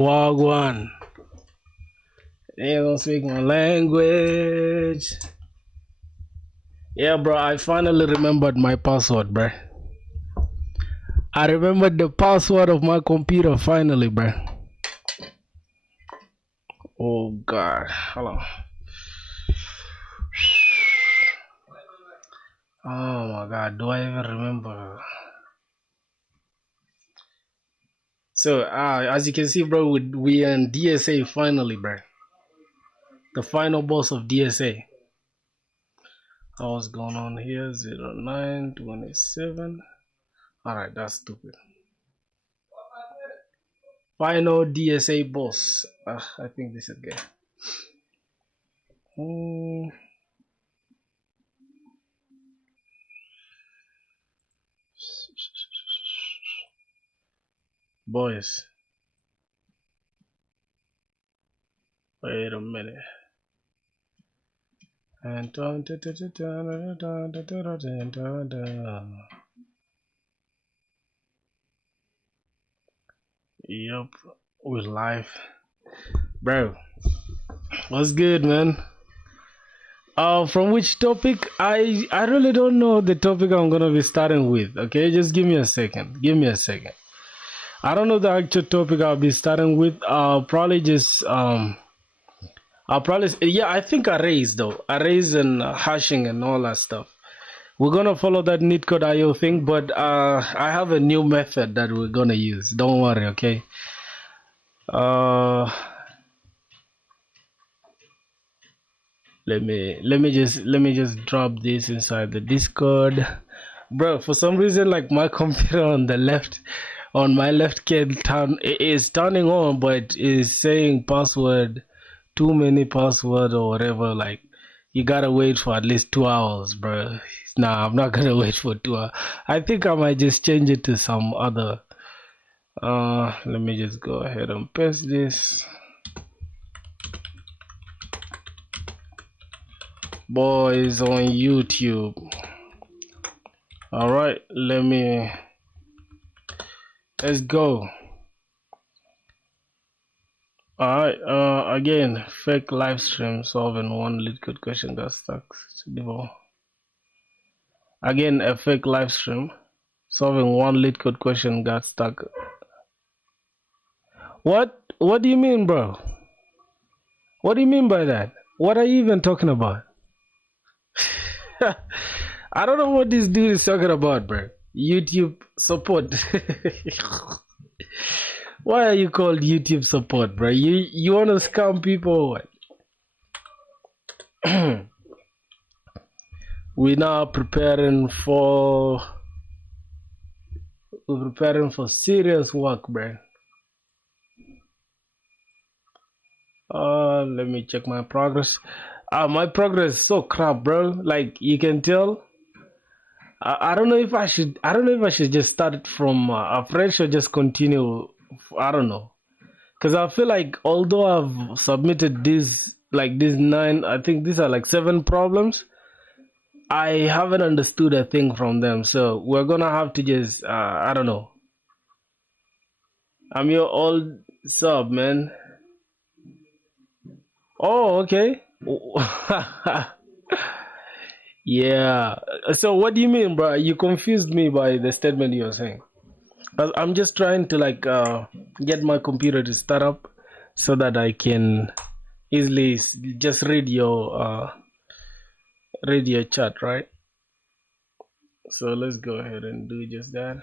Wagwan. They don't speak my language. Yeah, bro, I finally remembered my password, bro. I remembered the password of my computer finally, bro. Oh, God. Hold on. Oh, my God. Do I even remember? So, as you can see, bro, we are in DSA finally, bro. The final boss of DSA. What's going on here? 0927. Alright, that's stupid. Final DSA boss. I think this is good. Boys. Wait a minute. And Yup, we're live. Bro, what's good, man? From which topic? I really don't know the topic I'm gonna be starting with. Okay, just give me a second. Give me a second. I don't know the actual topic I'll be starting with. I'll probably yeah, I think arrays though. Arrays and hashing and all that stuff. We're gonna follow that netcode.io thing, but I have a new method that we're gonna use. Don't worry, okay? Let me just drop this inside the Discord. Bro, for some reason, like my computer on my left can is turning on, but is saying password, too many password or whatever. Like you gotta wait for at least 2 hours, bro. Nah, I'm not gonna wait for 2 hours. I think I might just change it to some other. Let me just go ahead and paste this. Boys on YouTube. All right, let's go. All right, again, fake live stream solving one lead code question got stuck. Again, a fake live stream solving one lead code question got stuck. What do you mean, bro? What do you mean by that? What are you even talking about? I don't know what this dude is talking about, bro. YouTube support. Why are you called YouTube support, bro? You want to scam people or what? We're now preparing for serious work, bro. Let me check my progress. My progress is so crap, bro. Like you can tell. I don't know if I should just start it from afresh or just continue. I don't know, because I feel like although I've submitted these 9, I think these are like 7 problems. I haven't understood a thing from them, so we're gonna have to just I don't know. I'm your old sub, man. Oh, okay. Yeah. So what do you mean, bro? You confused me by the statement you're saying. I'm just trying to get my computer to start up so that I can easily just read your chat, right? So let's go ahead and do just that.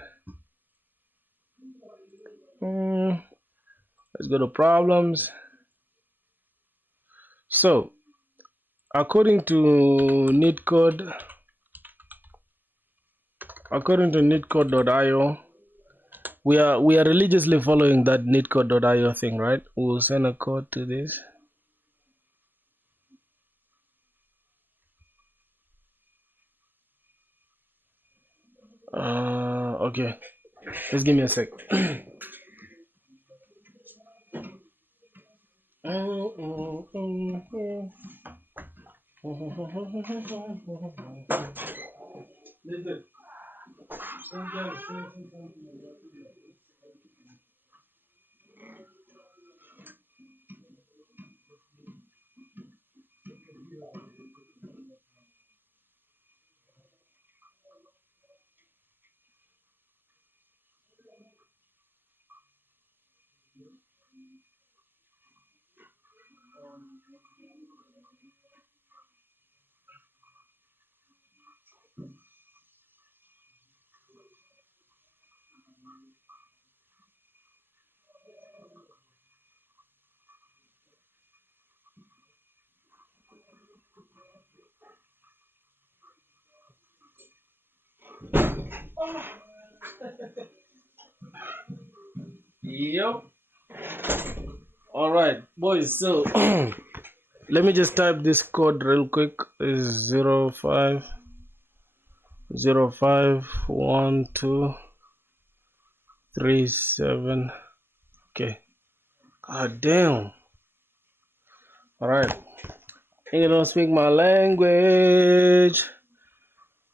Let's go to problems. So according to netcode.io, we are religiously following that netcode.io thing, right? We'll send a code to this. Okay, just give me a sec. Yep. All right, boys. So let me just type this code real quick. Is 05051237. Okay. God damn. All right. You don't speak my language.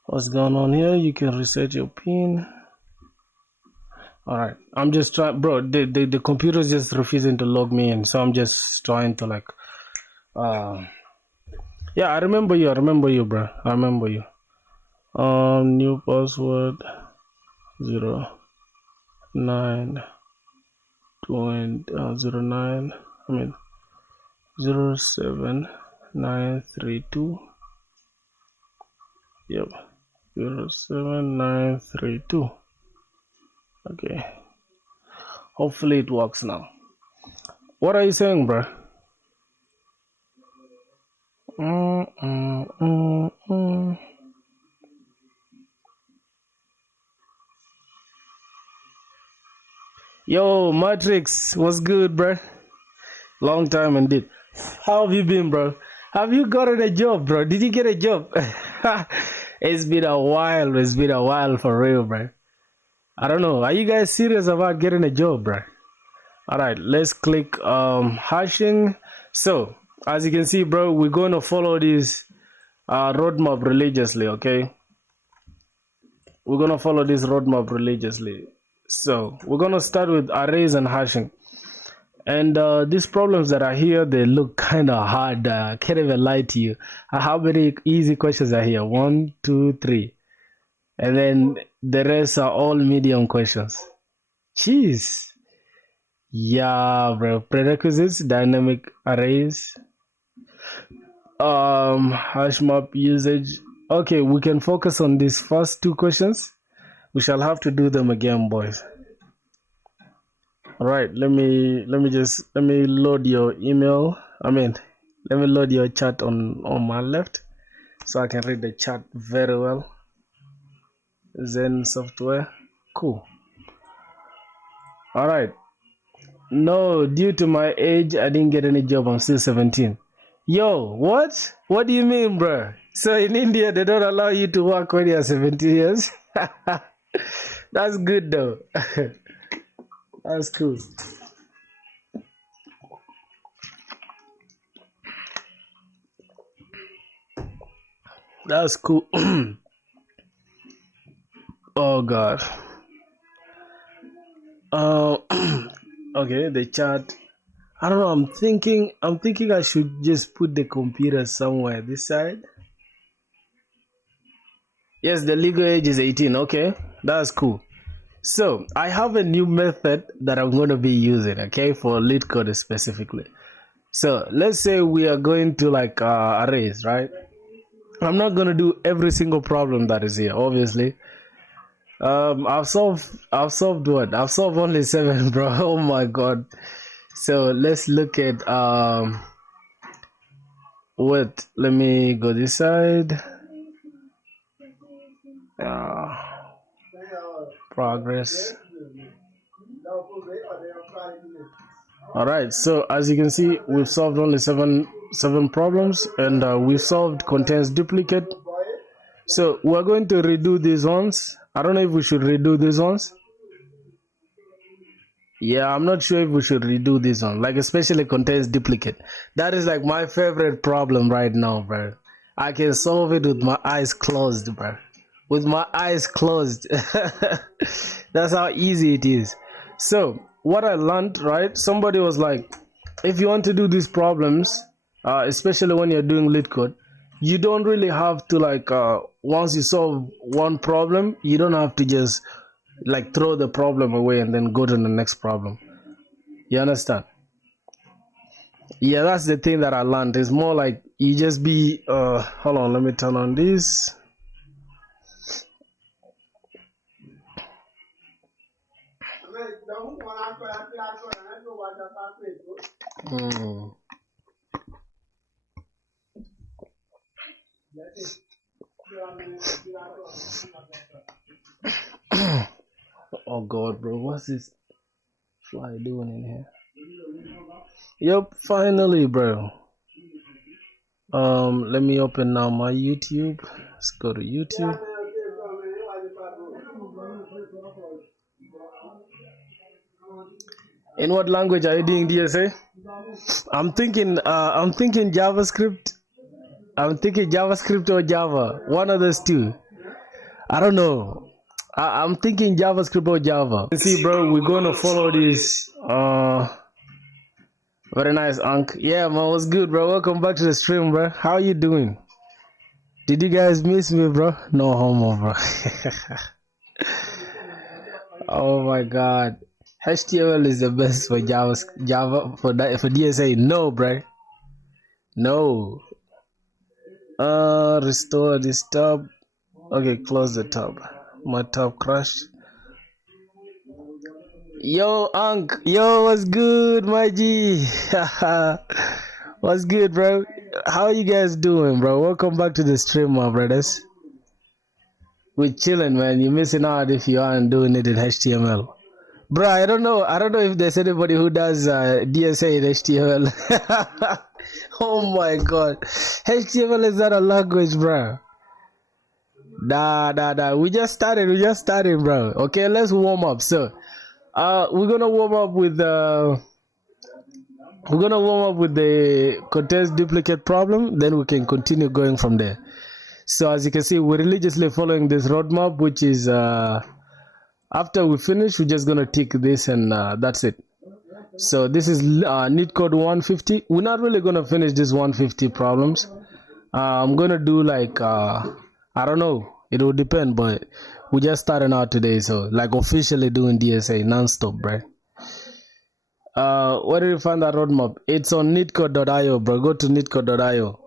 What's going on here? You can reset your pin. All right. I'm just trying, bro. The computer's just refusing to log me in, so I'm just trying to like. Yeah, I remember you, bro. I remember you. New password 09 09. I mean 07932. Yep, 07932. Okay. Hopefully it works now. What are you saying, bro? Yo, Matrix, what's good, bro? Long time indeed. How have you been, bro? Have you gotten a job, bro? Did you get a job? It's been a while. It's been a while for real, bro. I don't know. Are you guys serious about getting a job, bro? All right, let's click hashing. So as you can see, bro, we're going to follow this roadmap religiously. Okay, we're going to follow this roadmap religiously. So we're going to start with arrays and hashing. And these problems that are here, they look kind of hard. Can't even lie to you. How many easy questions are here? 1, 2, 3. And then the rest are all medium questions. Jeez. Yeah, bro. Prerequisites, dynamic arrays, hashmap usage. Okay, we can focus on these first two questions. We shall have to do them again, boys. All right, let me load your email. Let me load your chat on my left so I can read the chat very well. Zen software. Cool. All right. No, due to my age, I didn't get any job. I'm still 17. Yo, what? What do you mean, bro? So in India, they don't allow you to work when you're 17 years? That's good, though. That's cool. That's cool. Oh, God. Okay, the chat. I don't know. I'm thinking I should just put the computer somewhere this side. Yes, the legal age is 18. Okay, that's cool. So I have a new method that I'm going to be using. Okay, for lead code specifically. So let's say we are going to like arrays, right? I'm not going to do every single problem that is here, obviously. I've solved what? I've solved only 7, bro. Oh my god. So let's look at wait, let me go this side. Progress. All right, so as you can see, we've solved only seven problems, and we solved contains duplicate. So we're going to redo these ones. I don't know if we should redo these ones. Yeah, I'm not sure if we should redo this one, like especially contains duplicate. That is like my favorite problem right now, bro. I can solve it with my eyes closed, bro. With my eyes closed. That's how easy it is. So what I learned, right? Somebody was like, if you want to do these problems, especially when you're doing lead code, you don't really have to like once you solve one problem, you don't have to just like throw the problem away and then go to the next problem. You understand? Yeah, that's the thing that I learned. It's more like you just be hold on, let me turn on this. Mm. Oh God, bro, what's this fly doing in here? Yep, finally, bro. Let me open now my YouTube. Let's go to YouTube. In what language are you doing DSA? I'm thinking JavaScript. I'm thinking JavaScript or Java. One of those two. I don't know. I'm thinking JavaScript or Java. You see, bro, we're gonna follow this. Very nice, Unc. Yeah, man, what's good, bro? Welcome back to the stream, bro. How are you doing? Did you guys miss me, bro? No homo, bro. Oh my God. HTML is the best for Java for DSA. No, bro. No. Restore this tab. Okay, close the tab. My tab crashed. Yo, Unc. Yo, what's good, my G? What's good, bro? How are you guys doing, bro? Welcome back to the stream, my brothers. We're chilling, man. You're missing out if you aren't doing it in HTML. Bro, I don't know if there's anybody who does DSA in HTML. Oh my God. HTML is not a language, bro. Nah. We just started, bro. Okay, let's warm up. So, we're gonna warm up with the contains duplicate problem. Then we can continue going from there. So as you can see, we're religiously following this roadmap, which is after we finish, we're just gonna tick this and that's it. So this is need code 150. We're not really gonna finish this 150 problems. I'm gonna do like I don't know. It will depend, but we're just starting out today, so like officially doing DSA non-stop, bro. Where did you find that roadmap? It's on neetcode.io, bro. Go to neetcode.io.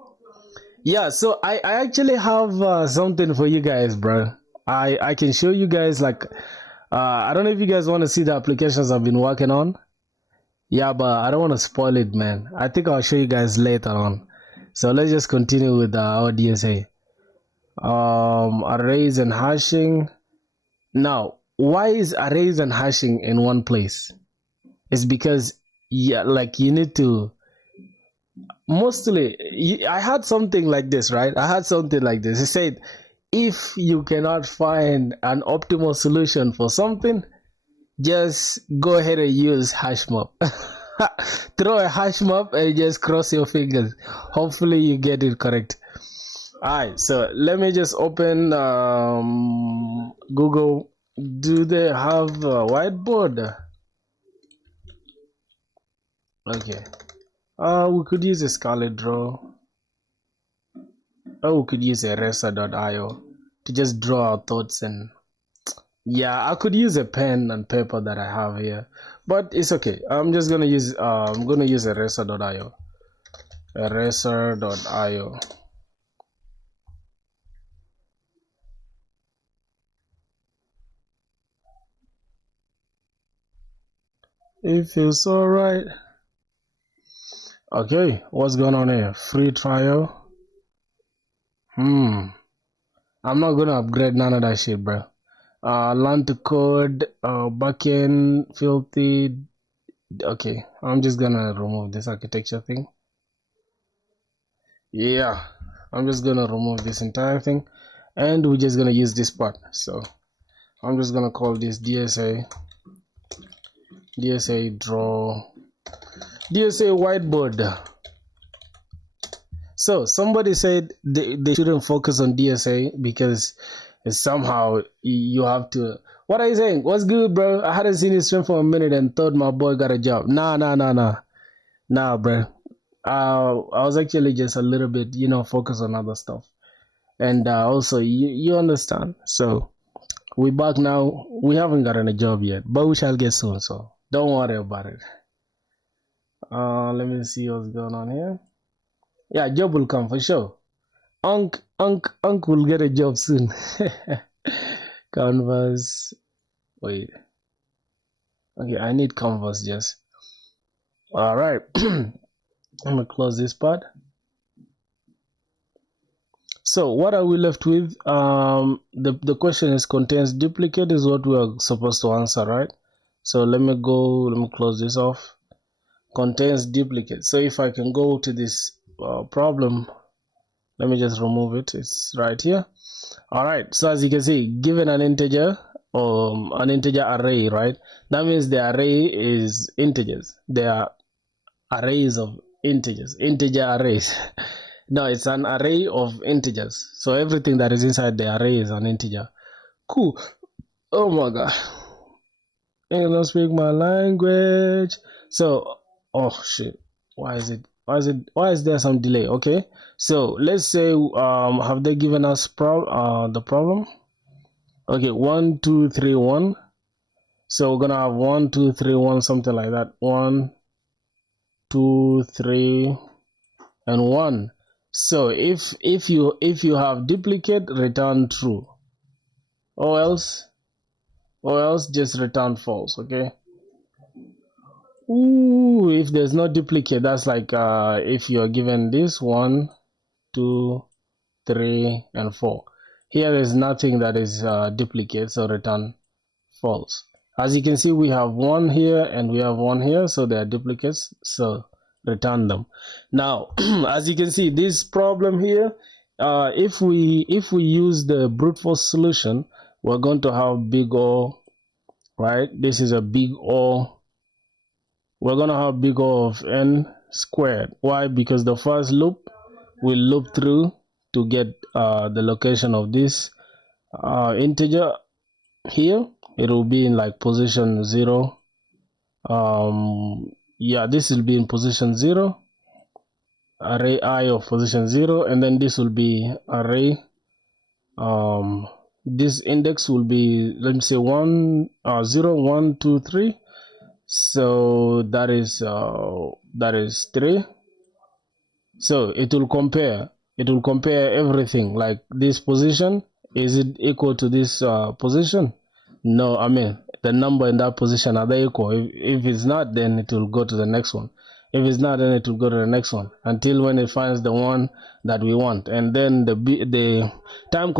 Yeah, so I actually have something for you guys, bro. I can show you guys like I don't know if you guys want to see the applications I've been working on. Yeah, but I don't want to spoil it, man. I think I'll show you guys later on. So let's just continue with our DSA. Arrays and hashing. Now, why is arrays and hashing in one place? It's because like you need to mostly I had something like this, right? It said if you cannot find an optimal solution for something, just go ahead and use hashmap. Throw a hashmap and just cross your fingers. Hopefully you get it correct. Alright, so let me just open Google. Do they have a whiteboard? Okay. We could use a Scarlet Draw. Or we could use eraser.io to just draw our thoughts. And yeah, I could use a pen and paper that I have here, but it's okay. I'm just gonna use eraser.io. Eraser.io. It feels alright. Okay, what's going on here? Free trial. I'm not gonna upgrade none of that shit, bro. Learn to code, backend, filthy. Okay, I'm just gonna remove this architecture thing. Yeah, I'm just gonna remove this entire thing, and we're just gonna use this part. So I'm just gonna call this DSA draw, DSA whiteboard. So somebody said they shouldn't focus on DSA because somehow you have to. What are you saying? What's good, bro? I hadn't seen you stream for a minute and thought my boy got a job. Nah, bro. I was actually just a little bit, focused on other stuff. And also, you understand. So we're back now. We haven't gotten a job yet, but we shall get soon. So don't worry about it. Let me see what's going on here. Yeah, job will come for sure. Unc will get a job soon. Canvas. Wait. Okay, I need canvas just. All right. I'm gonna close this part. So what are we left with? The question is contains duplicate is what we are supposed to answer, right? So let me close this off. Contains duplicate. So if I can go to this problem, let me just remove it. It's right here. All right. So as you can see, given an integer array, right? That means the array is integers. They are arrays of integers, integer arrays. No, it's an array of integers. So everything that is inside the array is an integer. Cool. Oh my god. You don't speak my language. So, oh shit. Why is there some delay? Okay. So let's say have they given us the problem? Okay, 1 2 3 1. So we're gonna have 1 2 3 1, something like that. 1 2 3 and 1. So if you have duplicate, return true, or else just return false. Okay. Ooh, if there's no duplicate, that's like if you're given this 1 2 3 and 4. Here is nothing that is duplicate, so return false. As you can see, we have 1 here and we have 1 here, so they are duplicates, so return them. Now as you can see, this problem here, if we use the brute force solution, we're going to have big O, right? This is a big O. We're going to have big O of n squared. Why? Because the first loop will loop through to get the location of this integer here. It will be in like position 0. Yeah, this will be in position 0, array I of position 0, and then this will be array this index will be, let me say 1 0 1 2 3. So that is 3. So it will compare everything, like this position, is it equal to this position? No, I mean the number in that position, are they equal? If it's not, then it will go to the next one. If it's not, then it will go to the next one until when it finds the one that we want. And then the time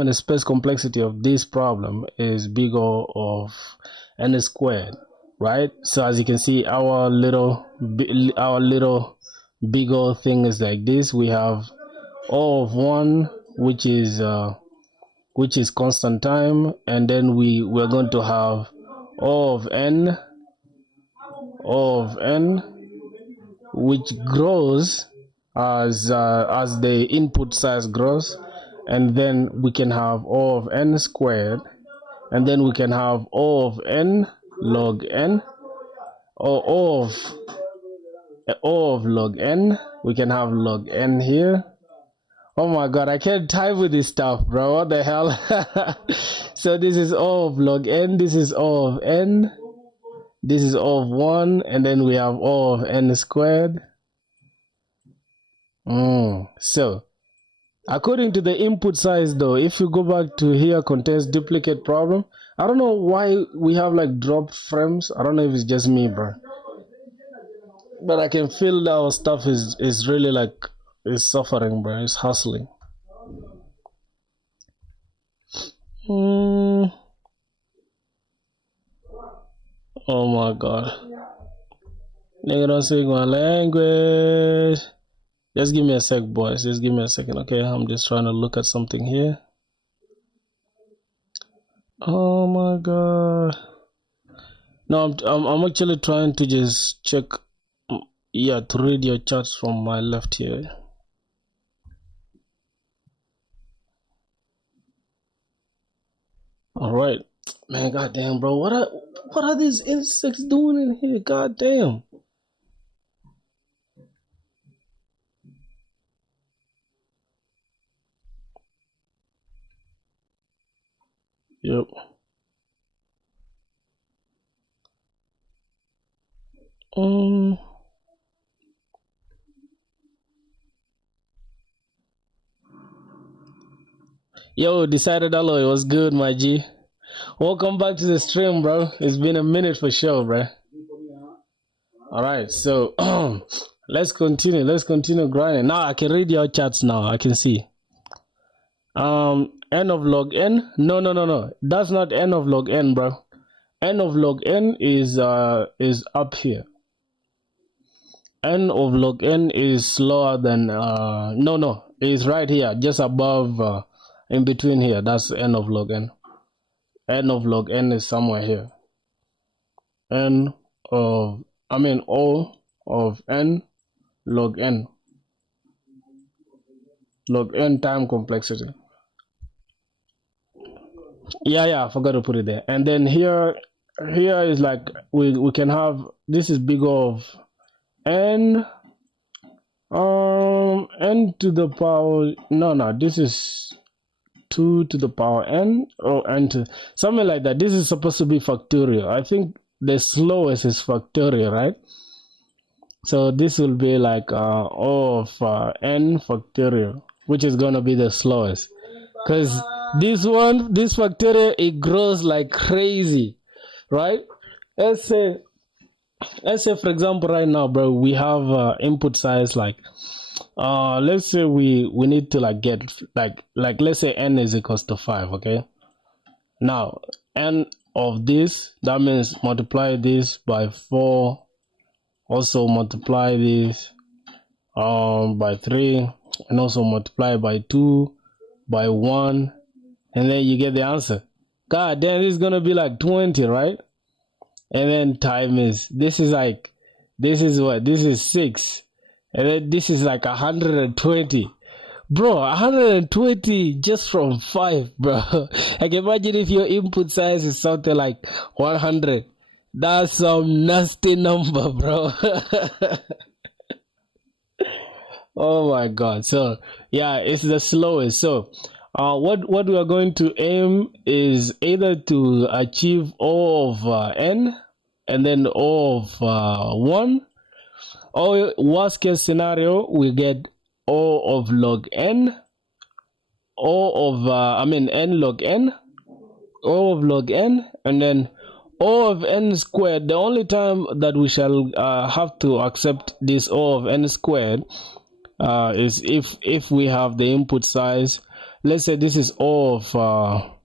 and the space complexity of this problem is big O of n squared, right? So as you can see, our little big O thing is like this. We have O of 1, which is constant time, and then we're going to have O of n, which grows as the input size grows, and then we can have O of n squared, and then we can have O of n log n, or O of log n. We can have log n here. Oh my god, I can't type with this stuff, bro. What the hell? So this is O of log n, this is O of n, this is O of 1, and then we have O of n squared. So according to the input size though, if you go back to here, contains duplicate problem, I don't know why we have like dropped frames. I don't know if it's just me, bro, but I can feel that our stuff is really like, is suffering, bro. It's hustling. Oh my god, nigga don't speak my language. Just give me a sec, boys. Just give me a second, okay? I'm just trying to look at something here. Oh my god. No, I'm actually trying to just check, yeah, to read your charts from my left here. All right, man. Goddamn, bro. What are these insects doing in here? Goddamn. Yep. Yo, decided alloy was good, my G. Welcome back to the stream, bro. It's been a minute for sure, bro. All right, so let's continue. Let's continue grinding. Now I can read your chats. Now I can see. N of log n. No. That's not n of log n, bro. N of log n is up here. N of log n is slower than no, it's right here, just above, in between here. That's n of log n. N of log n is somewhere here. O of n log n. Log n time complexity. Yeah, I forgot to put it there. And then here is like we can have, this is big of n n to the power, no, this is 2 to the power n, or n to something like that. This is supposed to be factorial. I think the slowest is factorial, right? So this will be like O of n factorial, which is gonna be the slowest, because this factorial, it grows like crazy, right? Let's say for example right now, bro, we have input size like let's say we need to like get like let's say n is equals to 5. Okay, now n of this, that means multiply this by 4, also multiply this by 3, and also multiply by 2, by 1, and then you get the answer. God damn, this is gonna be like 20, right? And then time is, this is 6, and then this is like 120, bro. 120 just from 5, bro. Like imagine if your input size is something like 100. That's some nasty number, bro. Oh my god. So yeah, it's the slowest. So what we are going to aim is either to achieve O of n and then O of 1, or worst case scenario we get O of log n, O of n log n, O of log n, and then O of n squared. The only time that we shall have to accept this O of n squared is if we have the input size. Let's say this is O of oh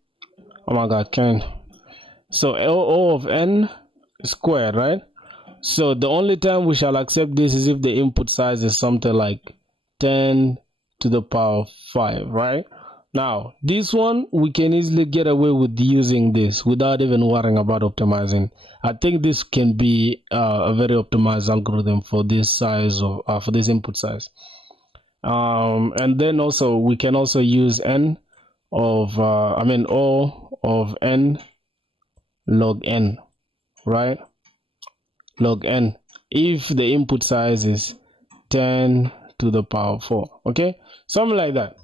my god, so O of n squared, right? So the only time we shall accept this is if the input size is something like 10 to the power 5, right? Now this one we can easily get away with using this without even worrying about optimizing. I think this can be a very optimized algorithm for this size of for this input size. And then also we can also use n of O of n log n, right? Log n if the input size is 10 to the power 4. Okay, something like that.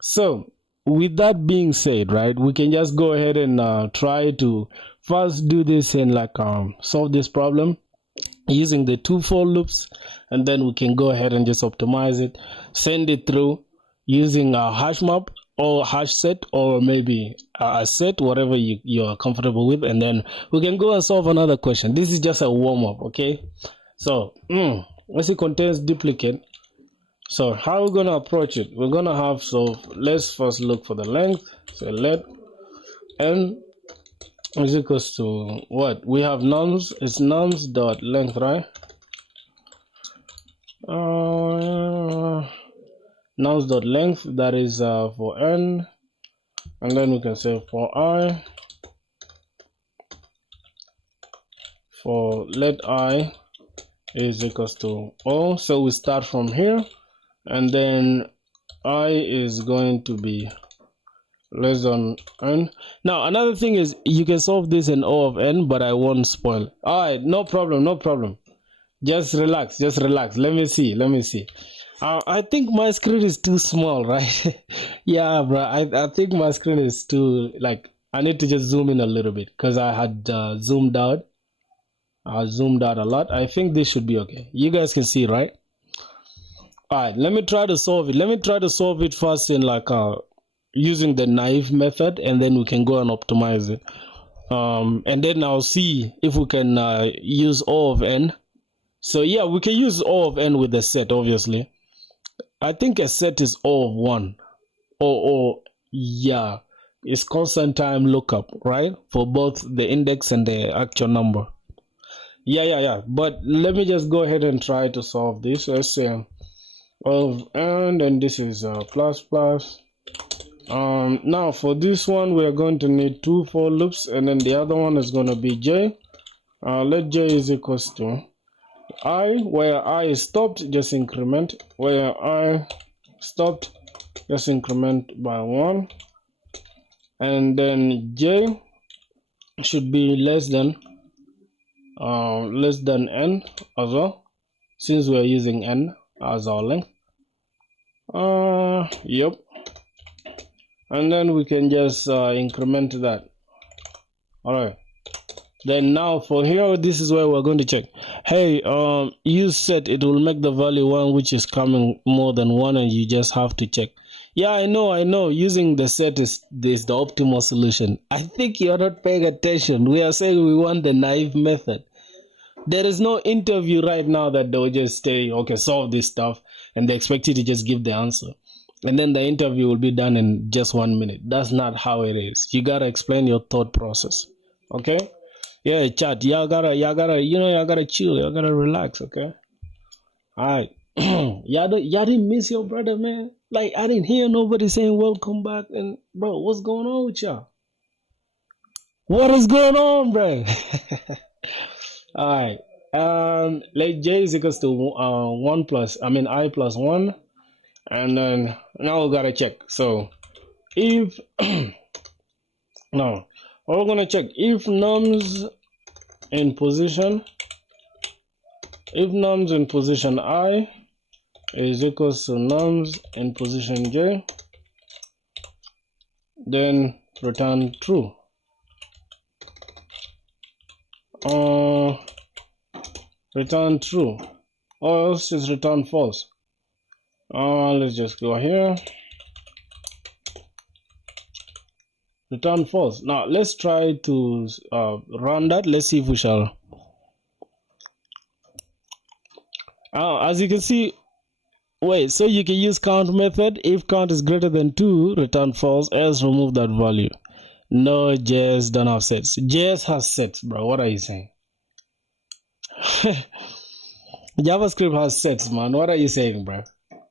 So with that being said, right, we can just go ahead and try to first do this and like solve this problem using the 2 for loops, and then we can go ahead and just optimize it, send it through using a hashmap or hash set, or maybe a set, whatever you are comfortable with, and then we can go and solve another question. This is just a warm-up. Okay, so once it contains duplicate, so how are we gonna approach it? We're gonna have, so let's first look for the length. So let n is equals to what? We have nums, it's nums dot length, right? Nums dot length, that is for n, and then we can say for I, for let I is equals to O. So we start from here, and then I is going to be less than n. Now another thing is you can solve this in O of n, but I won't spoil. All right, no problem. Just relax. Let me see. I think my screen is too small, right? Yeah, bro. I think my screen is too, like, I need to just zoom in a little bit because I had zoomed out. I zoomed out a lot. I think this should be okay. You guys can see, right? All right, let me try to solve it. Let me try to solve it first in like using the naive method, and then we can go and optimize it. and then I'll see if we can use O of n. So yeah, we can use O of n with the set, obviously. I think a set is O of 1. Or yeah, it's constant time lookup, right? For both the index and the actual number. Yeah. But let me just go ahead and try to solve this. Let's say of n, and this is plus plus. Now for this one, we are going to need 2 for loops, and then the other one is going to be j. Let j is equals to I, where I is stopped, just increment. Where I stopped, just increment by 1. And then j should be less than n as well, since we are using n as our length. Yep. And then we can just increment that. All right. Then now for here, this is where we're going to check. Hey, use set, it will make the value 1 which is coming more than 1, and you just have to check. Yeah, I know. Using the set is the optimal solution. I think you're not paying attention. We are saying we want the naive method. There is no interview right now that they'll just say, okay, solve this stuff, and they expect you to just give the answer. And then the interview will be done in just 1 minute. That's not how it is. You gotta explain your thought process. Okay? Yeah, chat. Y'all gotta chill. Y'all gotta relax, okay? Alright. y'all didn't miss your brother, man. Like, I didn't hear nobody saying welcome back. And bro, what's going on with y'all? What is going on, bro? Alright. Let j is equals to I plus 1. And then now we gotta check. So if now we're gonna check if nums in position I is equals to nums in position j, then return true. Return true, or else it's return false. Let's just go here. Return false. Now let's try to run that. Let's see if we shall. As you can see, wait, so you can use count method. If count is greater than 2, return false, else remove that value. No, JS don't have sets. JS has sets, bro. What are you saying? JavaScript has sets, man. What are you saying, bro?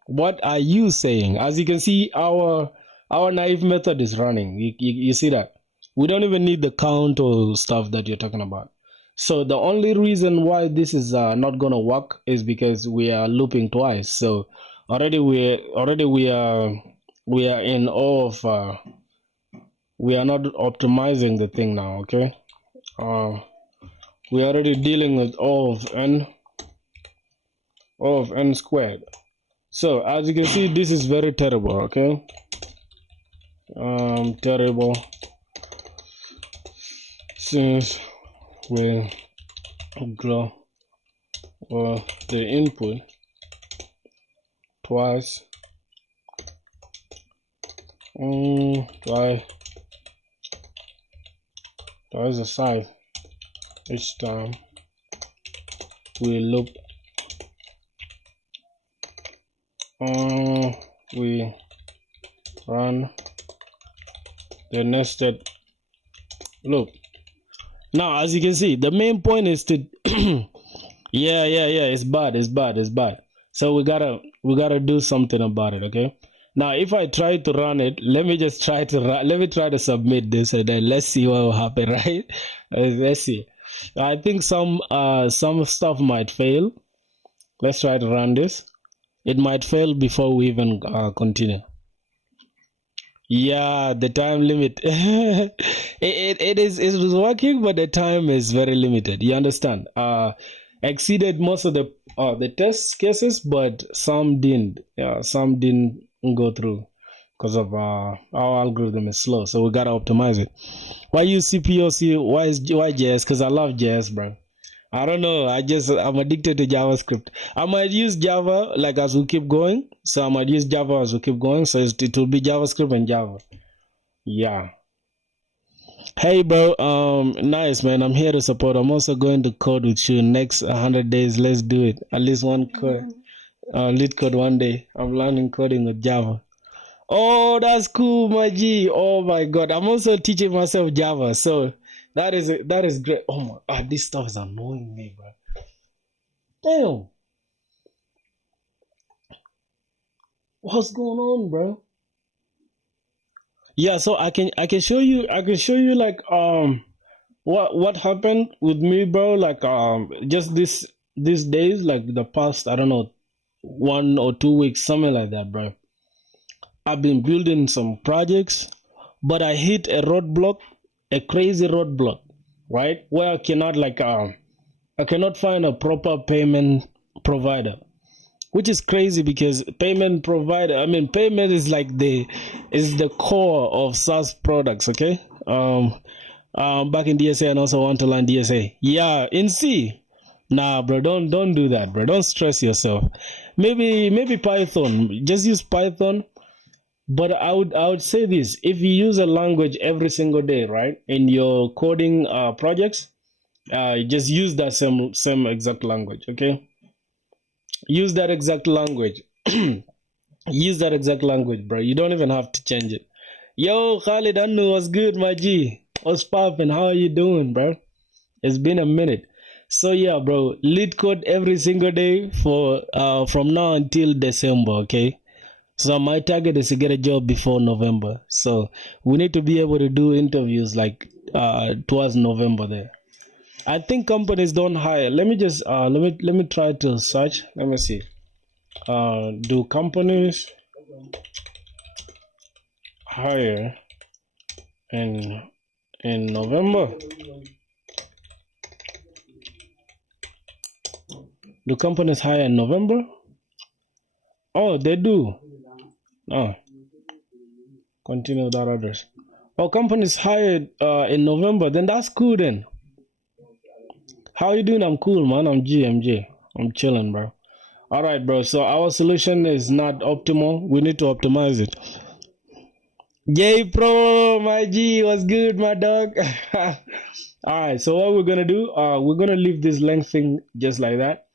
What are you saying? As you can see, our naive method is running. You see that? We don't even need the count or stuff that you're talking about. So the only reason why this is not gonna work is because we are looping twice. So already we are in all of we are not optimizing the thing now. Okay, we are already dealing with all of n squared. So as you can see, this is very terrible. Okay, terrible, since we grow the input twice, twice the size each time we loop. We run the nested loop. Now, as you can see, the main point is to yeah, it's bad. So we gotta do something about it. Okay. Now, if I try to run it, let me try to submit this, and then let's see what will happen. Right? Let's see. I think some stuff might fail. Let's try to run this. It might fail before we even continue. Yeah, the time limit. it is working, but the time is very limited. You understand? Exceeded most of the test cases, but some didn't. Yeah, some didn't go through because of our algorithm is slow. So we gotta optimize it. Why use CPOC? Why JS? Because I love JS, bro. I don't know. I'm addicted to JavaScript. I might use Java like as we keep going. So I might use Java as we keep going. So it will be JavaScript and Java. Yeah. Hey bro, nice man. I'm here to support. I'm also going to code with you next 100 days. Let's do it. At least one code, lead code one day. I'm learning coding with Java. Oh, that's cool, my G. Oh my God, I'm also teaching myself Java. So that is great. Oh my, this stuff is annoying me, bro. Damn, what's going on, bro? Yeah, so I can show you like what happened with me, bro. Like just these days, like the past, I don't know, 1 or 2 weeks, something like that, bro. I've been building some projects, but I hit a roadblock, a crazy roadblock, right? Where I cannot find a proper payment provider, which is crazy because payment provider, I mean, payment is like the core of SaaS products, okay? Back in DSA and also want to learn DSA. Yeah, in C. Nah, bro, don't do that, bro. Don't stress yourself. Maybe Python. Just use Python. But I would say this: if you use a language every single day, right, in your coding projects, just use that same exact language, okay? Use that exact language. Use that exact language, bro. You don't even have to change it. Yo, Khalid Anu, what's good, my G? What's poppin'? How are you doing, bro? It's been a minute. So yeah, bro, lead code every single day for from now until December, okay? So my target is to get a job before November. So we need to be able to do interviews like towards November there. I think companies don't hire. Let me just let me try to search. Let me see. Do companies hire in November? Do companies hire in November? Oh, they do. Oh, continue with that address. Oh, companies hired in November. Then that's cool. Then how you doing? I'm cool, man. I'm GMJ. I'm chilling, bro. All right, bro. So our solution is not optimal. We need to optimize it. Yay, pro, my G. What's good, my dog? All right. So what we're gonna do? We're gonna leave this length thing just like that.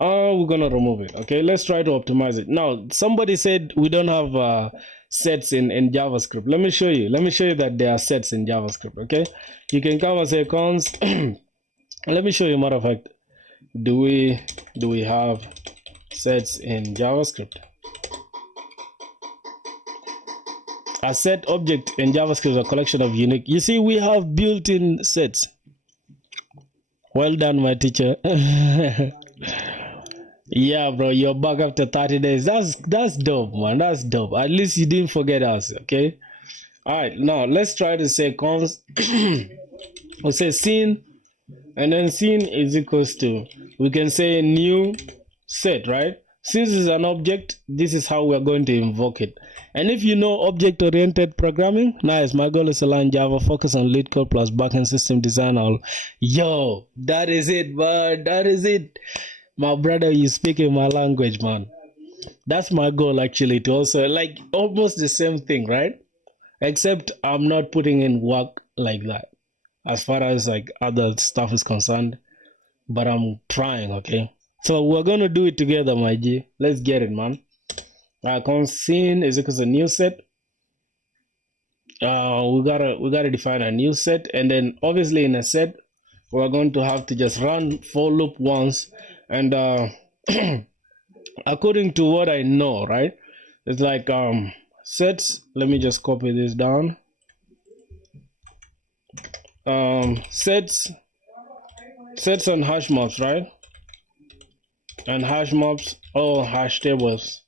We're gonna remove it. Okay, let's try to optimize it. Now, somebody said we don't have sets in JavaScript. Let me show you. Let me show you that there are sets in JavaScript. Okay, you can come and say cons. Let me show you. Matter of fact, do we have sets in JavaScript? A set object in JavaScript is a collection of unique. You see, we have built-in sets. Well done, my teacher. Yeah, bro, you're back after 30 days. That's dope, man. That's dope. At least you didn't forget us, okay? All right, now let's try to say cons. We'll say scene, and then scene is equals to, we can say new set, right? Since it's an object, this is how we're going to invoke it. And if you know object-oriented programming, nice. My goal is to learn Java, focus on lead code plus backend system design. Yo, that is it, man. That is it. My brother, you speaking my language, man. That's my goal, actually, to also, like, almost the same thing, right? Except I'm not putting in work like that as far as, like, other stuff is concerned. But I'm trying, okay? So we're going to do it together, my G. Let's get it, man. Scene is equals a new set. We gotta define a new set. And then, obviously, in a set, we're going to have to just run for loop once. And according to what I know, right, it's like sets. Let me just copy this down. Sets and hash maps, right? And hash maps, oh, hash tables,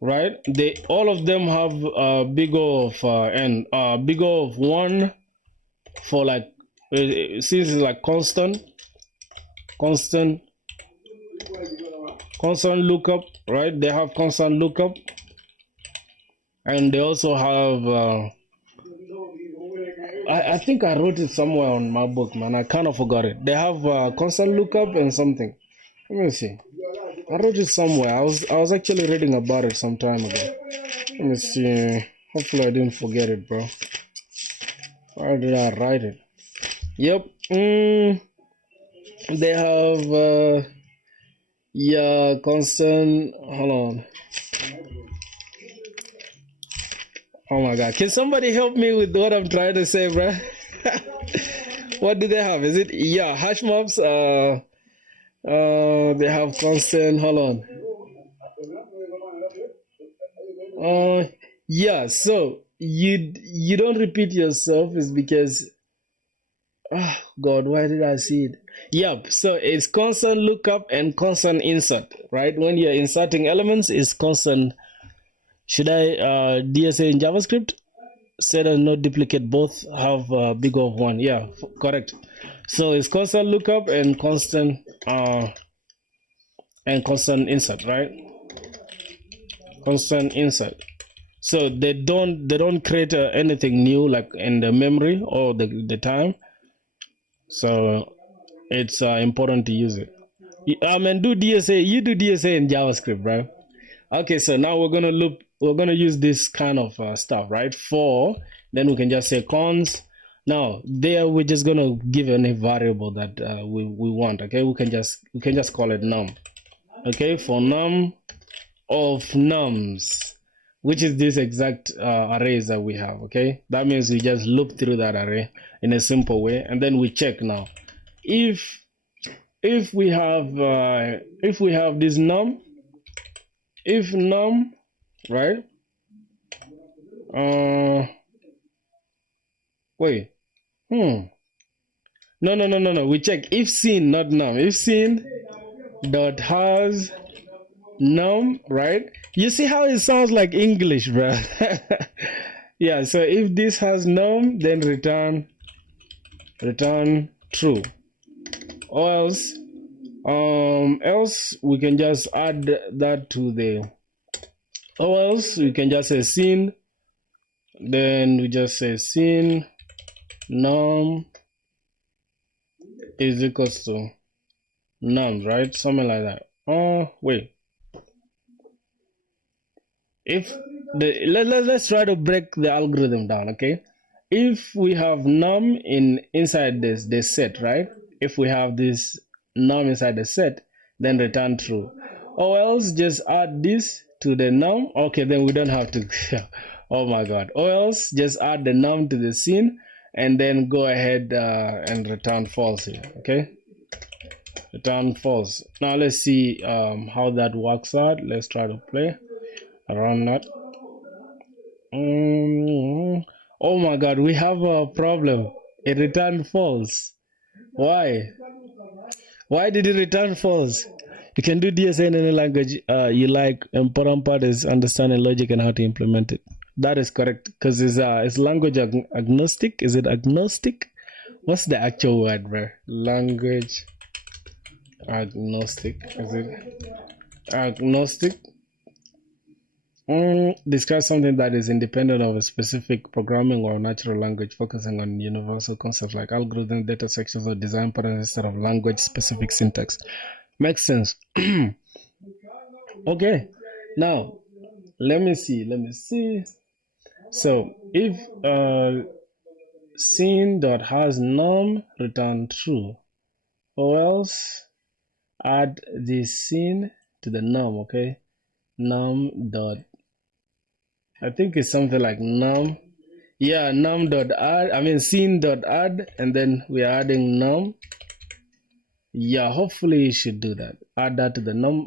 right? They all of them have big O of n, big O of 1 for like. Since it's like constant lookup, right? They have constant lookup, and they also have I think I wrote it somewhere on my book, man. I kind of forgot it. They have constant lookup and something. Let me see. I wrote it somewhere. I was actually reading about it some time ago. Let me see. Hopefully I didn't forget it, bro. Where did I write it? Yep. They have yeah, constant. Hold on. Oh my god. Can somebody help me with what I'm trying to say, bro? What do they have? Is it hash maps? They have constant. Hold on. Yeah. So you don't repeat yourself is because oh God, why did I see it? Yep. So it's constant lookup and constant insert, right? When you're inserting elements, it's constant. Should I DSA in JavaScript? Set as not duplicate, both have big of one. Yeah, correct. So it's constant lookup and constant insert, right? Constant insert. So they don't create anything new like in the memory or the time. So it's important to use it. Do DSA. You do DSA in JavaScript, right? Okay, so now we're gonna use this kind of stuff, right? For then we can just say cons. Now there we're just gonna give any variable that we want. Okay, we can just call it num. Okay, for num of nums, which is this exact arrays that we have. Okay, that means we just loop through that array in a simple way, and then we check now if we have this num. If num, right? Wait. No. We check if scene, not num. If scene dot has num, right? You see how it sounds like English, bro? Yeah. So if this has num, then return true, or else we can just add that to the, or else we can just say scene, then we just say scene num is equals to num, right? Something like that. Oh wait, if the let's try to break the algorithm down. Okay, if we have num inside this set, right? If we have this num inside the set, then return true, or else just add this to the num. Okay, then we don't have to oh my god. Or else just add the num to the scene and then go ahead and return false here. Okay, return false. Now let's see how that works out. Let's try to play around that. Oh my god, we have a problem. It returned false. Why did it return false? You can do DSA in any language you like. Important part is understanding logic and how to implement it. That is correct, because it's language agnostic. Is it agnostic? What's the actual word, bro? Language agnostic. Is it agnostic? Describe something that is independent of a specific programming or natural language, focusing on universal concepts like algorithm, data sections, or design patterns instead of language-specific syntax. Makes sense. Okay, now let me see. So if scene dot has num, return true, or else add this scene to the num. Okay, num dot, I think it's something like num. Yeah, num dot add. Scene dot add, and then we're adding num. Yeah, hopefully it should do that. Add that to the num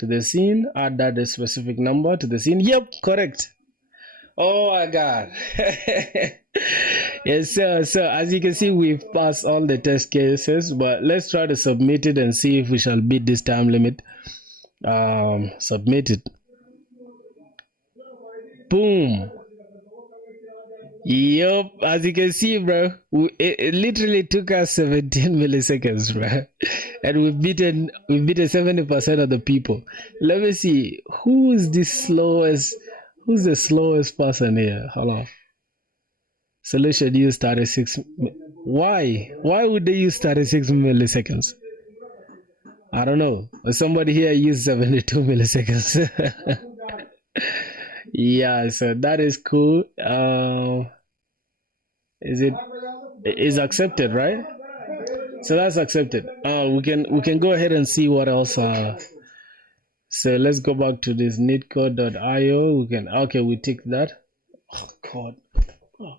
to the scene. Add that the specific number to the scene. Yep, correct. Oh my god. Yes, sir. So as you can see, we've passed all the test cases, but let's try to submit it and see if we shall beat this time limit. Submit it. Boom. Yup, as you can see, bro, it literally took us 17 milliseconds, bro, and we've beaten 70% of the people. Let me see, who's the slowest person here? Hold on. Solution use 36. Why would they use 36 milliseconds? I don't know. Somebody here used 72 milliseconds. Yeah, so that is cool. Is it is accepted, right? So that's accepted. We can go ahead and see what else. So let's go back to this netcode.io. We can okay, we tick that. Oh God. Oh.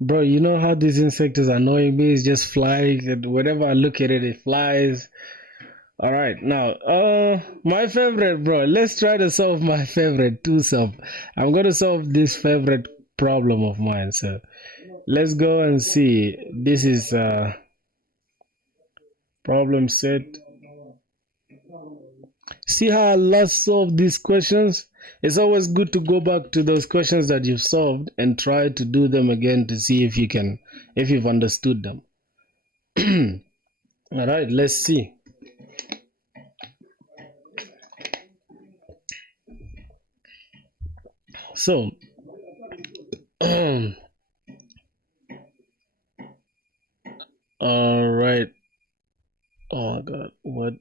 Bro, you know how this insect is annoying me? It's just flying, and whenever I look at it, it flies. All right, now, my favorite, bro. Let's try to solve my favorite two sum. I'm gonna solve this favorite problem of mine. So let's go and see. This is problem set. See how I last solved these questions? It's always good to go back to those questions that you've solved and try to do them again to see if if you've understood them. All right, let's see. So, all right. Oh my God, what?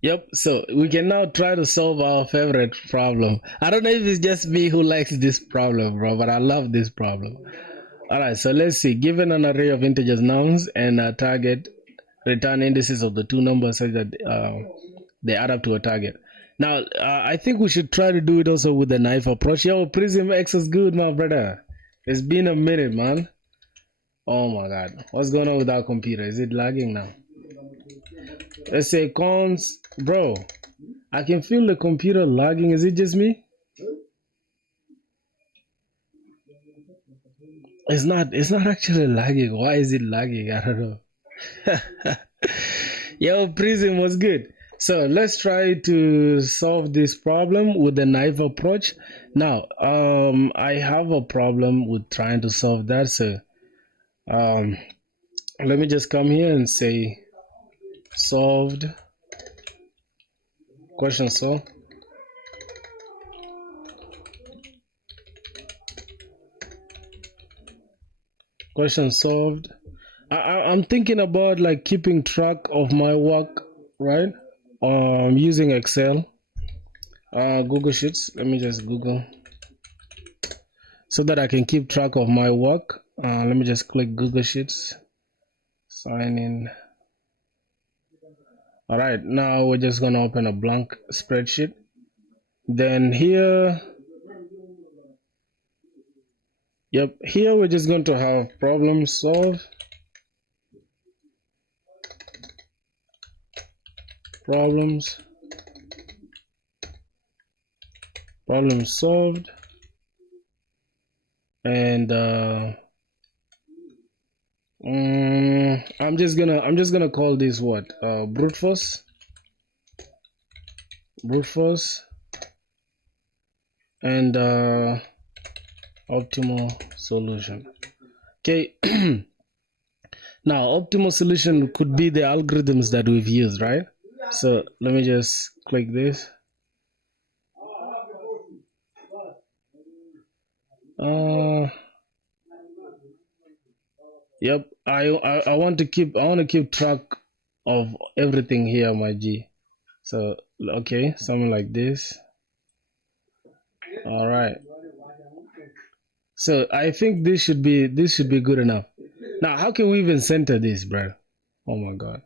Yep, so we can now try to solve our favorite problem. I don't know if it's just me who likes this problem, bro, but I love this problem. All right, so let's see. Given an array of integers, nouns, and a target, return indices of the two numbers such that they add up to a target. Now, I think we should try to do it also with the knife approach. Yo, Prism X is good, my brother. It's been a minute, man. Oh my God. What's going on with our computer? Is it lagging now? Let's say cons. Bro, I can feel the computer lagging. Is it just me? It's not actually lagging. Why is it lagging? I don't know. Yo, Prism was good. So let's try to solve this problem with the knife approach. Now, I have a problem with trying to solve that. So, let me just come here and say solved question solved. Question solved. I'm thinking about like keeping track of my work, right? Using Excel, Google Sheets. Let me just Google so that I can keep track of my work. Let me just click Google Sheets, sign in. All right, now we're just gonna open a blank spreadsheet. Then here, yep, here we're just going to have problem solve. Problems, problem solved, and I'm just gonna call this what brute force, and optimal solution. Okay. Now optimal solution could be the algorithms that we've used, right? So let me just click this. Yep, I want to keep track of everything here, my G. So okay, something like this. All right. So I think this should be good enough. Now, how can we even center this, bro? Oh my God.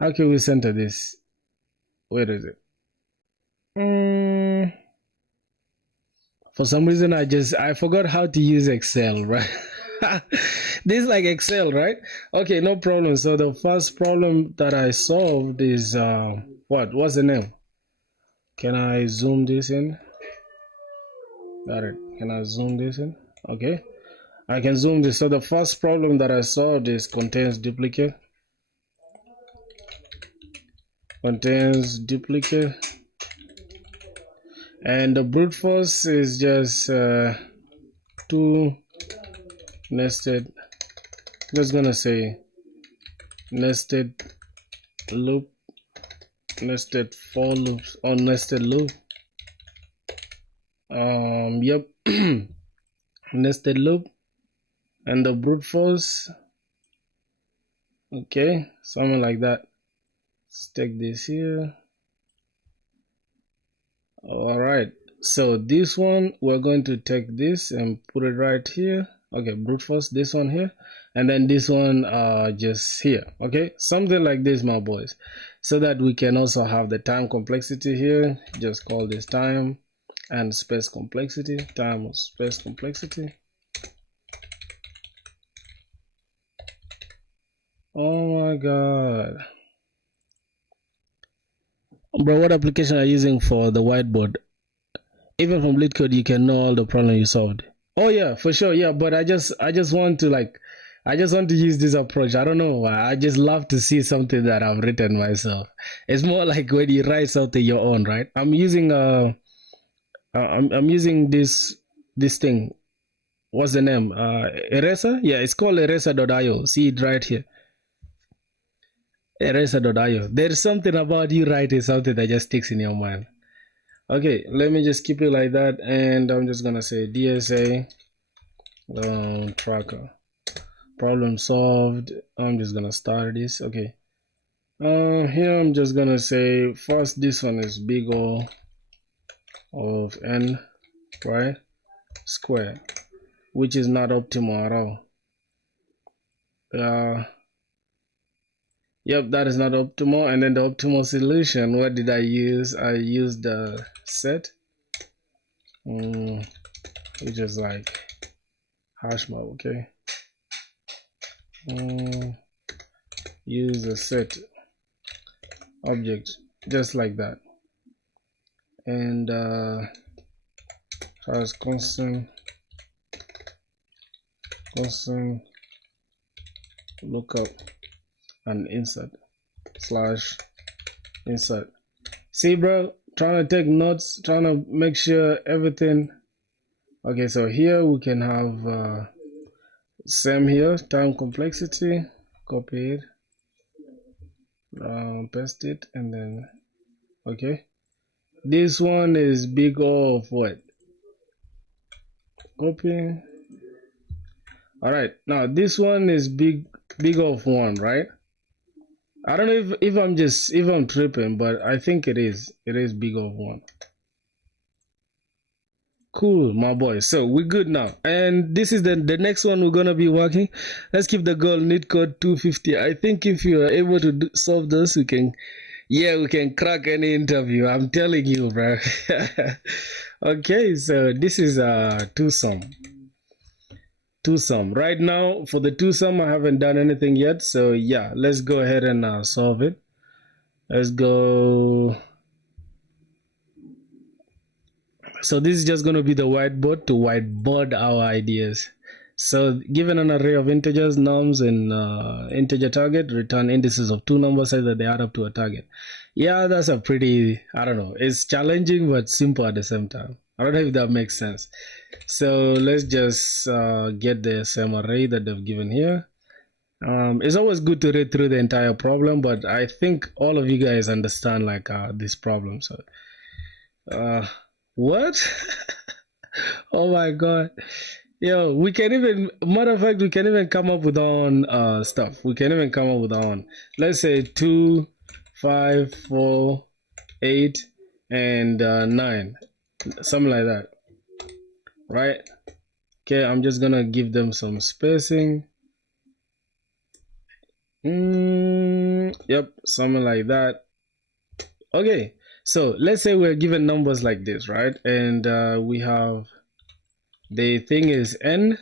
How can we center this? Where is it? For some reason, I forgot how to use Excel, right? This is like Excel, right? Okay, no problem. So the first problem that I solved is what's the name? Can I zoom this in? Got it. Can I zoom this in? Okay, I can zoom this. So the first problem that I solved is contains duplicate. And the brute force is just two nested, just gonna say nested loop, nested for loops, or nested loop. Yep. nested loop, and the brute force. Okay, something like that. Let's take this here. All right, so this one, we're going to take this and put it right here. Okay, brute force this one here, and then this one just here. Okay, something like this, my boys, so that we can also have the time complexity here. Just call this time and space complexity, time of space complexity. Oh my god, bro, what application are you using for the whiteboard? Even from LeetCode, you can know all the problem you solved. Oh yeah, for sure, yeah. But I just want to use this approach. I don't know why. I just love to see something that I've written myself. It's more like when you write something your own, right? I'm using I'm using this thing. What's the name? Eraser? Yeah, it's called eraser.io. See it right here. Eraser.io. There's something about you writing something that just sticks in your mind. Okay, let me just keep it like that, and I'm just gonna say DSA tracker, problem solved. I'm just gonna start this. Okay, here I'm just gonna say first this one is big O of n, right, square, which is not optimal at all. Yep, that is not optimal. And then the optimal solution, what did I use? I used the set, which is like hashmap. Okay, use a set object just like that, and as constant lookup and insert / insert. See, bro, trying to take notes, trying to make sure everything. Okay, so here we can have same here, time complexity, copy it, paste it, and then okay, this one is big O of what? Copy. All right, now this one is big O of 1, right? I don't know if I'm tripping, but I think it is big O of 1. Cool, my boy. So we're good now, and this is the next one we're gonna be working. Let's keep the goal need code 250. I think if you are able to solve this, we can crack any interview. I'm telling you, bro. Okay, so this is two sum. Right now for the two sum, I haven't done anything yet, so yeah, let's go ahead and solve it. Let's go. So this is just going to be the whiteboard to whiteboard our ideas. So given an array of integers, nums, and integer target, return indices of two numbers so that they add up to a target. Yeah, that's a pretty, I don't know, it's challenging but simple at the same time. I don't know if that makes sense. So let's just get the same array that they've given here. It's always good to read through the entire problem, but I think all of you guys understand like this problem. So what? Oh my god. Yo, we can even, matter of fact, we can even come up with our own stuff. We can even come up with our own. Let's say 2, 5, 4, 8, and 9. Something like that. Right? Okay, I'm just gonna give them some spacing. Yep, something like that. Okay, so let's say we're given numbers like this, right? And we have the thing is n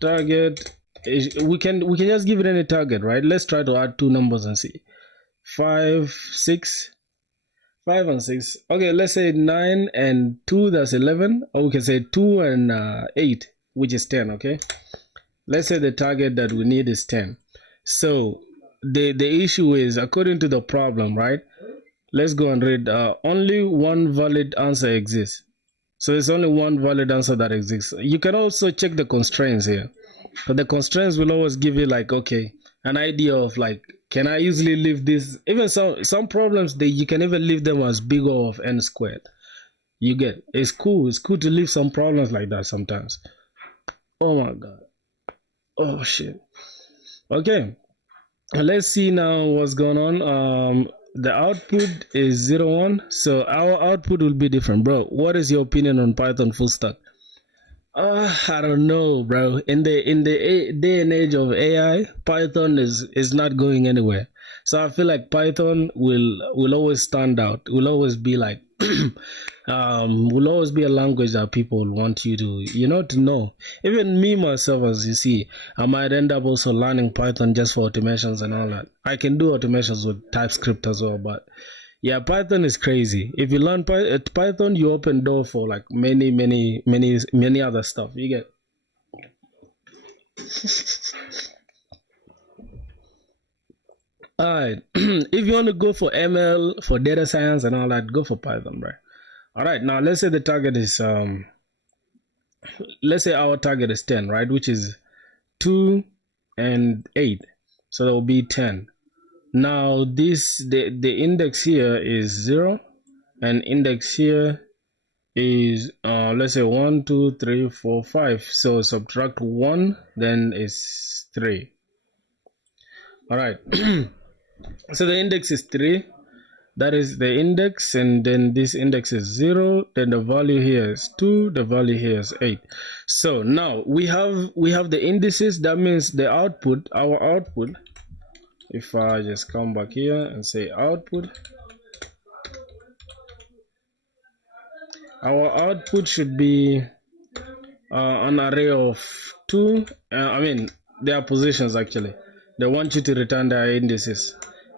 target. We can just give it any target, right? Let's try to add two numbers and see. 5, 6. 5 and 6. Okay, let's say 9 and 2, that's 11. Or we can say 2 and 8, which is 10. Okay, let's say the target that we need is 10. So the issue is, according to the problem, right? Let's go and read. Only one valid answer exists. So it's only one valid answer that exists. You can also check the constraints here, but the constraints will always give you like, okay, an idea of like, can I easily leave this? Even some problems, you can even leave them as big O of n squared. You get, it's cool. It's cool to leave some problems like that sometimes. Oh my god. Oh shit. Okay. Let's see now what's going on. The output is 0 1, so our output will be different. Bro, what is your opinion on Python full stack? I don't know, bro. In the day and age of AI, Python is not going anywhere. So I feel like Python will always stand out. Will always be like will always be a language that people want you to to know. Even me myself, as you see, I might end up also learning Python just for automations and all that. I can do automations with TypeScript as well, but yeah, Python is crazy. If you learn Python, you open door for like many other stuff. You get. Alright, if you want to go for ML, for data science and all that, go for Python, bro. Alright, now let's say the target is let's say our target is 10, right? Which is 2 and 8. So that will be 10. Now the index here is 0, and index here is let's say 1 2 3 4 5. So subtract 1, then is 3. All right. So the index is 3. That is the index, and then this index is 0. Then the value here is 2. The value here is 8. So now we have the indices. That means the output, our output. If I just come back here and say output, our output should be an array of 2. I mean, their positions actually. They want you to return their indices.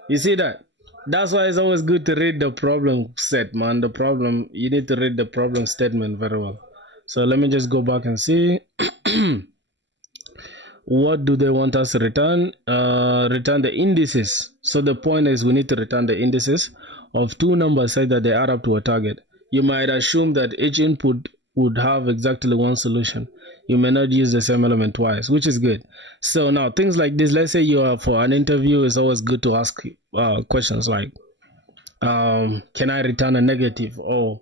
You see that? That's why it's always good to read the problem set, man. The problem, you need to read the problem statement very well. So let me just go back and see. What do they want us to return? Return the indices. So the point is we need to return the indices of 2 numbers such that they add up to a target. You might assume that each input would have exactly one solution. You may not use the same element twice, which is good. So now things like this, let's say you are for an interview, it's always good to ask questions like, can I return a negative? Or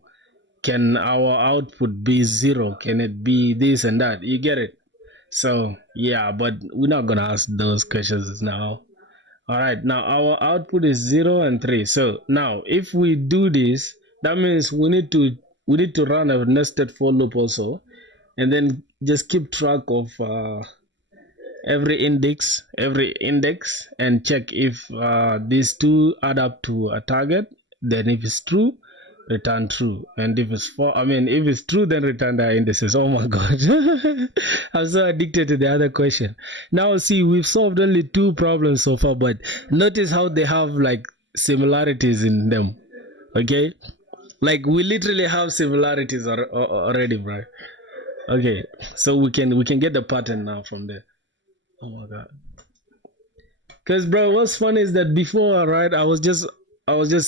can our output be 0? Can it be this and that? You get it? So yeah, but we're not gonna ask those questions now. All right, now our output is 0 and 3. So now if we do this, that means we need to run a nested for loop also, and then just keep track of every index, and check if these two add up to a target. Then if it's true, return true, and if it's if it's true, then return the indices. Oh my god. I'm so addicted to the other question. Now see, we've solved only 2 problems so far, but notice how they have like similarities in them. Okay, like we literally have similarities already, bro. Okay, so we can get the pattern now from there. Oh my god. Because bro, what's funny is that before, right, I was just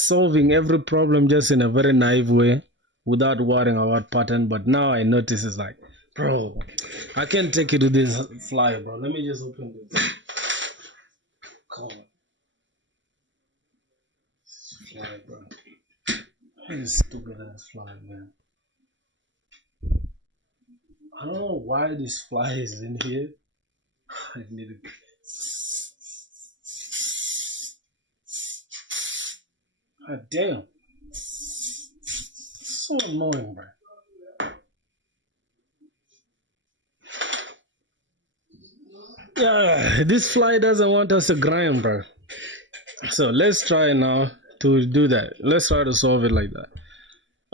solving every problem just in a very naive way without worrying about pattern. But now I notice it's like, bro, I can't take you to this fly, bro. Let me just open this. Come on. Fly, bro. This stupid ass fly, man. I don't know why this fly is in here. I need to. God damn. So annoying, bro. Yeah, this fly doesn't want us to grind, bro. So let's try now to do that. Let's try to solve it like that.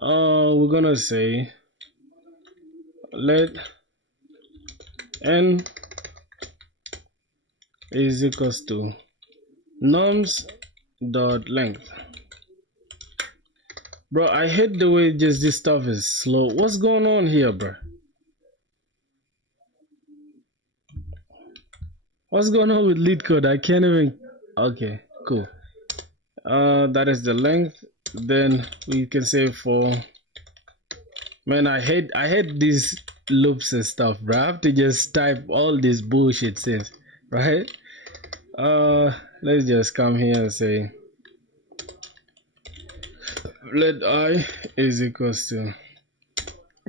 We're gonna say let n is equals to nums dot length. Bro, I hate the way just this stuff is slow. What's going on here, bro? What's going on with lead code? I can't even. Okay, cool. That is the length. Then we can say for. Man, I hate these loops and stuff, bro. I have to just type all this bullshit since, right? Let's just come here and say let I is equals to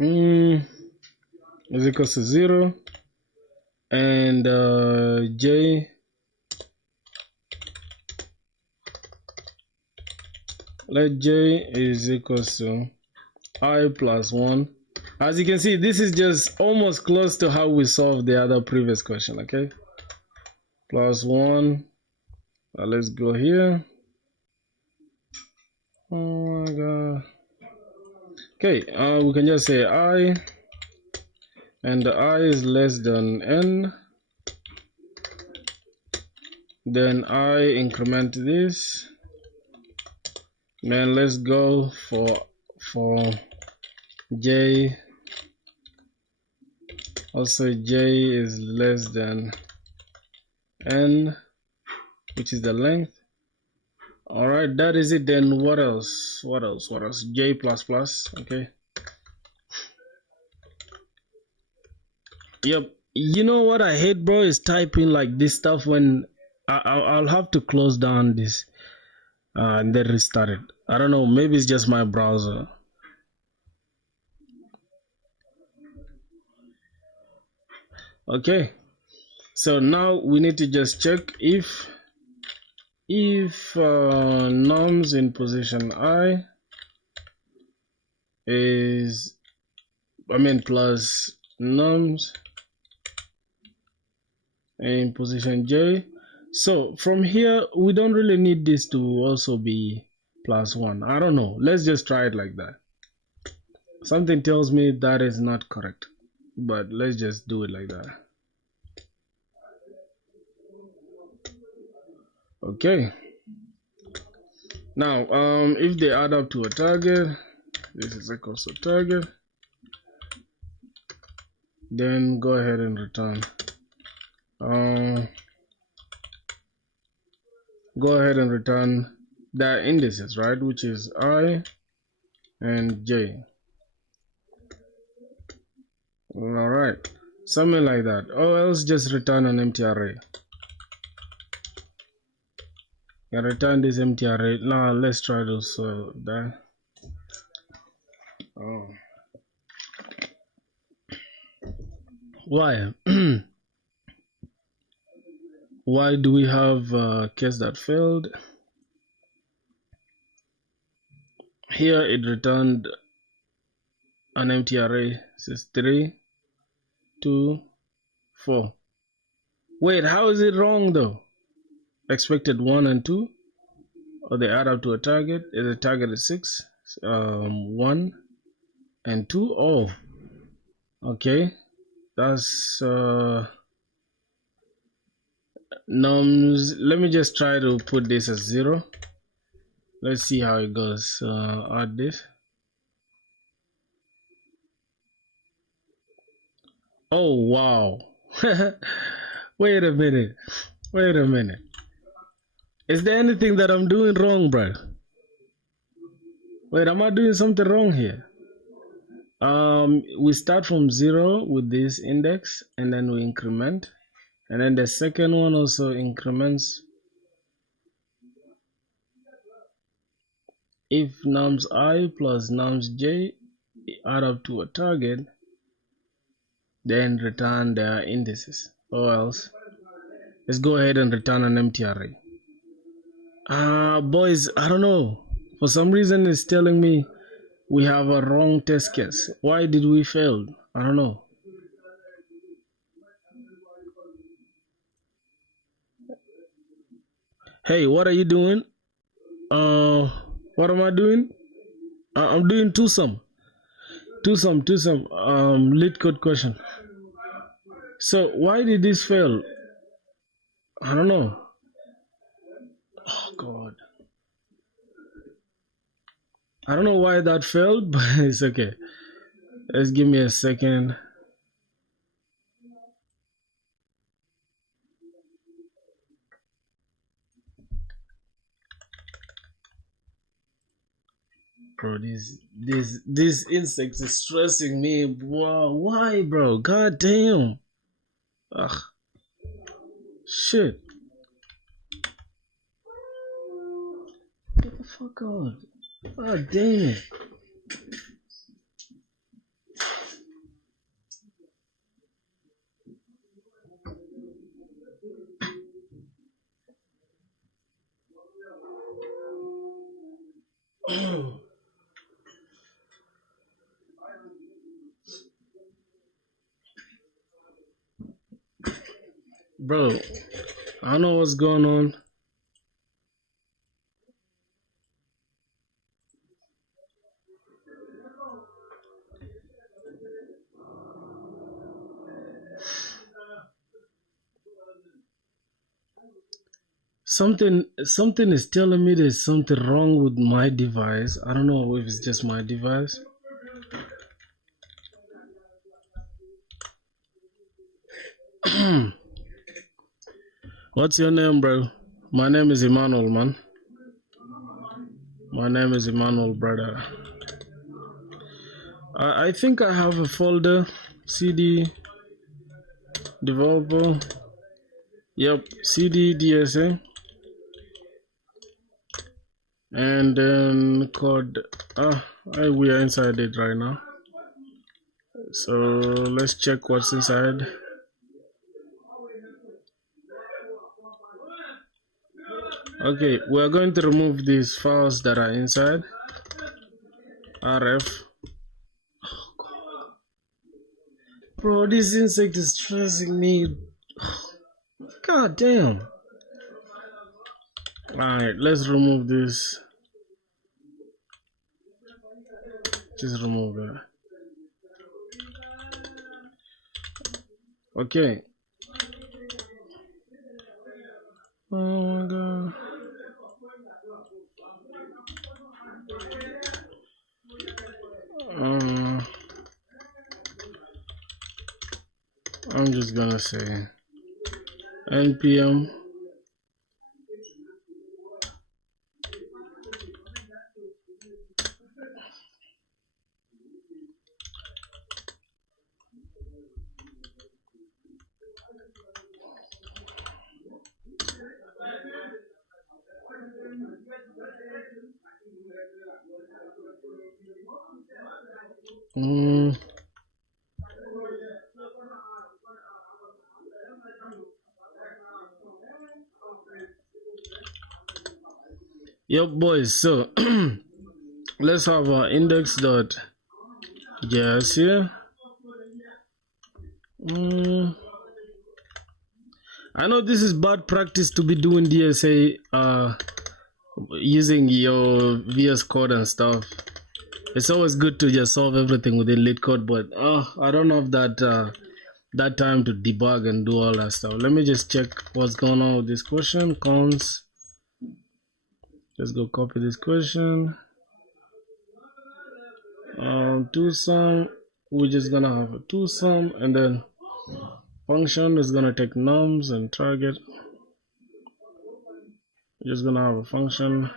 is equals to 0, and j let j is equals to I plus 1. As you can see, this is just almost close to how we solved the other previous question. Okay, plus 1. Let's go here. Oh my god. Okay, we can just say I, and the I is less than n. Then I increment this. Then let's go for j. Also j is less than n, which is the length. All right, that is it. Then what else? What else? J plus plus. Okay. Yep. You know what I hate, bro, is typing like this stuff when I'll have to close down this and then restart it. I don't know. Maybe it's just my browser. Okay. So now we need to just check if nums in position I is, plus nums in position j. So from here we don't really need this to also be plus 1. I don't know. Let's just try it like that. Something tells me that is not correct, but let's just do it like that. Okay. Now if they add up to a target, this is equals to target, then go ahead and return their indices, right, which is I and j. All right, something like that, or else just return an empty array. And return this empty array. Now let's try to solve that. Oh, why? Why do we have a case that failed? Here it returned an empty array. It says 3, 2, 4. Wait, how is it wrong though? Expected 1 and 2, or they add up to a target. The target is 6, 1 and 2. Oh, okay, that's nums. Let me just try to put this as 0. Let's see how it goes. Add this. Oh wow. Wait a minute. Is there anything that I'm doing wrong, bro? Wait, am I doing something wrong here? We start from 0 with this index, and then we increment, and then the second one also increments. If nums I plus nums j add up to a target, then return their indices, or else let's go ahead and return an empty array. Boys, I don't know, for some reason it's telling me we have a wrong test case. Why did we fail? I don't know. Hey, what are you doing? What am I doing? I'm doing twosome. Lead code question. So why did this fail? I don't know. Oh god, I don't know why that failed, but it's okay. Let's give me a second. Bro, this insect is stressing me. Wow, why, bro? God damn. Ugh. Shit. Get the fuck out. God damn it. Bro, I don't know what's going on. Something is telling me there's something wrong with my device. I don't know if it's just my device. What's your name, bro? My name is Emmanuel, man. My name is Emmanuel, brother. I think I have a folder, CD, developer. Yep, CD, DSA. And then code. We are inside it right now. So let's check what's inside. Okay, we are going to remove these files that are inside. RF. Bro, this insect is stressing me. God damn. Alright, let's remove this. Just remove that. Okay. Oh my god. I'm just gonna say npm Yep, boys, so let's have our index.js here. I know this is bad practice to be doing DSA using your VS Code and stuff. It's always good to just solve everything within LeetCode, but I don't have that time to debug and do all that stuff. Let me just check what's going on with this question. Cons. Let's go copy this question. TwoSum. We're just gonna have a TwoSum, and then function is gonna take nums and target. We're just gonna have a function.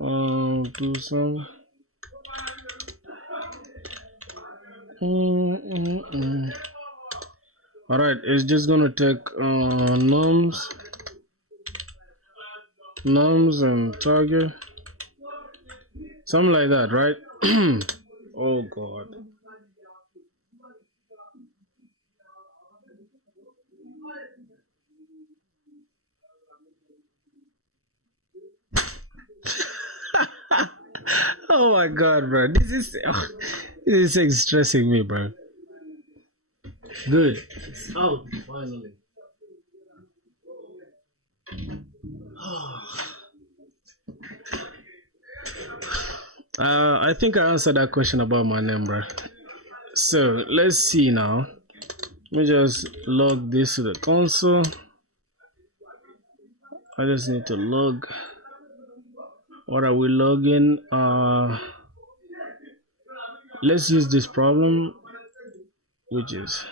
TwoSum. All right, it's just gonna take nums and target, something like that, right? Oh god. Oh my god, bro, this is stressing me, bro. Good. Oh, finally. I think I answered that question about my name, bro. So let's see now. Let me just log this to the console. I just need to log. What are we logging? Let's use this problem, which is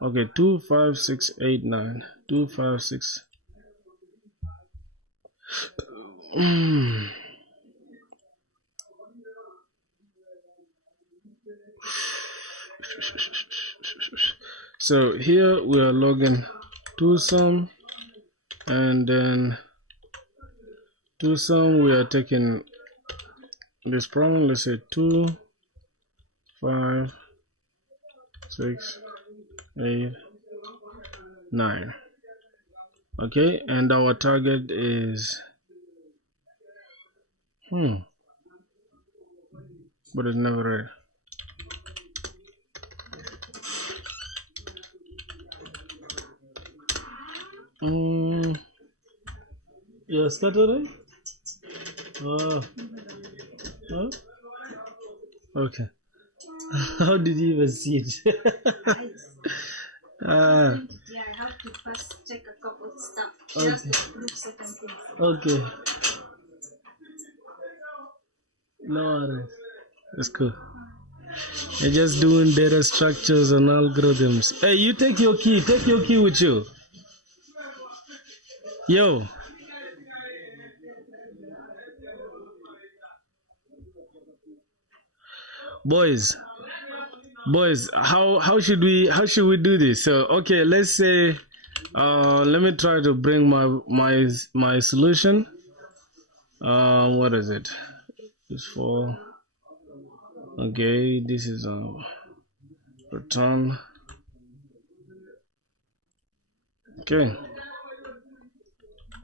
okay, 25689 256. So here we are logging TwoSum, and then TwoSum we are taking this problem. Let's say 2 5 6 8 9. Okay, and our target is but it's never read. You're stuttering? Oh. Oh. Okay. How did you even see it? Yeah, I have to first check a couple of stuff. Okay. Just to prove certain things. Okay. No worries. That's cool. You're just doing data structures and algorithms. Hey, you take your key. Take your key with you. Yo. Boys. How should we do this? So okay, let's say let me try to bring my solution. What is it? It's for okay, this is return. Okay,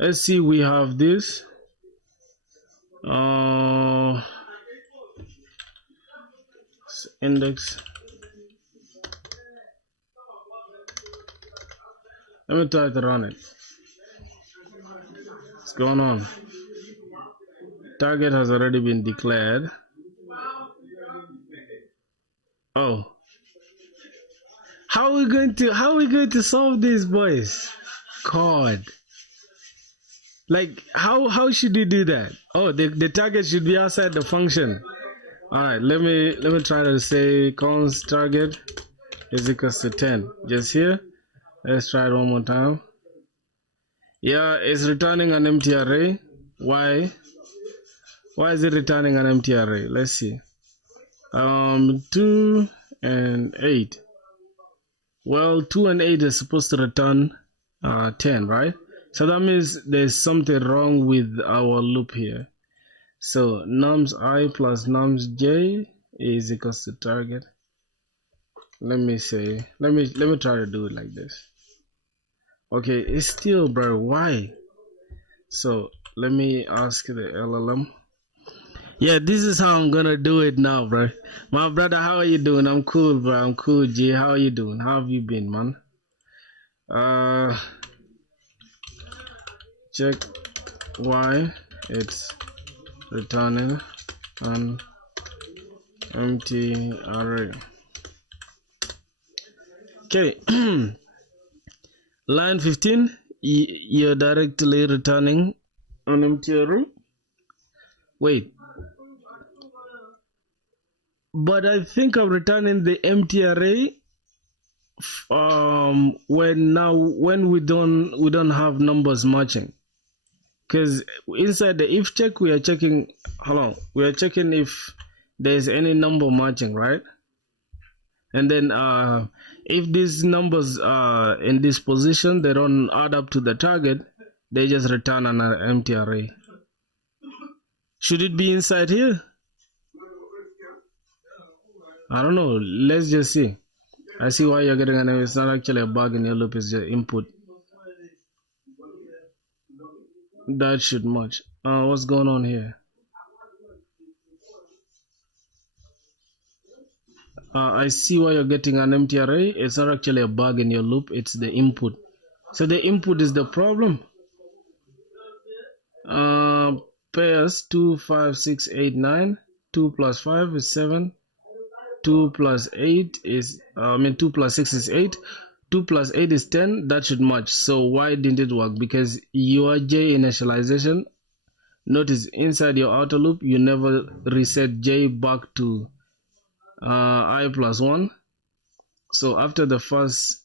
let's see, we have this index. Let me try to run it. What's going on? Target has already been declared. Oh, how are we going to solve this, boys? God, like how should we do that? Oh, the target should be outside the function. All right, let me try to say const target is equals to 10. Just here. Let's try it one more time. Yeah, it's returning an empty array. Why is it returning an empty array? Let's see. 2 and 8. Well, 2 and 8 is supposed to return 10, right? So that means there's something wrong with our loop here. So nums I plus nums j is equals to target. Let me try to do it like this. Okay, it's still, bro, why? So let me ask the LLM. Yeah, this is how I'm gonna do it now, bro. My brother, how are you doing? I'm cool, bro. I'm cool, G. How are you doing? How have you been, man? Check why it's returning an empty array. Okay. Line 15, you're directly returning an empty array. Wait, but I think I'm returning the empty array when we don't have numbers matching, because inside the if check we are checking if there's any number matching, right? And then if these numbers are in this position, they don't add up to the target, they just return an empty array. Should it be inside here? I don't know. Let's just see. I see why you're getting an error. It's not actually a bug in your loop, it's just input. That should match. What's going on here? I see why you're getting an empty array. It's not actually a bug in your loop, it's the input. So the input is the problem. Pairs 2, 5, 6, 8, 9. 2 plus 5 is 7. 2 plus 8 is 2 plus 6 is 8. 2 plus 8 is 10. That should match. So why didn't it work? Because your J initialization, notice inside your outer loop you never reset J back to I plus 1. So after the first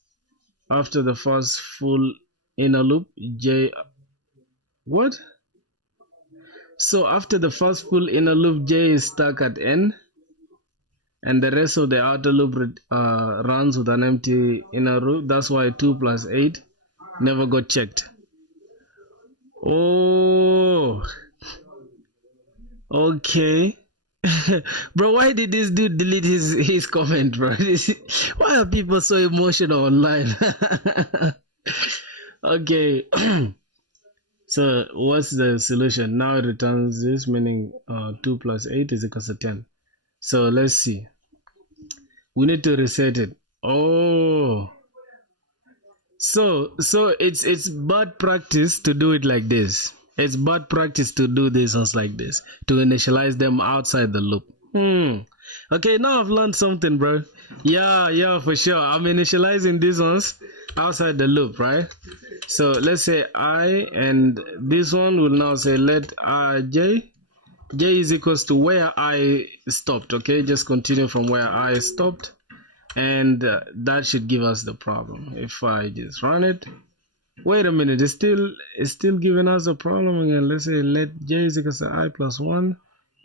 full inner loop, J, what? So after the first full inner loop, J is stuck at n, and the rest of the outer loop runs with an empty inner loop. That's why 2 plus 8 never got checked. Oh, okay. Bro, why did this dude delete his comment, bro? Why are people so emotional online? Okay. So what's the solution? Now it returns this, meaning 2 plus 8 is equal to 10. So let's see. We need to reset it. Oh, So it's bad practice to do it like this. It's bad practice to do these ones like this, to initialize them outside the loop. Okay, now I've learned something, bro. Yeah, for sure. I'm initializing these ones outside the loop, right? So let's say I, and this one will now say let j is equals to where I stopped. Okay, just continue from where I stopped, and that should give us the problem. If I just run it, wait a minute, it's still giving us a problem again. Let's say let j is equals to I plus 1,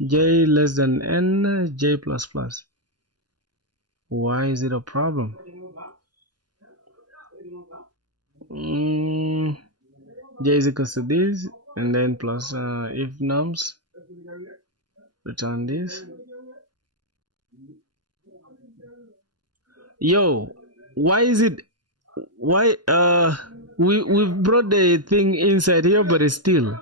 j less than n, j plus plus. Why is it a problem? J is equals to this, and then plus if nums, return this. Yo, why is it, why we've brought the thing inside here, but it's still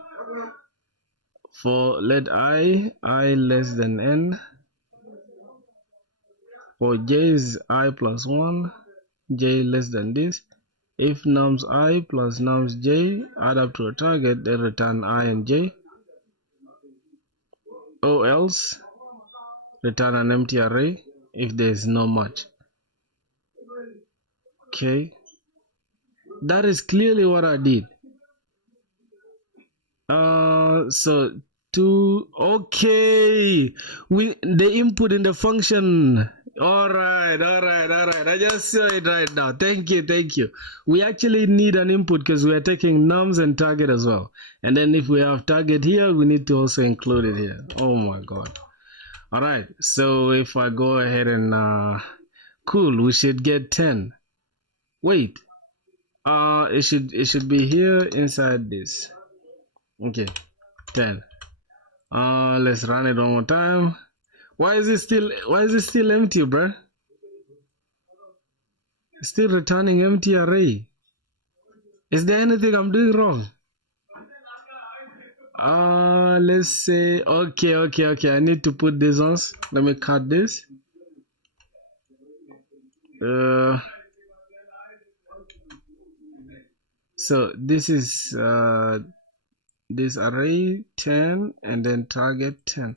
for let I less than n, for j is I plus 1, j less than this. If nums I plus nums j add up to a target, then return I and j, or else return an empty array if there is no match. Okay, that is clearly what I did. So to, okay, the input in the function. All right. I just saw it right now. Thank you. We actually need an input because we are taking nums and target as well. And then if we have target here, we need to also include it here. Oh my god. All right. So if I go ahead and cool, we should get 10. Wait. It should be here inside this. Okay, 10. Let's run it one more time. Why is it still empty, bruh? Still returning empty array. Is there anything I'm doing wrong? Let's say, okay. I need to put this on. Let me cut this. So this is this array 10 and then target 10.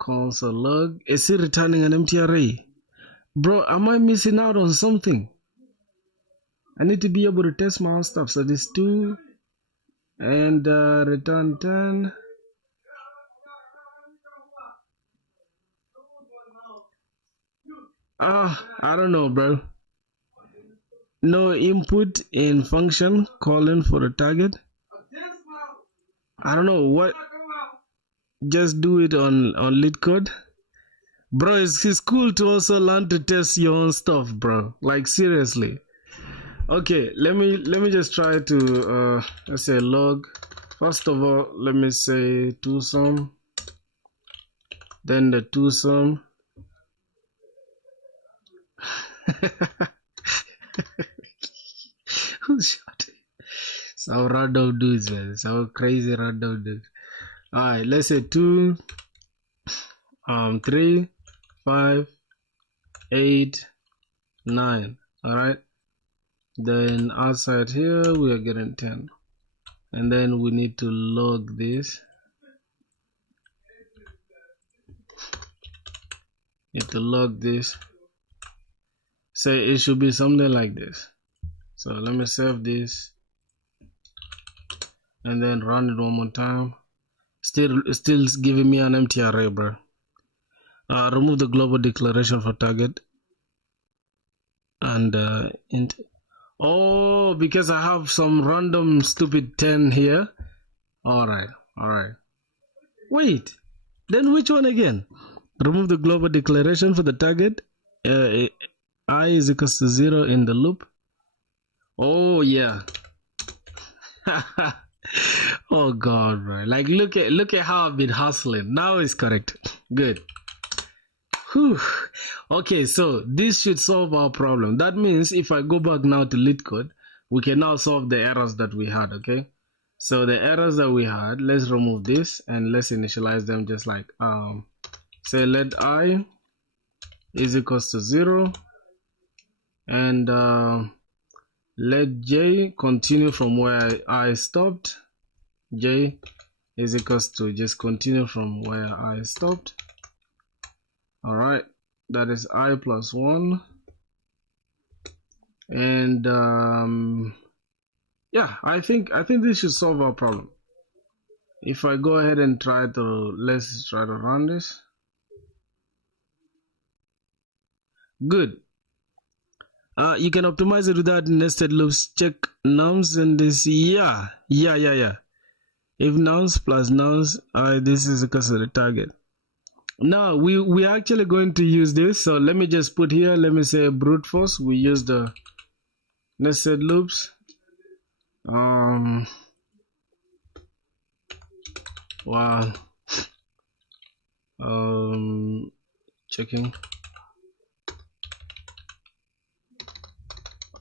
Console log. Is it returning an empty array? Bro, am I missing out on something? I need to be able to test my own stuff. So this 2 and return 10. I don't know, bro. No input in function calling for the target. I don't know what. Just do it on lead code, bro. It's cool to also learn to test your own stuff, bro. Like seriously. Okay, let me just try to let's say log. First of all, let me say twosome, then the twosome. Who's shot? So random dudes, man. So crazy random dudes. Alright, let's say 2, 3, 5, 8, 9. Alright. Then outside here we are getting 10. And then we need to log this. Need to log this. Say it should be something like this. So let me save this and then run it one more time. Still giving me an empty array, bro. Remove the global declaration for target and oh, because I have some random stupid 10 here. All right. Wait, then which one again? Remove the global declaration for the target. I is equals to 0 in the loop. Oh yeah. Oh god, bro. Like look at how I've been hustling. Now it's correct. Good. Whew. Okay, so this should solve our problem. That means if I go back now to lead code, we can now solve the errors that we had. Okay, so the errors that we had, let's remove this and let's initialize them just like say let I is equals to 0 and let j continue from where I stopped. J is equals to just continue from where I stopped. All right, that is I plus 1. And yeah, I think this should solve our problem. If I go ahead and let's try to run this. Good. You can optimize it without nested loops. Check nums and this. Yeah. If nums plus nums, this is because of the target. Now we are actually going to use this. So let me just put here. Let me say brute force. We use the nested loops. Wow. Checking.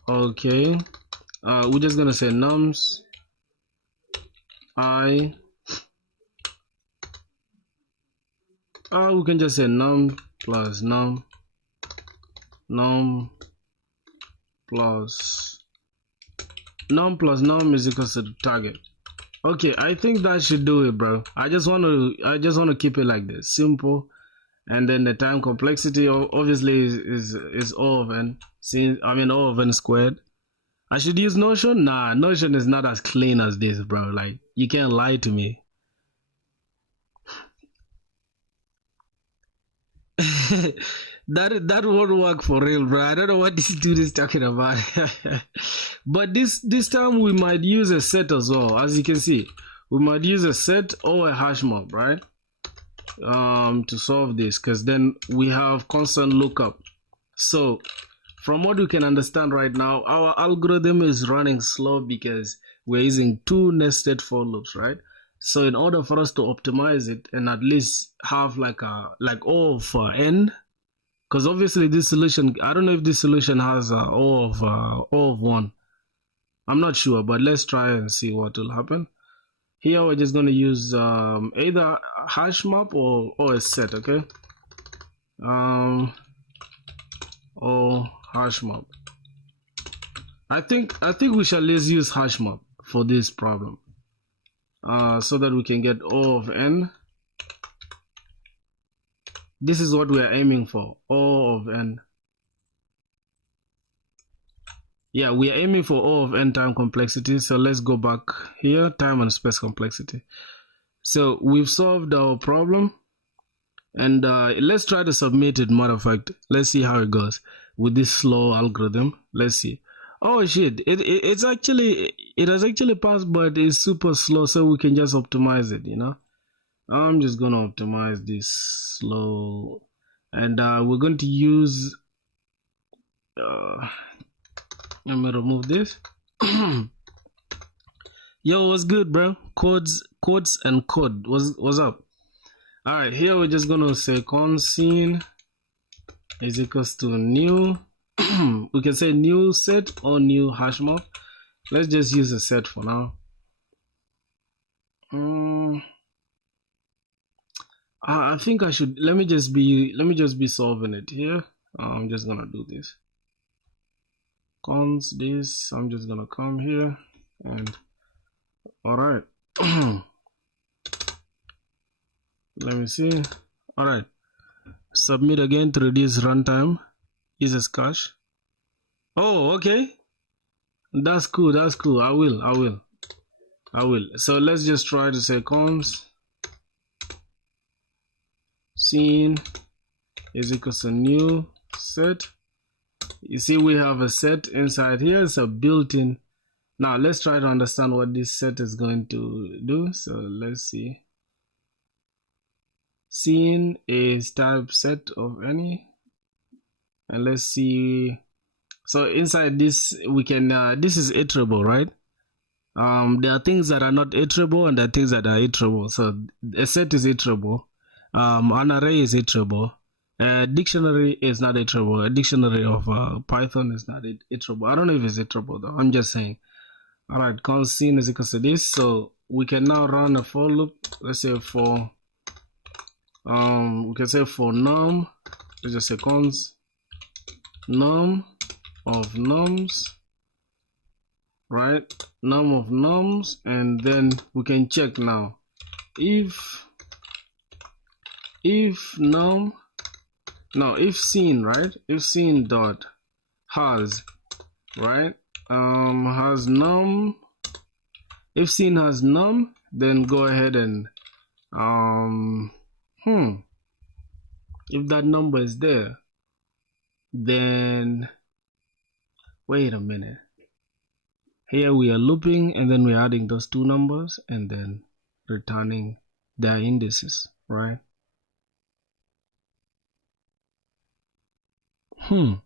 Okay. We're just gonna say nums I. We can just say num plus num plus num is equal to the target. Okay, I think that should do it, bro. I just want to keep it like this, simple. And then the time complexity obviously is O of n. O of n squared. I should use Notion. Nah, Notion is not as clean as this, bro. Like, you can't lie to me. that won't work for real, bro. I don't know what this dude is talking about. But this time we might use a set as well. As you can see, we might use a set or a hash map, right? To solve this, because then we have constant lookup. So from what we can understand right now, our algorithm is running slow because we're using 2 nested for loops, right? So in order for us to optimize it and at least have like O of n, because obviously this solution, I don't know if this solution has O of 1. I'm not sure, but let's try and see what will happen. Here we're just going to use either hash map or a set, okay? Or hash map. I think we shall just use hash map for this problem, so that we can get O of n. This is what we are aiming for, O of n. Yeah, we are aiming for O of n time complexity. So let's go back here, time and space complexity. So we've solved our problem, and let's try to submit it. Matter of fact, let's see how it goes with this slow algorithm. Let's see. Oh shit, it has actually passed, but it's super slow, so we can just optimize it, you know. I'm just gonna optimize this slow, and we're going to use let me remove this. Yo, what's good, bro? Codes and code. What's up? All right, here we're just gonna say const scene is equals to new. We can say new set or new hash map. Let's just use a set for now. I think I should. Let me just be solving it here. I'm just gonna do this. Const this. I'm just gonna come here and all right. Let me see. All right. Submit again to reduce runtime. Uses cache. Oh, okay. That's cool. That's cool. I will. So let's just try to say const scene is equals to new set. You see, we have a set inside here. It's a built-in. Now let's try to understand what this set is going to do. So let's see. Scene is type set of any, and let's see. So inside this we can this is iterable, right? There are things that are not iterable and there are things that are iterable. So a set is iterable, an array is iterable, a dictionary is not iterable. A dictionary of Python is not iterable. I don't know if it's iterable though, I'm just saying. All right, const scene is equal to this. So we can now run a for loop. Let's say for we can say for num, let's just say const num of nums, right? Num of nums, and then we can check now if num, now if scene, right? If scene dot has, right, has num, if scene has num, then go ahead and if that number is there, then wait a minute, here we are looping, and then we're adding those two numbers and then returning their indices, right? I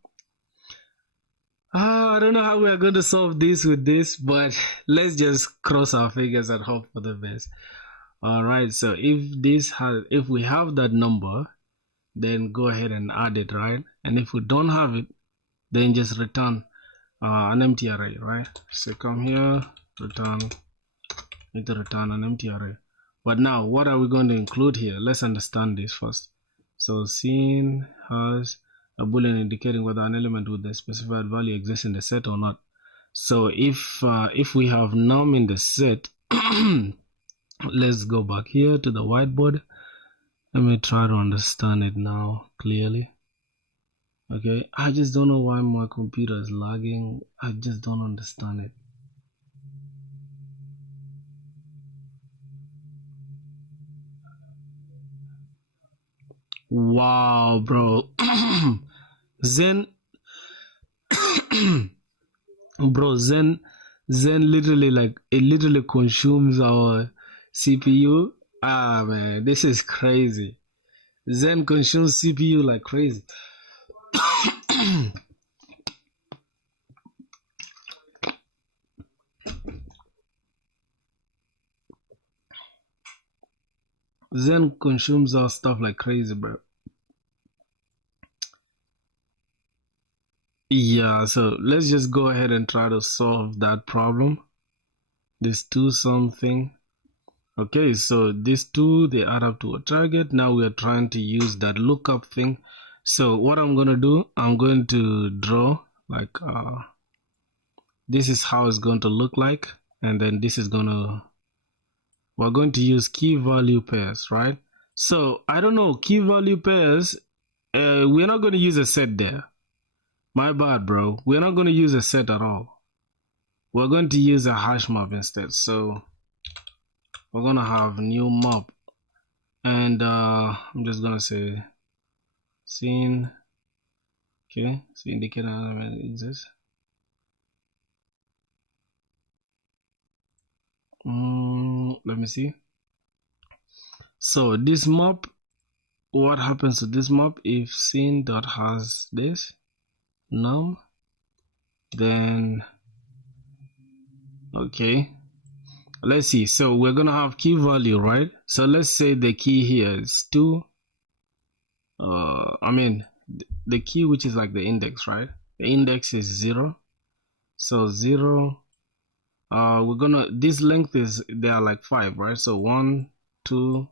don't know how we are going to solve this with this, but let's just cross our fingers and hope for the best. All right, so if we have that number, then go ahead and add it, right? And if we don't have it, then just return an empty array, right? So come here, need to return an empty array. But now, what are we going to include here? Let's understand this first. So scene has a boolean indicating whether an element with the specified value exists in the set or not. So if we have num in the set, let's go back here to the whiteboard. Let me try to understand it now clearly. Okay, I just don't know why my computer is lagging. I just don't understand it. Wow, bro. Zen bro, Zen literally, like, it literally consumes our CPU. Ah man, this is crazy. Zen consumes CPU like crazy. Zen consumes our stuff like crazy, bro. Yeah, so let's just go ahead and try to solve that problem. This two something. Okay, so these two, they add up to a target. Now we are trying to use that lookup thing. So what I'm gonna do, I'm going to draw like this is how it's going to look like, and then this is we're going to use key value pairs, right? So I don't know, key value pairs, we're not going to use a set there. My bad, bro. We're not going to use a set at all. We're going to use a hash map instead. So we're going to have new map, and I'm just going to say scene. Okay, so indicate an element exists. Let me see. So this map, what happens to this map if scene dot has this num, then okay, let's see. So we're gonna have key value, right? So let's say the key here is 2. I mean the key, which is like the index, right? The index is 0. So 0, we're gonna, this length is, they are like 5, right? So 1, 2,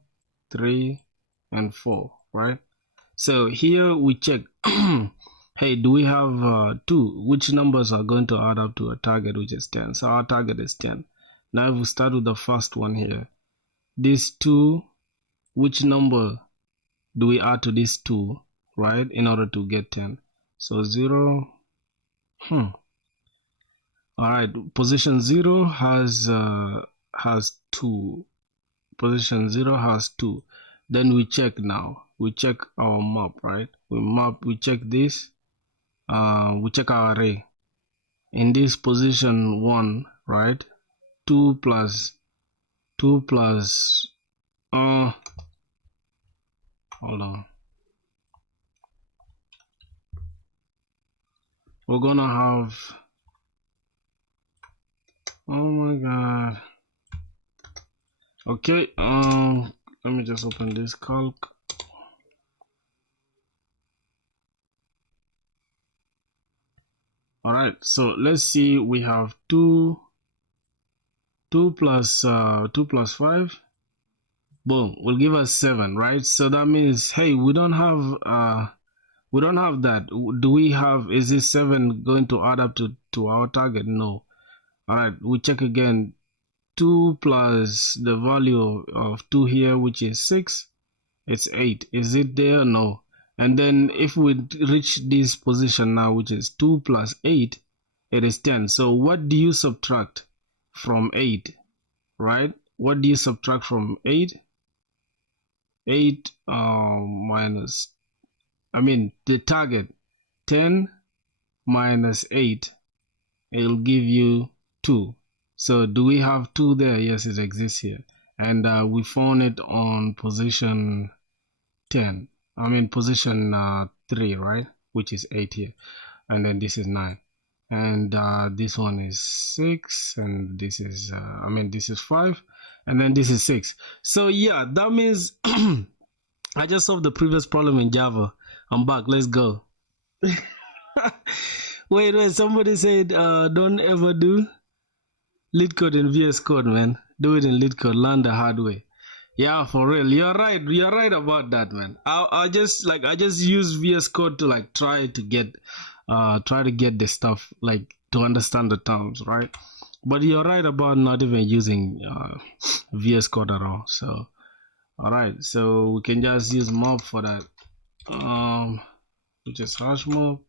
3 and 4, right? So here we check hey, do we have 2? Which numbers are going to add up to a target, which is 10? So our target is 10. Now if we start with the first one here, this 2, which number do we add to this 2, right, in order to get 10? So 0. Alright, position 0 has 2. Position 0 has 2. Then we check now. We check our map, right? We check this. We check our array. In this position 1, right? 2 plus hold on. We're gonna have, oh my god. Okay, let me just open this calc. All right, so let's see, we have 2 plus 5, boom, will give us 7, right? So that means, hey, we don't have that. Do we have, is this 7 going to add up to our target? No. All right, we check again. 2 plus the value of 2 here, which is 6, it's 8. Is it there? No. And then if we reach this position now, which is 2 plus 8, it is 10. So what do you subtract from 8, right? What do you subtract from 8? 8 minus, I mean the target, 10 minus 8, it'll give you 2. So do we have 2 there? Yes, it exists here. And we found it on position 10. I mean position 3, right? Which is 8 here. And then this is 9. And this one is 6. And this is, I mean, this is 5. And then this is 6. So yeah, that means I just solved the previous problem in Java. I'm back. Let's go. Wait, somebody said don't ever do lead code in VS Code, man. Do it in lead code, learn the hard way. Yeah, for real. You're right about that, man. I just use VS Code to like try to get the stuff, like to understand the terms, right? But you're right about not even using VS Code at all. So all right, so we can just use mob for that. Which is hashmap.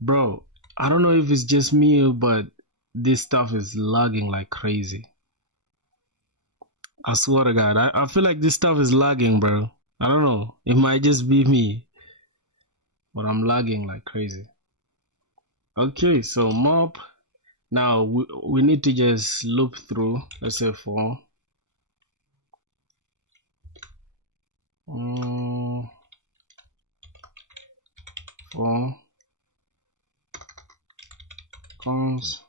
Bro, I don't know if it's just me, but this stuff is lagging like crazy. I swear to God, I feel like this stuff is lagging, bro. I don't know. It might just be me, but I'm lagging like crazy. Okay, so mob. Now we need to just loop through. Let's say for cons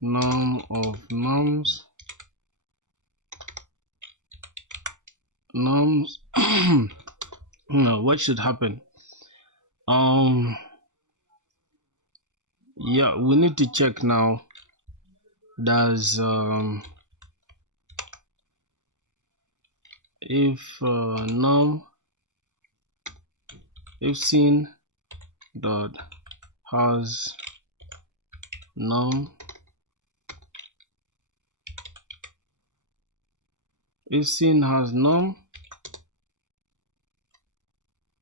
num of nums no, what should happen? Yeah, we need to check now. Does if num if scene dot has num, if scene has num,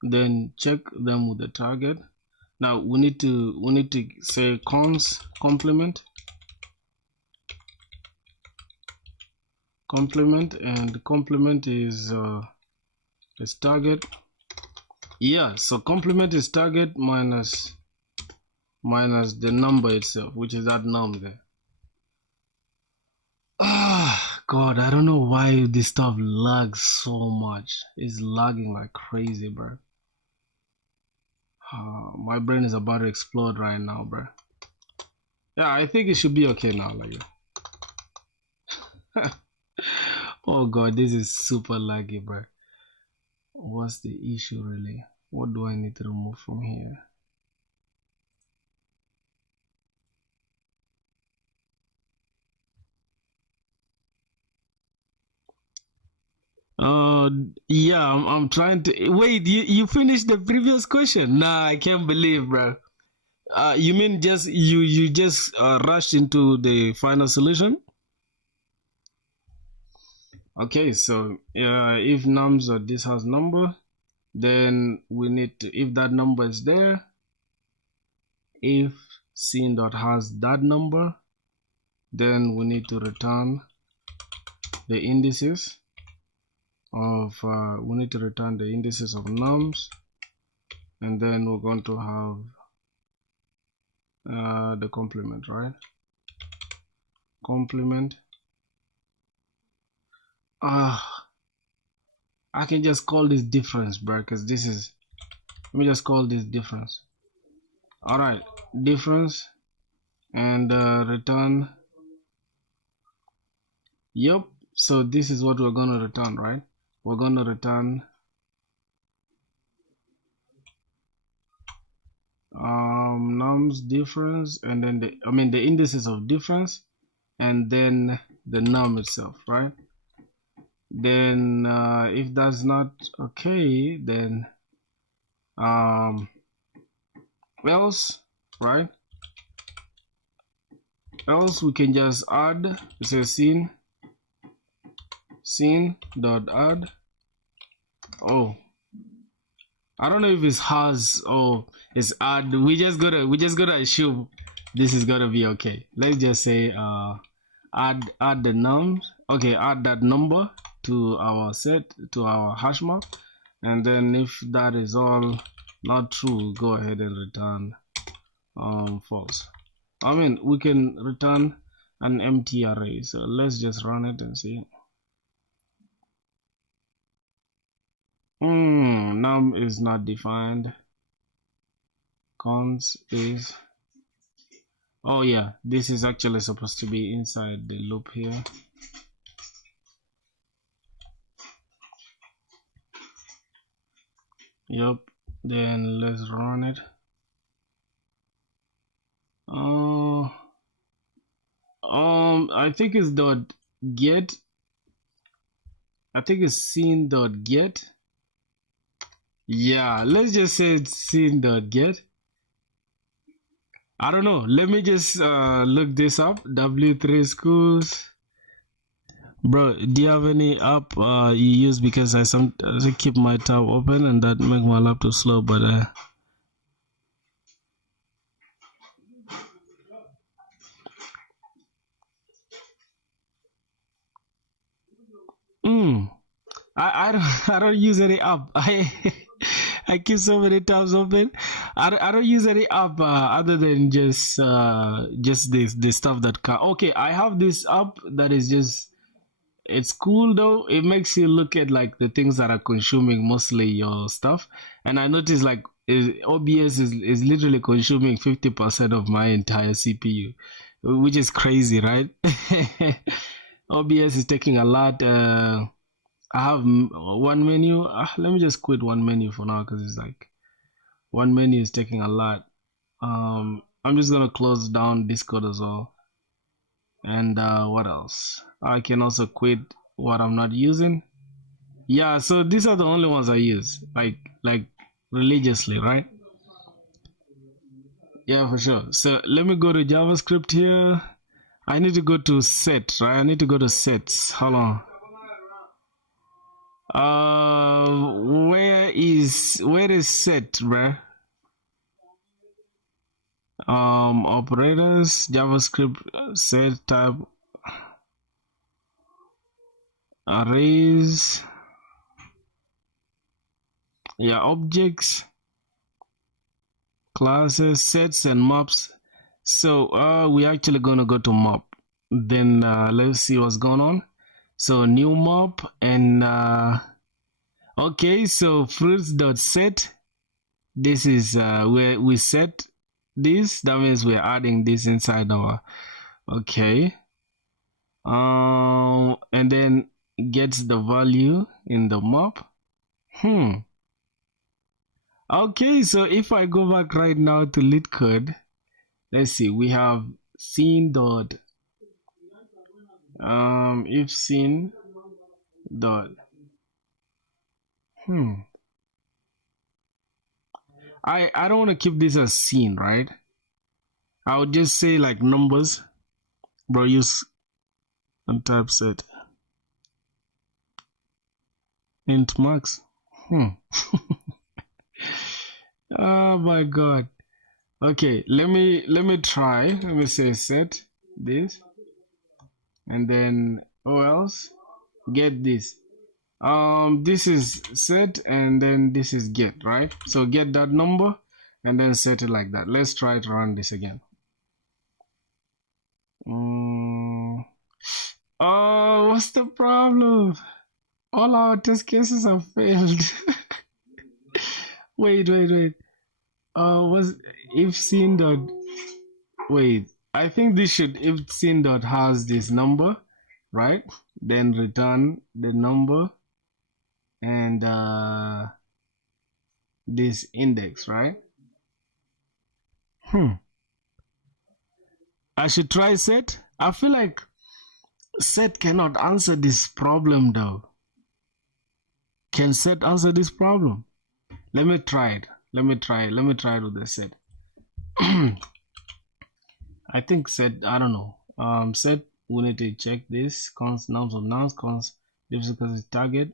then check them with the target. Now we need to say cons complement, and complement is target. Yeah, so complement is target minus the number itself, which is that num there. God, I don't know why this stuff lags so much. It's lagging like crazy, bro. My brain is about to explode right now, bro. Yeah, I think it should be okay now, like. Oh God, this is super laggy, bro. What's the issue really? What do I need to remove from here? Yeah, I'm trying to wait. You finished the previous question? Nah, I can't believe, bro. You mean just you just rushed into the final solution? Okay, so if nums or this has number, then we need to, if that number is there, if scene dot has that number, then we need to return the indices of nums, and then we're going to have the complement, right? Complement. I can just call this difference, bro, because this is, let me just call this difference. All right, difference, and return. Yep, so this is what we're going to return, right? We're going to return nums difference, and then the indices of difference, and then the num itself, right? Then if that's not okay, then else, right? else we can just add. It says scene dot add. Oh, I don't know if it's has or it's add. We just gotta assume this is gonna be okay. Let's just say add the nums. Okay, add that number to our set, to our hash map, and then if that is all not true, go ahead and return false. I mean, we can return an empty array. So let's just run it and see. Num is not defined. Cons is, oh yeah, this is actually supposed to be inside the loop here. Yep, then let's run it. I think it's dot get. I think it's scene dot get. Yeah, let's just say it's scene dot get. I don't know. Let me just look this up. W3 schools. Bro, do you have any app you use? Because I sometimes keep my tab open and that make my laptop slow, but I don't use any app. I keep so many tabs open. I don't use any app other than just this stuff that can. Okay, I have this app that is just, it's cool though. It makes you look at like the things that are consuming mostly your stuff, and I noticed like OBS is literally consuming 50% of my entire CPU, which is crazy, right? OBS is taking a lot. I have one menu. Let me just quit one menu for now because it's like one menu is taking a lot. I'm just gonna close down Discord as well. And what else? I can also quit what I'm not using. Yeah, so these are the only ones I use, like religiously, right? Yeah, for sure. So let me go to JavaScript here. I need to go to set, right? I need to go to sets. Hold on. Where is set, bruh? Operators, JavaScript, set type, arrays, yeah, objects, classes, sets, and maps. So we're actually gonna go to map. Then let's see what's going on. So new map, and okay, so fruits.set, this is where we set this. That means we're adding this inside our, okay, and then gets the value in the map. Okay, so if I go back right now to lead code, let's see, we have scene dot if scene dot I don't want to keep this as scene, right? I would just say like numbers, bro. Use and type set int max. Oh my god. Okay, let me try. Let me say set this, and then what else? Get this. This is set, and then this is get, right? So get that number and then set it like that. Let's try to run this again. Oh, what's the problem? All our test cases have failed. wait. Was if scene dot, wait, I think this should, if scene dot has this number, right? Then return the number and this index, right? I should try set. I feel like set cannot answer this problem though. Can set answer this problem? Let me try it. Let me try it with the set. I think set, I don't know. Set, we need to check this. Const nouns of nouns, const difficulty target.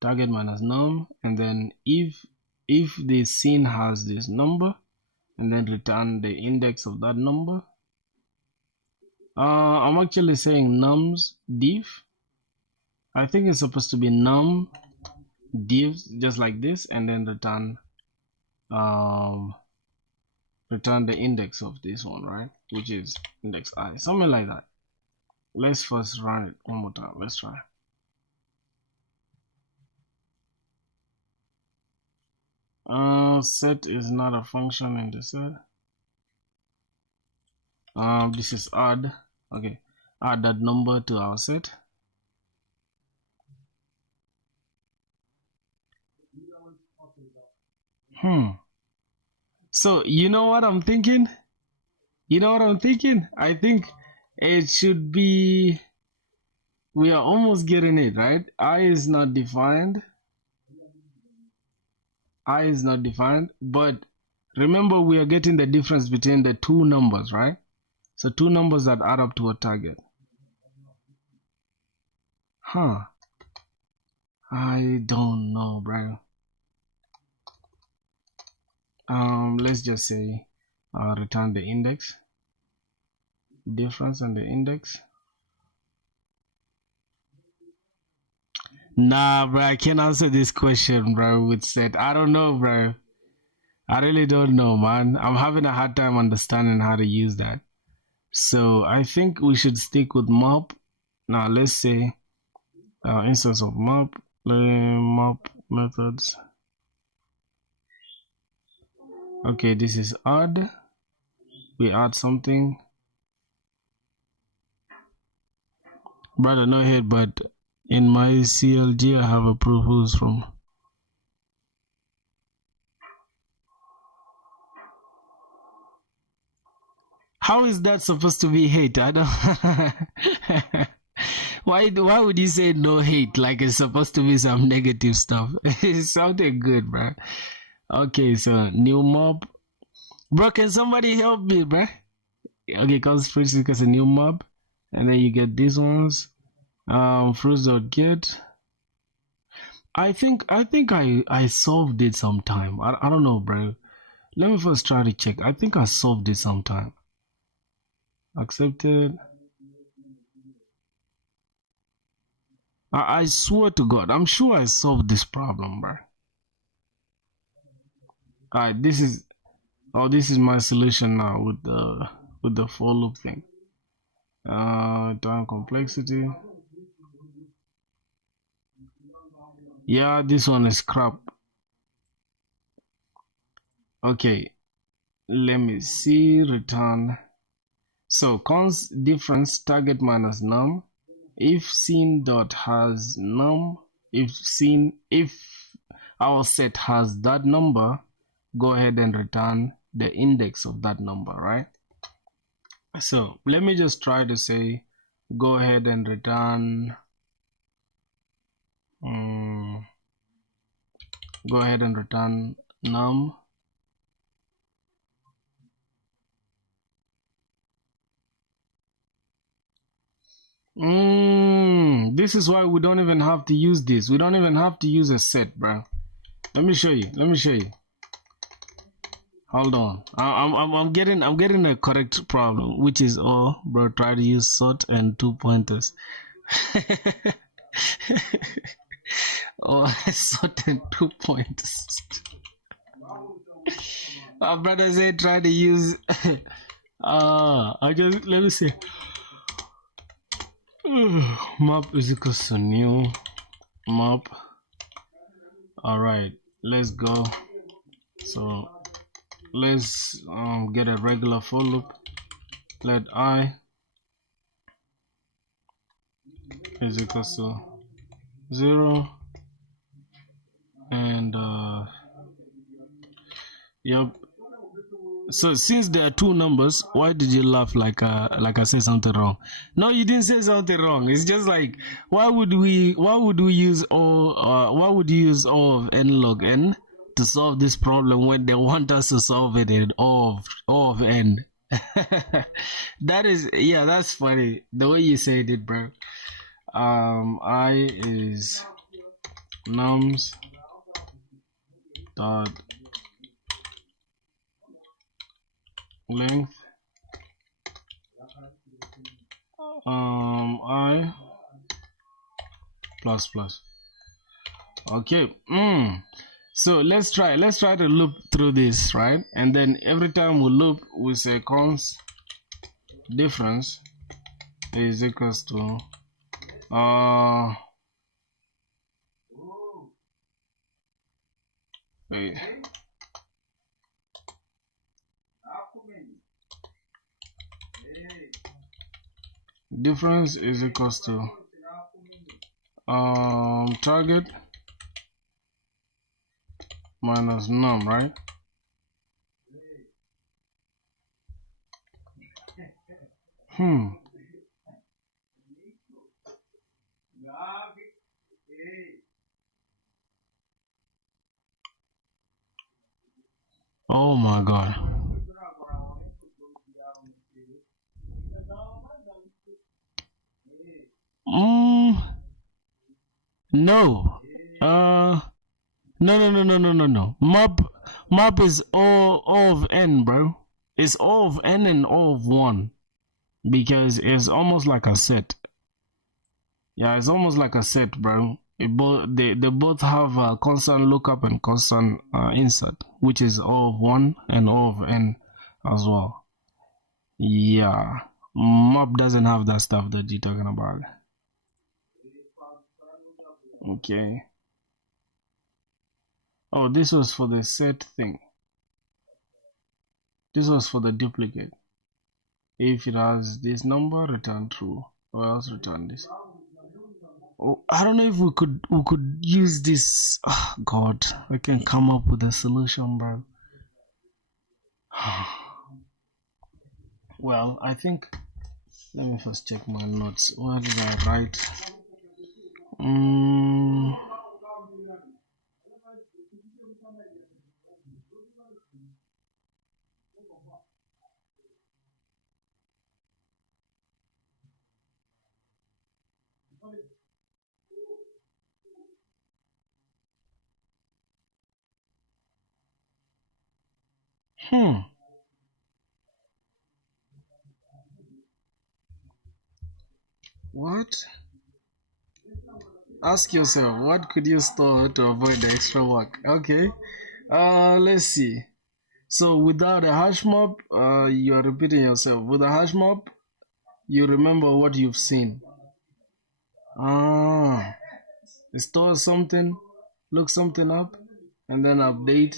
Target minus num, and then if the scene has this number, and then return the index of that number. I'm actually saying nums div. I think it's supposed to be num divs just like this, and then return return the index of this one, right? Which is index I, something like that. Let's first run it one more time. Let's try. Set is not a function in the set. This is add. Okay, add that number to our set. So you know what I'm thinking? I think it should be, we are almost getting it, right? I is not defined, but remember we are getting the difference between the two numbers, right? So two numbers that add up to a target. I don't know, bro. Let's just say return the index, difference and the index. Nah, bro, I can't answer this question, bro, with set. I don't know, bro. I really don't know, man. I'm having a hard time understanding how to use that. So I think we should stick with map. Now let's say instance of map, map methods. Okay, this is add. We add something. Brother, no head, but in my CLG I have a proof who's from. How is that supposed to be hate? I don't. Why would you say no hate like it's supposed to be some negative stuff? It sounded good, bro. Okay, so new mob. Bro, can somebody help me, bro? Okay, cause fruits is a new mob, and then you get these ones. Fruits.get. I think I solved it sometime. I don't know, bro. Let me first try to check. I think I solved it sometime. Accepted. I swear to God, I'm sure I solved this problem, bro. Alright, this is my solution now with the for loop thing. Time complexity. Yeah, this one is crap. Okay, let me see. Return. So const difference target minus num. If scene dot has num, if our set has that number, go ahead and return the index of that number, right? So let me just try to say, go ahead and return. Go ahead and return num. This is why we don't even have to use this. We don't even have to use a set, bro. Let me show you. Hold on. I'm getting a correct problem, which is bro, try to use sort and 2 pointers. Sort and 2 pointers. Our brother said try to use let me see. Map is equal to new map. Alright, let's go. So let's get a regular for loop. Let I is equal to 0, and yep. So since there are two numbers, why did you laugh like I said something wrong? No, you didn't say something wrong. It's just like, why would we use why would you use O of n log n to solve this problem when they want us to solve it in O of n. That is, yeah, that's funny the way you said it, bro. I is nums dot length I plus plus. Okay. So let's try to loop through this, right? And then every time we loop, we say const difference is equals to wait. Difference is equals to target minus num, right? Oh my god. No. No. Map is O of n, bro. It's O of n and O of 1 because it's almost like a set. Yeah, it's almost like a set, bro. They both have a constant lookup and constant insert, which is O of 1 and O of n as well. Yeah, map doesn't have that stuff that you're talking about. Okay. Oh, this was for the set thing. This was for the duplicate. If it has this number, return true, or else return this. Oh, I don't know if we could use this. Oh god, I can come up with a solution, bro. Well, I think, let me first check my notes. What did I write? What? Ask yourself, what could you store to avoid the extra work? Okay. Let's see. So without a hash map, you are repeating yourself. With a hash map, you remember what you've seen. Store something, look something up, and then update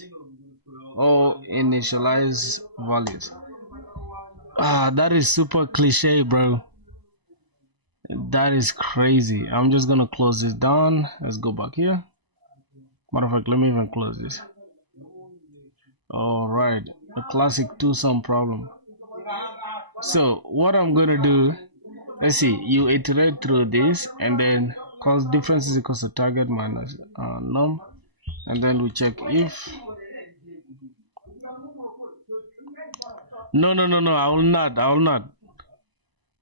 or initialize values. That is super cliche, bro. That is crazy. I'm just gonna close this down. Let's go back here. Matter of fact, let me even close this. All right, a classic two-sum problem. So what I'm gonna do, let's see, you iterate through this, and then cause difference is equals to target minus num, and then we check if. No, I will not.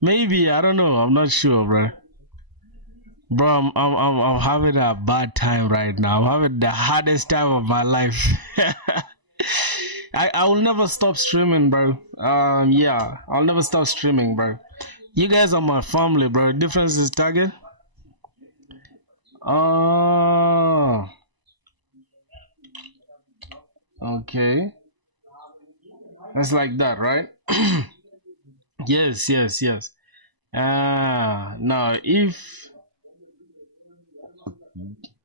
Maybe, I don't know, I'm not sure, bro. Bro, I'm having a bad time right now. I'm having the hardest time of my life. I will never stop streaming, bro. Yeah, I'll never stop streaming, bro. You guys are my family, bro. Difference is target. Okay. That's like that, right? Yes. Now if,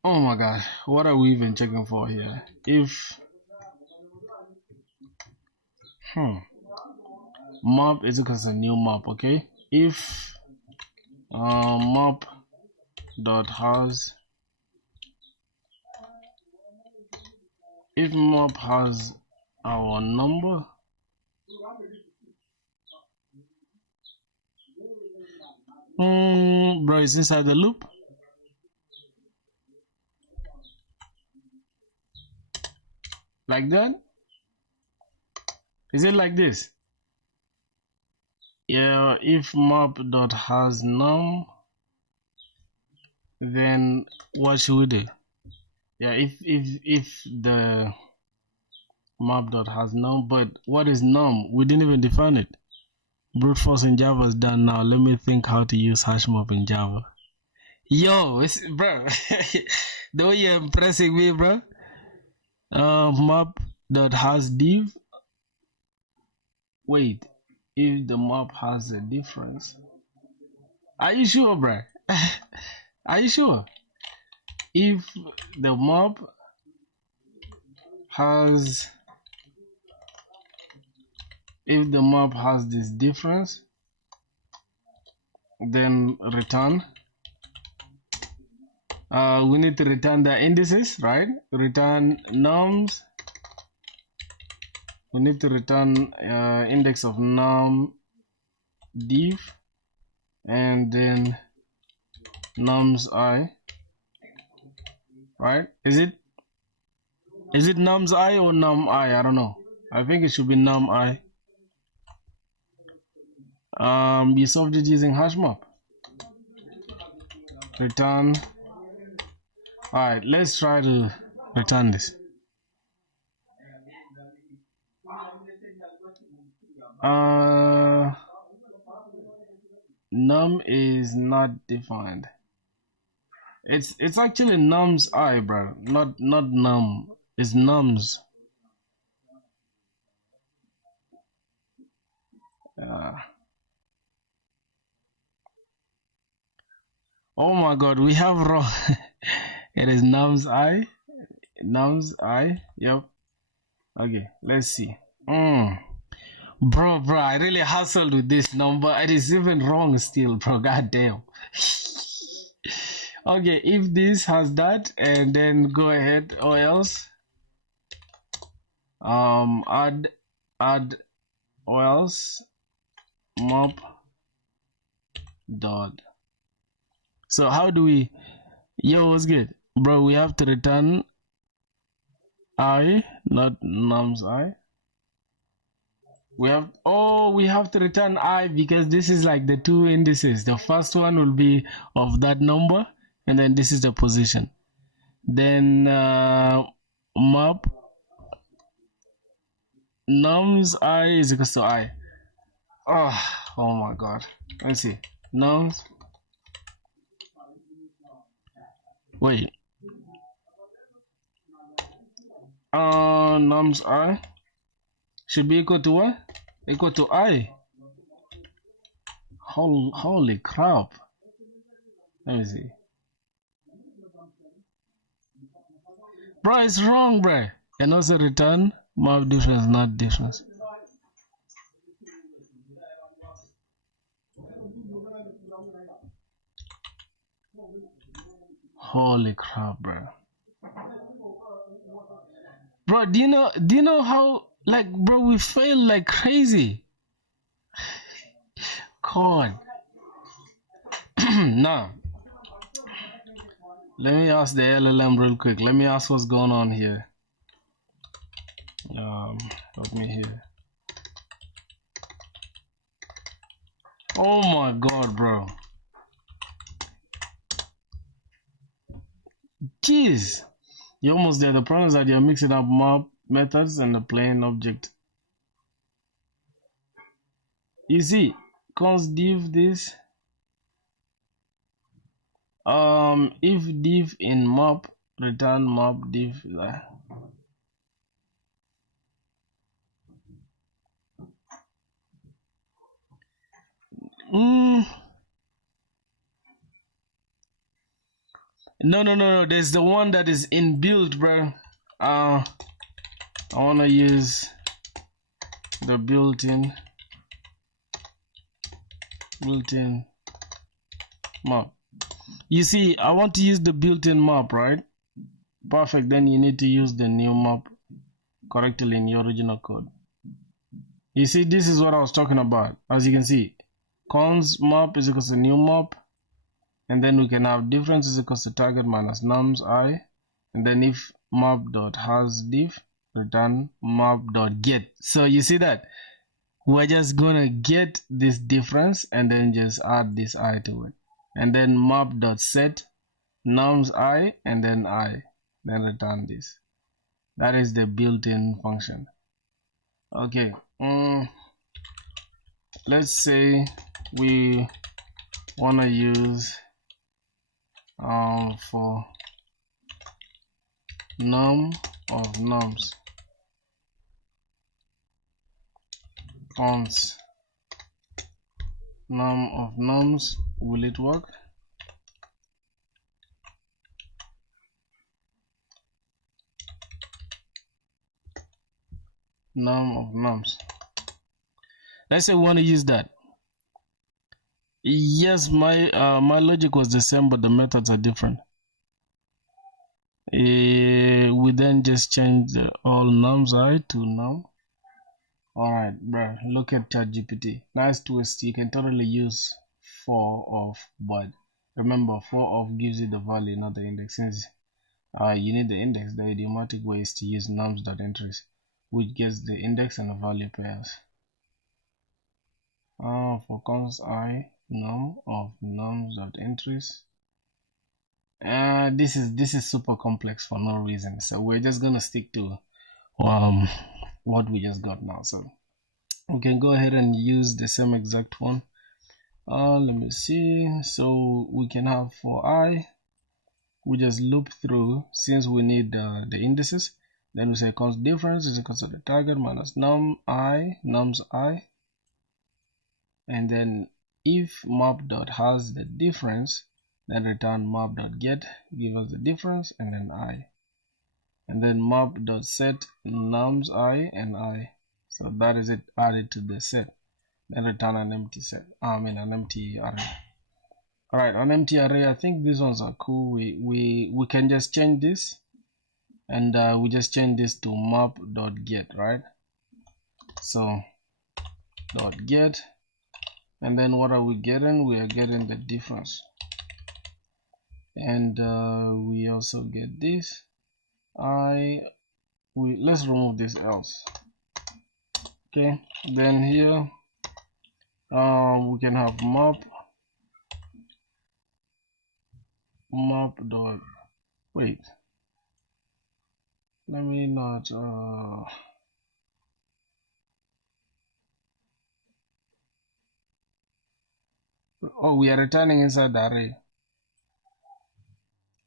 oh my god, what are we even checking for here? If map is equal to new map, okay? If map dot has, if map has our number, bro, it's inside the loop. Like that? Is it like this? Yeah, if map.hasNum, then what should we do? Yeah, if the map.hasNum, but what is num? We didn't even define it. Brute force in Java is done now. Let me think how to use hashmap in Java. Yo, bro, the way you're impressing me, bro. Map.hasDiv. Wait, if the map has a difference. Are you sure, bro? Are you sure? If the map has this difference, then return. We need to return the indices, right? Return nums. We need to return index of num div, and then nums I, right? Is it nums I or num I don't know. I think it should be num I. You solved it using hashmap. Return. Alright, let's try to return this. Num is not defined. It's actually nums I, bro. Not num. It's nums. Oh my god, we have wrong. It is nums I. Nums I. Yep. Okay, let's see. Bro, I really hustled with this number. It is even wrong still, bro. God damn. Okay, if this has that, and then go ahead, or else add or else map dot. So how do we? Yo, what's good, bro? We have to return I, not nums I. We have to return I because this is like the two indices. The first one will be of that number, and then this is the position. Then map nums I is equal to I. Oh my god. Let's see. Nums. Wait. Nums I should be equal to what? Equal to I. Holy crap. Let me see. Bro, it's wrong, bro. And also return map difference, not difference. Holy crap, bro. Bro, do you know how, like, bro, we fail like crazy. God. Now, let me ask the LLM real quick. Let me ask what's going on here. Help me here. Oh my god, bro. Jeez. You're almost there. The problem is that you're mixing up map methods and the plain object. You see, const div this. If div in map, return map div. No. There's the one that is inbuilt, bro. I wanna use the built-in map. You see, I want to use the built-in map, right? Perfect. Then you need to use the new map correctly in your original code. You see, this is what I was talking about. As you can see, const map is equal to new map, and then we can have difference is equal to target minus nums I, and then if map dot has div return map.get. So you see that we're just gonna get this difference and then just add this I to it, and then map.set nums I and then I, then return this. That is the built-in function. Okay, let's say we want to use for num of nums fonts, num of nums, will it work? Num of nums, let's say we want to use that. Yes, my logic was the same, but the methods are different. We then just change all nums I to num. Alright, bro, look at ChatGPT. Nice twist. You can totally use for of, but remember, for of gives you the value, not the index. Since you need the index, the idiomatic way is to use nums.entries, which gets the index and the value pairs. For const I num of nums.entries. This is super complex for no reason, so we're just gonna stick to what we just got now. So we can go ahead and use the same exact one. Let me see. So we can have for I, we just loop through since we need the indices. Then we say const difference is equal to the target minus nums I, and then if map.has has the difference, then return map.get, give us the difference, and then I, and then map.set nums I and I. So that is it added to the set. Then return an empty set. An empty array. Alright, an empty array. I think these ones are cool. We can just change this, and we just change this to map.get, right? So .get, and then what are we getting? We are getting the difference, and we also get this. Let's remove this else. Okay, then here we can have map dot, wait, let me not we are returning inside the array,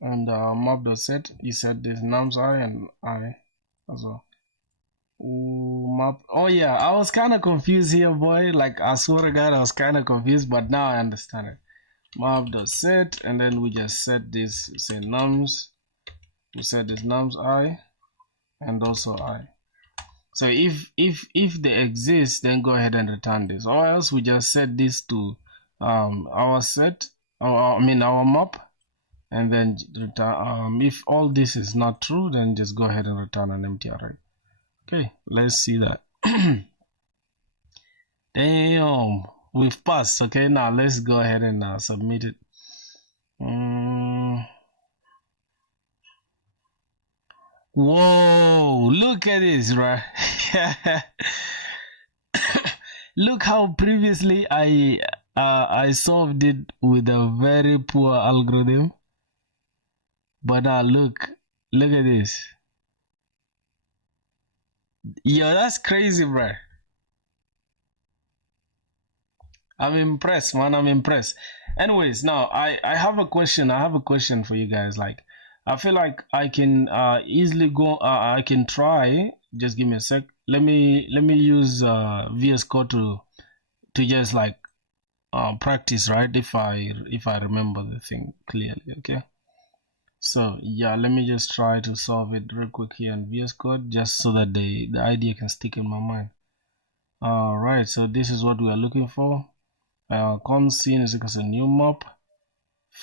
and map.set, you said this nums I and I as well. Map, oh yeah, I was kind of confused here, boy. Like, I swear to God, I was kind of confused, but now I understand it. Map.set, and then we just set this, say nums, we set this nums I and also I. So if they exist, then go ahead and return this, or else we just set this to our set, our map, and then return. If all this is not true, then just go ahead and return an empty array. Okay, let's see that. Damn, we've passed. Okay, now let's go ahead and submit it. Whoa, look at this, right? Look how previously I solved it with a very poor algorithm, but now look at this. Yo, that's crazy, bro. I'm impressed, man. I'm impressed. Anyways, now I have a question. I have a question for you guys. Like, I feel like I can easily go. I can try. Just give me a sec. Let me use VS Code to just like practice, right? If I remember the thing clearly. Okay. So yeah, let me just try to solve it real quick here in VS Code, just so that the idea can stick in my mind. All right, so this is what we are looking for. Const scene is equals to new map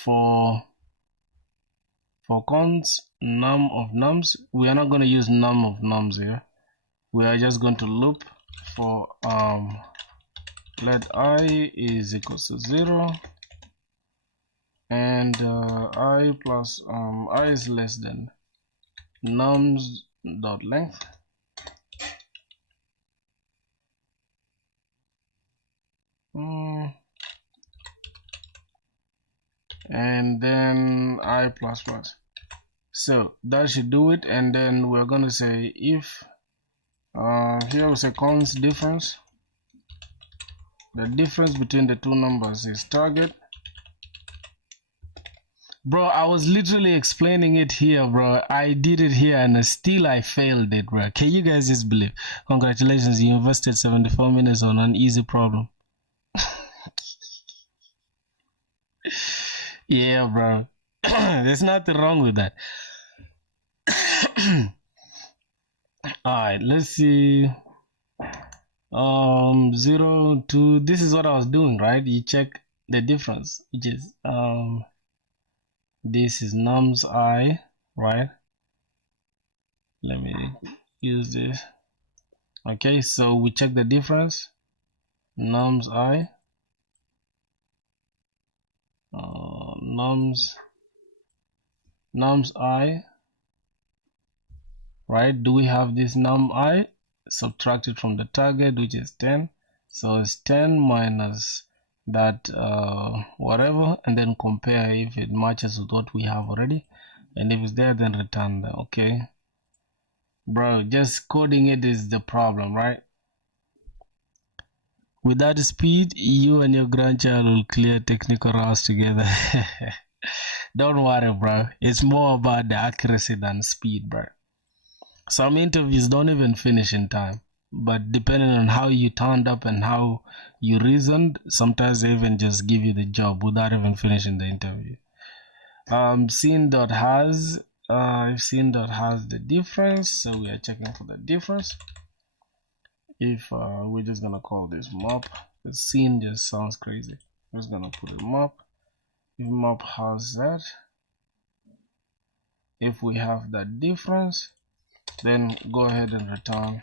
for const num of nums. We are not going to use num of nums here. We are just going to loop for let I is equals to 0, and I plus I is less than nums dot length, and then I plus plus. So that should do it. And then we're going to say if here we say const difference. The difference between the two numbers is target. Bro, I was literally explaining it here, bro. I did it here and still I failed it, bro. Can you guys just believe? Congratulations, you invested 74 minutes on an easy problem. Yeah, bro. There's nothing wrong with that. Alright, let's see. 0 to this is what I was doing, right? You check the difference, which is this is nums I, right? Let me use this. Okay, so we check the difference. Nums I, nums I, right? Do we have this num I subtracted from the target, which is 10? So it's 10 minus that whatever, and then compare if it matches with what we have already, and if it's there, then return that. Okay, bro, just coding it is the problem, right? With that speed, you and your grandchild will clear technical routes together. Don't worry, bro, it's more about the accuracy than speed, bro. Some interviews don't even finish in time, but depending on how you turned up and how you reasoned, sometimes they even just give you the job without even finishing the interview. Scene.has, if scene.has the difference, so we are checking for the difference. If we're just gonna call this map, the scene just sounds crazy. We're just gonna put a map. If map has that, if we have that difference, then go ahead and return.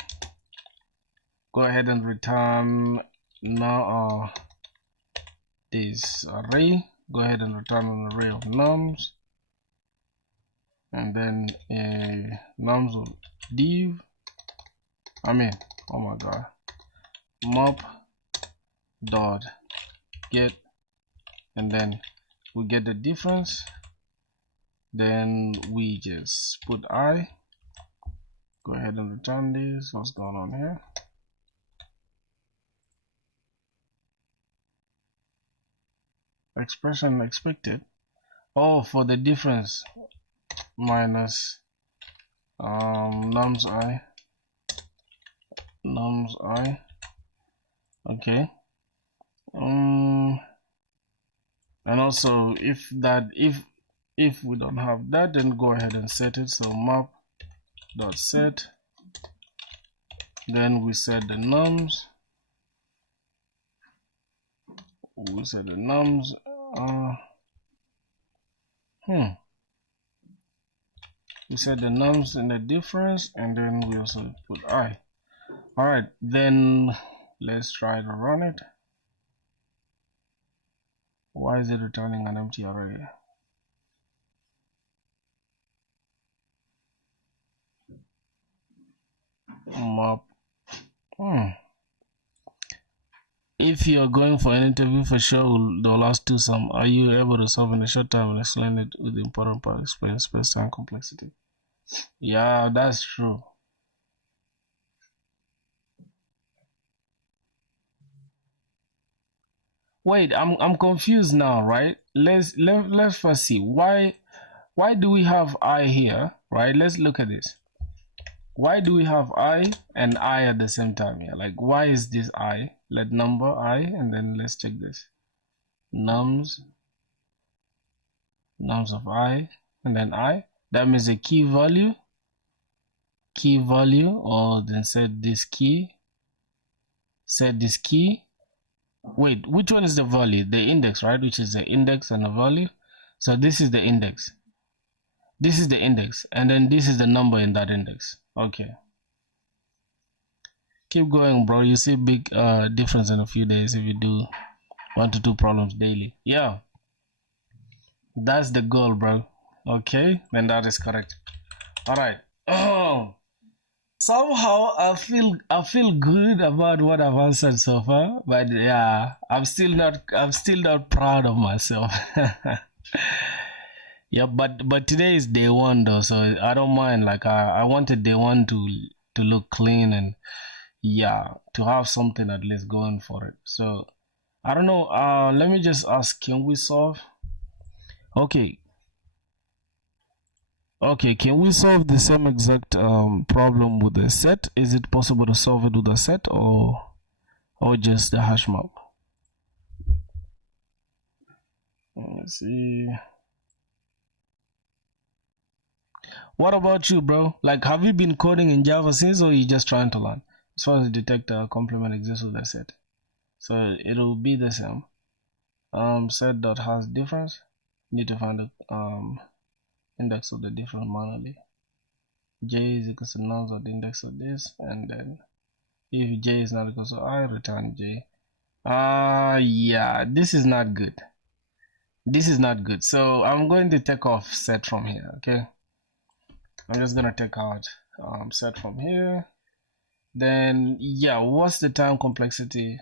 Now this array. Go ahead and return an array of nums, and then a nums of div. Oh my god, map dot get, and then we get the difference. Then we just put I. Go ahead and return this. What's going on here? Expression expected. Oh, for the difference minus nums I. Okay. And also if we don't have that, then go ahead and set it. So map dot set, then we set the nums. We set the nums. We set the nums in the difference, and then we also put I. All right, then let's try to run it. Why is it returning an empty array? Map. If you're going for an interview, for sure they'll ask you some. Are you able to solve in a short time and explain it with the important part, explain space-time complexity? Yeah, that's true. Wait, I'm confused now, right? Let's first see why do we have I here, right? Let's look at this. Why do we have I and I at the same time here? Like, why is this I? Let number I, and then let's check this. Nums of I, and then I. That means a key value, or then set this key. Wait, which one is the value? The index, right? Which is the index and the value. So this is the index. This is the index, and then this is the number in that index. Okay. Keep going, bro. You see big difference in a few days if you do 1 to 2 problems daily. Yeah. That's the goal, bro. Okay, then that is correct. All right. Oh. somehow I feel good about what I've answered so far, but yeah, I'm still not proud of myself. Yeah, but today is day one though, so I don't mind. Like I wanted day one to look clean and yeah, to have something at least going for it. So I don't know. Let me just ask, can we solve? Okay, okay, can we solve the same exact problem with a set? Is it possible to solve it with a set or just the hash map? Let's see. What about you, bro? Like, have you been coding in Java since, or you just trying to learn? As far as detect a complement exists with a set, so it'll be the same. Set dot has difference. Need to find the index of the difference manually. J is equal to none of the index of this, and then if j is not equal to I, return j. Yeah, this is not good. This is not good. So I'm going to take off set from here. Okay, I'm just gonna take out set from here. Then yeah, what's the time complexity?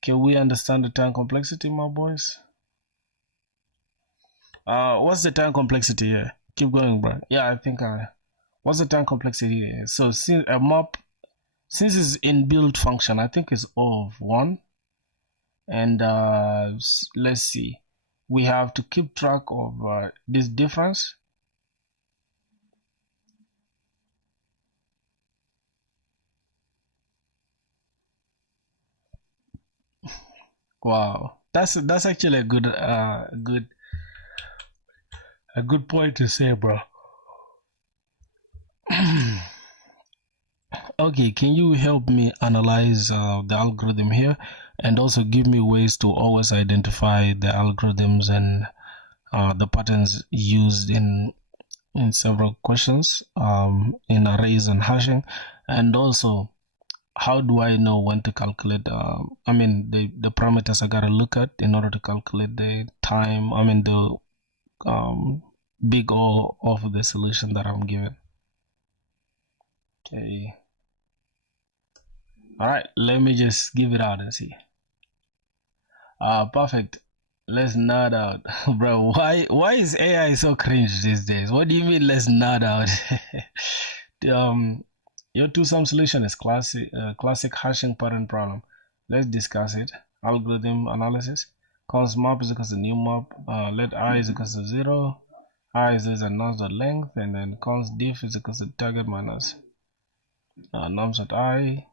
Can we understand the time complexity, my boys? What's the time complexity here? Keep going, bro. Yeah, I think what's the time complexity here? So since a map, since it's inbuilt function, I think it's O of 1, and let's see, we have to keep track of this difference. Wow, that's actually a good point to say, bro. Okay, can you help me analyze the algorithm here, and also give me ways to always identify the algorithms and the patterns used in several questions in arrays and hashing, and also how do I know when to calculate I mean the parameters I gotta look at in order to calculate the time, I mean the big O of the solution that I'm given. Okay, all right, let me just give it out and see. Perfect. Let's nod out. Bro, why is AI so cringe these days? What do you mean let's nod out? Your two-sum solution is classic hashing pattern problem. Let's discuss it. Algorithm analysis. Const map is equal to new map. Let I is equal to 0. I is a nums dot length, and then const diff is equal to target minus nums dot I.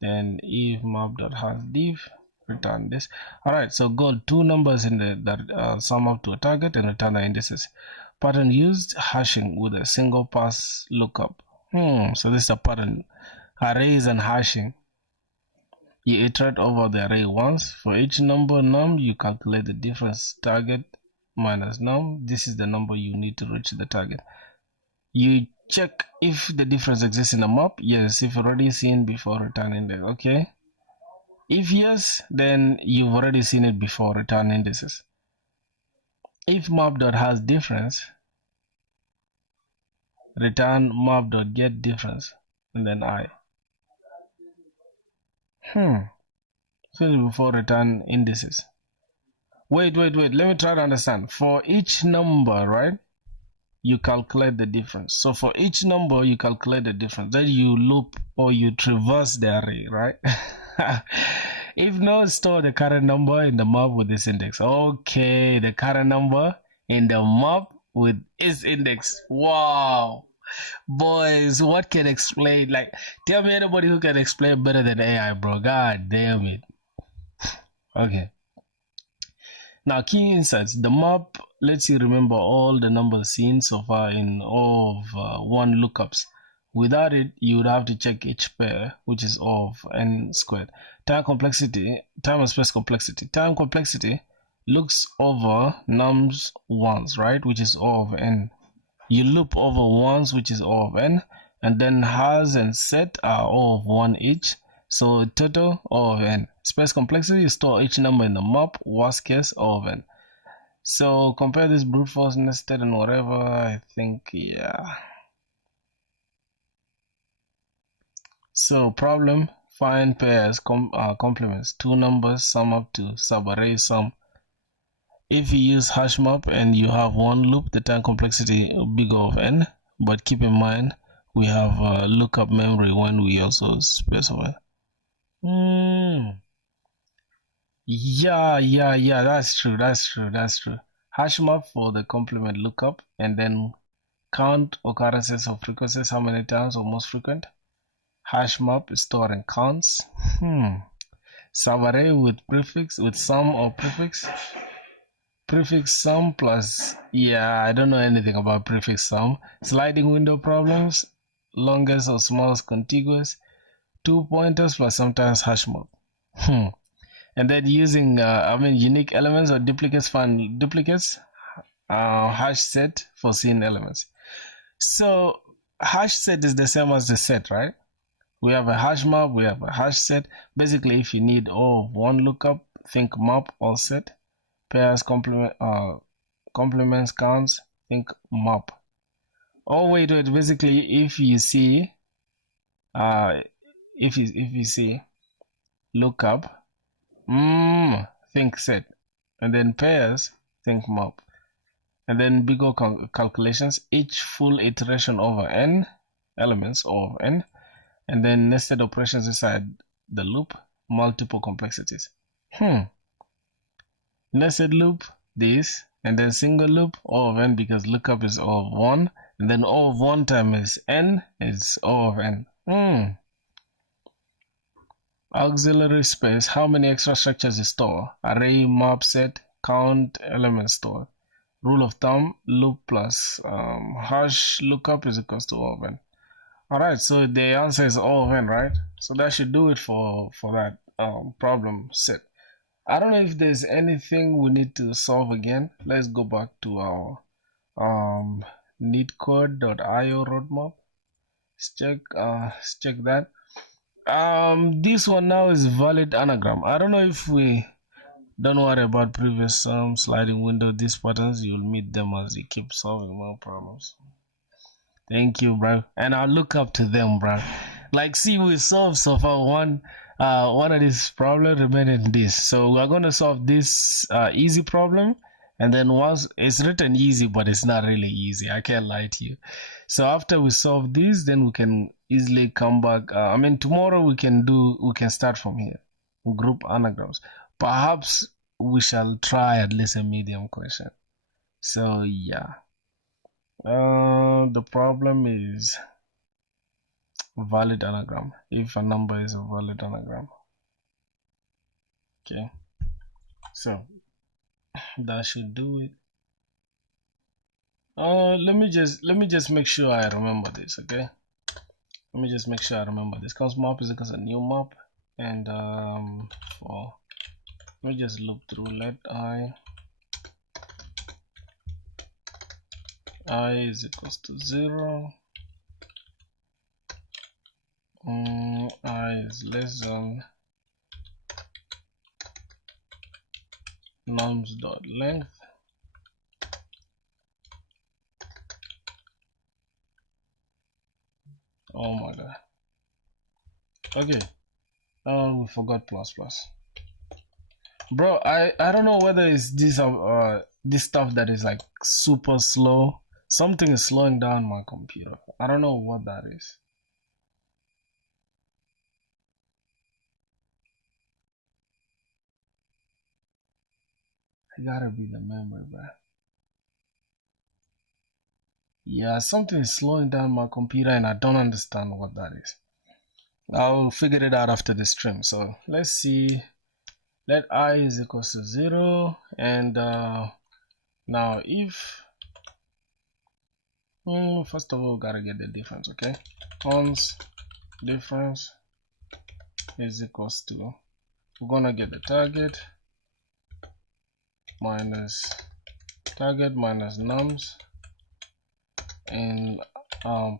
Then if map dot has diff, return this. All right, so got two numbers in the that sum up to a target and return the indices. Pattern used, hashing with a single pass lookup. So this is a pattern. Arrays and hashing. You iterate over the array once. For each number num, you calculate the difference target minus num. This is the number you need to reach the target. You check if the difference exists in a map. Yes, if already seen before return index. Okay. If yes, then you've already seen it before return indices. If map dot has difference, return map dot get difference, and then I. Since before return indices. Wait. Let me try to understand. For each number, right? You calculate the difference. So for each number, you calculate the difference. Then you loop or you traverse the array, right? If not, store the current number in the map with this index. Okay, the current number in the map with its index. Wow. Boys, what can explain? Like, tell me anybody who can explain better than AI, bro. God damn it. Okay. Now, key insights. The map lets you remember all the numbers seen so far in O of 1 lookups. Without it, you would have to check each pair, which is O of n squared. Time complexity, time and space complexity. Time complexity looks over nums once, right, which is O of n. You loop over once, which is O of n, and then has and set are O of 1 each. So total O of n. Space complexity, you store each number in the map, worst case O of n. So compare this brute force nested and whatever. I think, yeah. So problem, find pairs complements, two numbers sum up to subarray sum. If you use hashmap and you have one loop, the time complexity big of n, but keep in mind we have lookup memory when we also specify. Yeah, that's true. Hashmap for the complement lookup, and then count occurrences of frequencies, how many times or most frequent. Hashmap is storing counts. Subarray with prefix, with sum or prefix sum plus, yeah, I don't know anything about prefix sum. Sliding window problems, longest or smallest contiguous, two pointers plus sometimes hashmap. And then using unique elements or duplicates, find duplicates, hash set for scene elements. So hash set is the same as the set, right? We have a hash map, we have a hash set. Basically, if you need one lookup, think map or set. Pairs, complements, counts, think map. Wait, basically if you see if you see lookup, think set, and then pairs, think map, and then bigger calculations, each full iteration over n elements of n, and then nested operations inside the loop, multiple complexities. Nested loop, this, and then single loop, O of n, because lookup is O of 1, and then O of 1 times n is O of n. Auxiliary space, how many extra structures you store? Array, map, set, count, element store. Rule of thumb, loop plus hash lookup is equals to O of n. Alright, so the answer is O of n, right? So that should do it for that problem set. I don't know if there's anything we need to solve again. Let's go back to our needcode.io roadmap. Let's check that. This one now is valid anagram. I don't know if we don't worry about previous sliding window. These patterns, you'll meet them as you keep solving more problems. Thank you, bro. And I'll look up to them, bro. Like, see, we solved so far one of these problems remaining this. So we're going to solve this easy problem. And then once it's written easy, but it's not really easy. I can't lie to you. So after we solve this, then we can easily come back. Tomorrow we can start from here. Group anagrams. Perhaps we shall try at least a medium question. So yeah. The problem is valid anagram. If a number is a valid anagram. Okay. So that should do it. Let me just make sure I remember this, okay? Let me just make sure I remember this. Cause map is equals a new map, and let me just loop through. Let I is equals to 0. I is less than nums dot length. Oh my god. Okay. We forgot plus. Bro, I don't know whether it's this stuff that is like super slow. Something is slowing down my computer. I don't know what that is. It gotta be the memory, bro. Yeah, something is slowing down my computer and I don't understand what that is. I'll figure it out after the stream. So let's see. Let I is equals to 0, and now if first of all we gotta get the difference, okay? Cons difference is equals to, we're gonna get the target minus nums in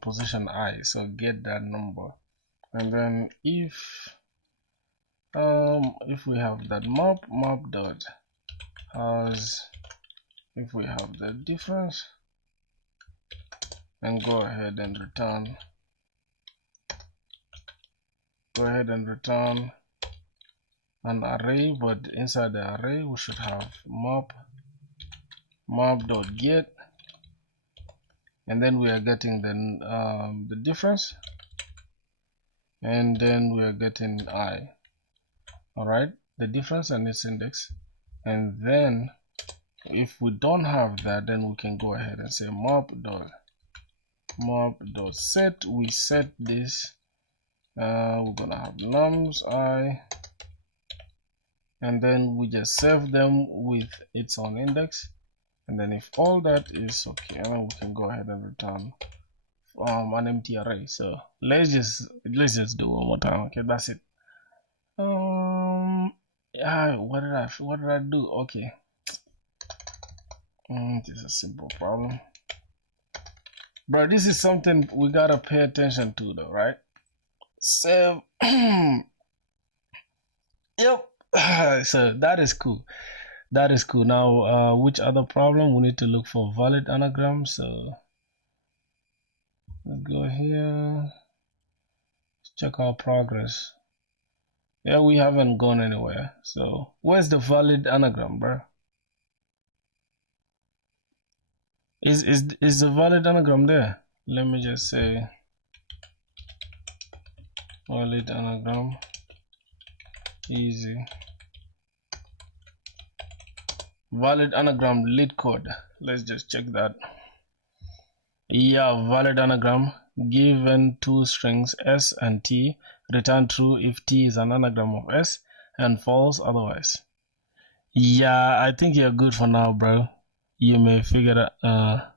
position I, so get that number. And then if we have that map dot has, if we have the difference, and go ahead and return go ahead and return an array, but inside the array we should have map.get, and then we are getting the difference, and then we are getting I. All right, the difference and its index. And then if we don't have that, then we can go ahead and say map.set. We set this, we're gonna have nums I, and then we just save them with its own index. And then if all that is okay, and then we can go ahead and return an empty array. So let's just do one more time. Okay, that's it. Yeah, what did I do? Okay, this is a simple problem, bro. This is something we gotta pay attention to, though, right? Save. Yep. So that is cool. That is cool. Now, which other problem? We need to look for valid anagram. So let's go here. Let's check our progress. Yeah, we haven't gone anywhere. So where's the valid anagram, bro? Is the valid anagram there? Let me just say valid anagram. Easy. Valid anagram lead code. Let's just check that. Yeah, valid anagram. Given two strings s and t, return true if t is an anagram of s and false otherwise. Yeah, I think you're good for now, bro. You may figure out.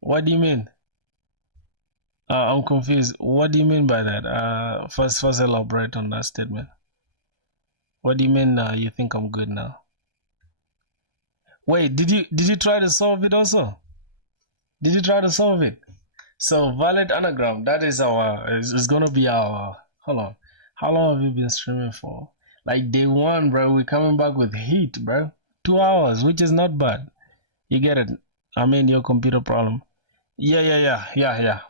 What do you mean? I'm confused. What do you mean by that? First elaborate on that statement. What do you mean? You think I'm good now? Wait, did you try to solve it also? Did you try to solve it? So valid anagram, that is our, is gonna be our, hold on. How long have you been streaming for? Like day one, bro. We're coming back with heat, bro. 2 hours, which is not bad. You get it? I mean, your computer problem. Yeah,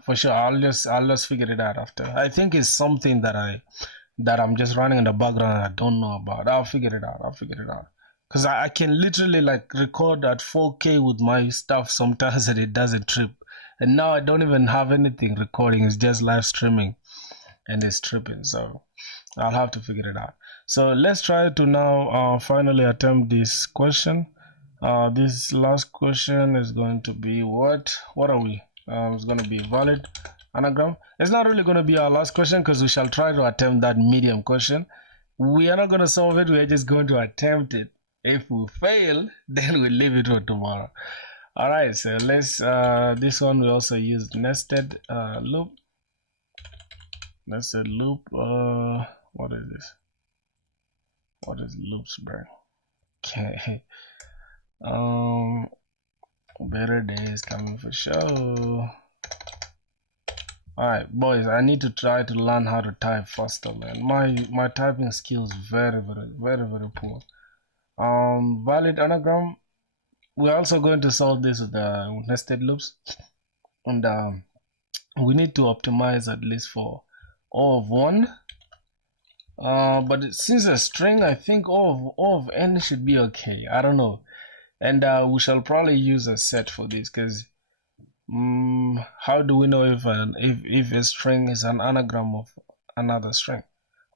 for sure. I'll just figure it out after. I think it's something that I'm just running in the background and I don't know about. I'll figure it out. Because I can literally like record at 4K with my stuff sometimes and it doesn't trip. And now I don't even have anything recording. It's just live streaming and it's tripping. So I'll have to figure it out. So let's try to now finally attempt this question. This last question is going to be what are we? It's going to be valid anagram. It's not really going to be our last question because we shall try to attempt that medium question. We are not going to solve it. We are just going to attempt it. If we fail, then we'll leave it for tomorrow. All right, so let's this one we also use nested loop. Nested loop. What is this? What is loops, bro? Okay. Better days coming for sure. Alright, boys, I need to try to learn how to type faster, man. My typing skills very poor. Valid anagram. We're also going to solve this with the nested loops, and we need to optimize at least for O of 1. But since a string, I think O of n should be okay. I don't know. And we shall probably use a set for this because how do we know if a string is an anagram of another string,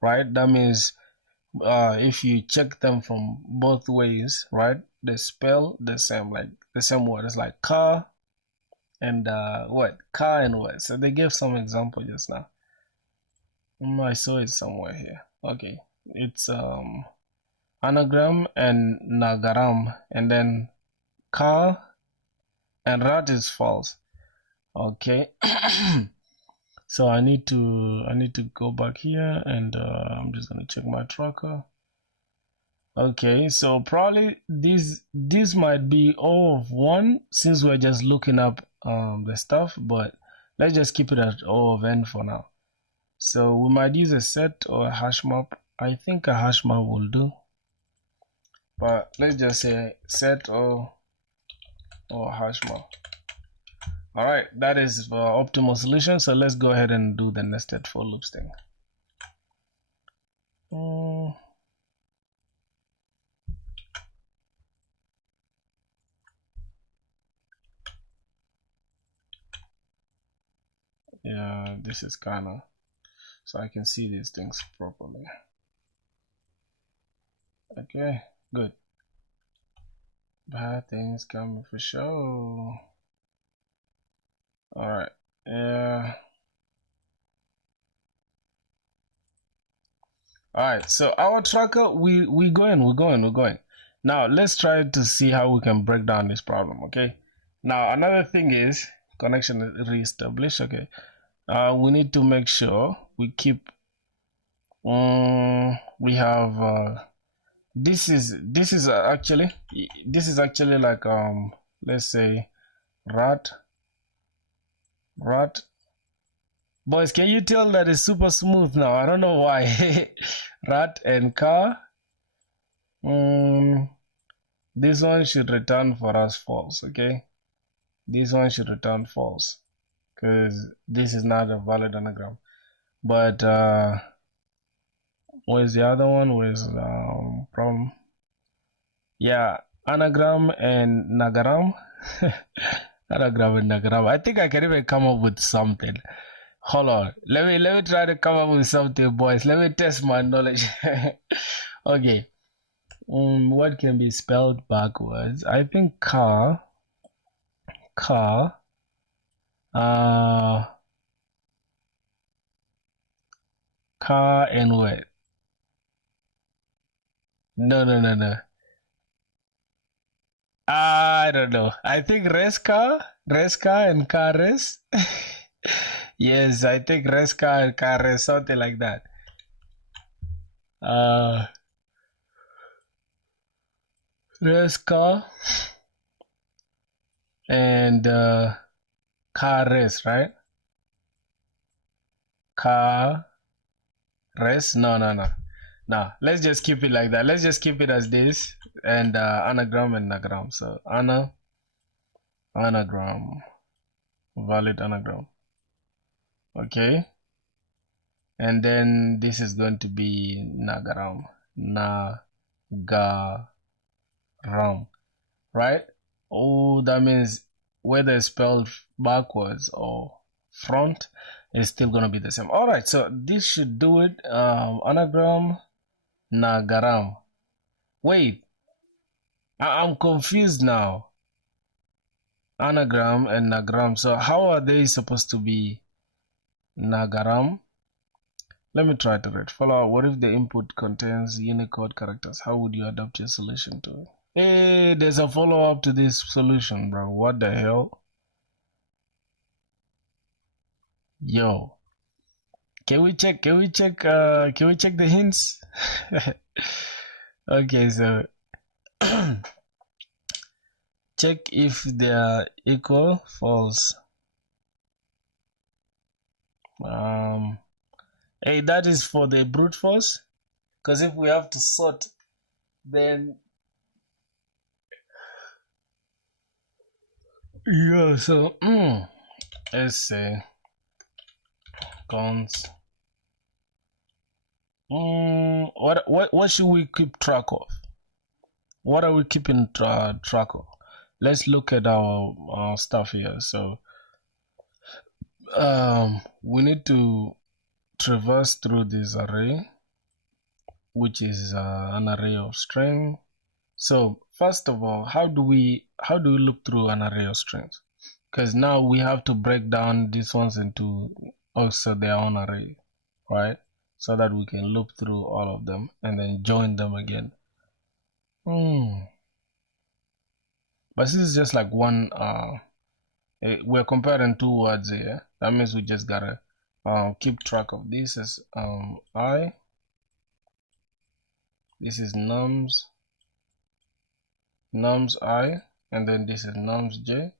right? That means if you check them from both ways, right, they spell the same, like the same word. It's like car and car and what. So they gave some example just now. I saw it somewhere here. Okay, it's anagram and nagaram, and then car and rat is false. Okay. So I need to go back here and I'm just gonna check my tracker. Okay, so probably this might be O of 1 since we're just looking up the stuff, but let's just keep it at O of n for now. So we might use a set or a hashmap. I think a hashmap will do, but let's just say set or hashmap. All right, that is optimal solution. So let's go ahead and do the nested for loops thing. Yeah, this is kind of so I can see these things properly. Okay, good. Bad things coming for sure. All right, yeah. All right, so our tracker, we're going. Now let's try to see how we can break down this problem. Okay. Now another thing is connection reestablished. Okay. We need to make sure we keep. We have. This is actually like let's say rat. Boys, can you tell that it's super smooth now? I don't know why. Rat and car. This one should return for us false, okay? This one should return false because this is not a valid anagram. But where's the other one? Where's problem? Yeah, anagram and nagaram. Anagram and nagaram. I think I can even come up with something. Hold on. Let me try to come up with something, boys. Let me test my knowledge. Okay. What can be spelled backwards? I think car, car and what? No. I don't know. I think resca and car res. Yes, I think resca and car res, something like that. Resca and car res, right? Car res? No. Now let's just keep it like that. Let's just keep it as this and anagram and nagram. So anagram, valid anagram. Okay, and then this is going to be nagaram, right? Oh, that means whether it's spelled backwards or front is still gonna be the same. All right, so this should do it. Anagram, nagaram. Wait, I'm confused now. Anagram and nagram. So how are they supposed to be nagaram? Let me try to read. Follow out. What if the input contains Unicode characters? How would you adapt your solution to it? Hey, there's a follow-up to this solution, bro. What the hell? Yo. Can we check the hints? Okay, so check if they are equal, false. Hey, that is for the brute force, because if we have to sort, then yeah. So let's say cons. What should we keep track of? What are we keeping track of? Let's look at our stuff here. So we need to traverse through this array, which is an array of string. So first of all, how do we look through an array of strings? Because now we have to break down these ones into also their own array, right? So that we can loop through all of them and then join them again. But this is just like one. We're comparing two words here. That means we just gotta keep track of this as I. This is nums I, and then this is nums j.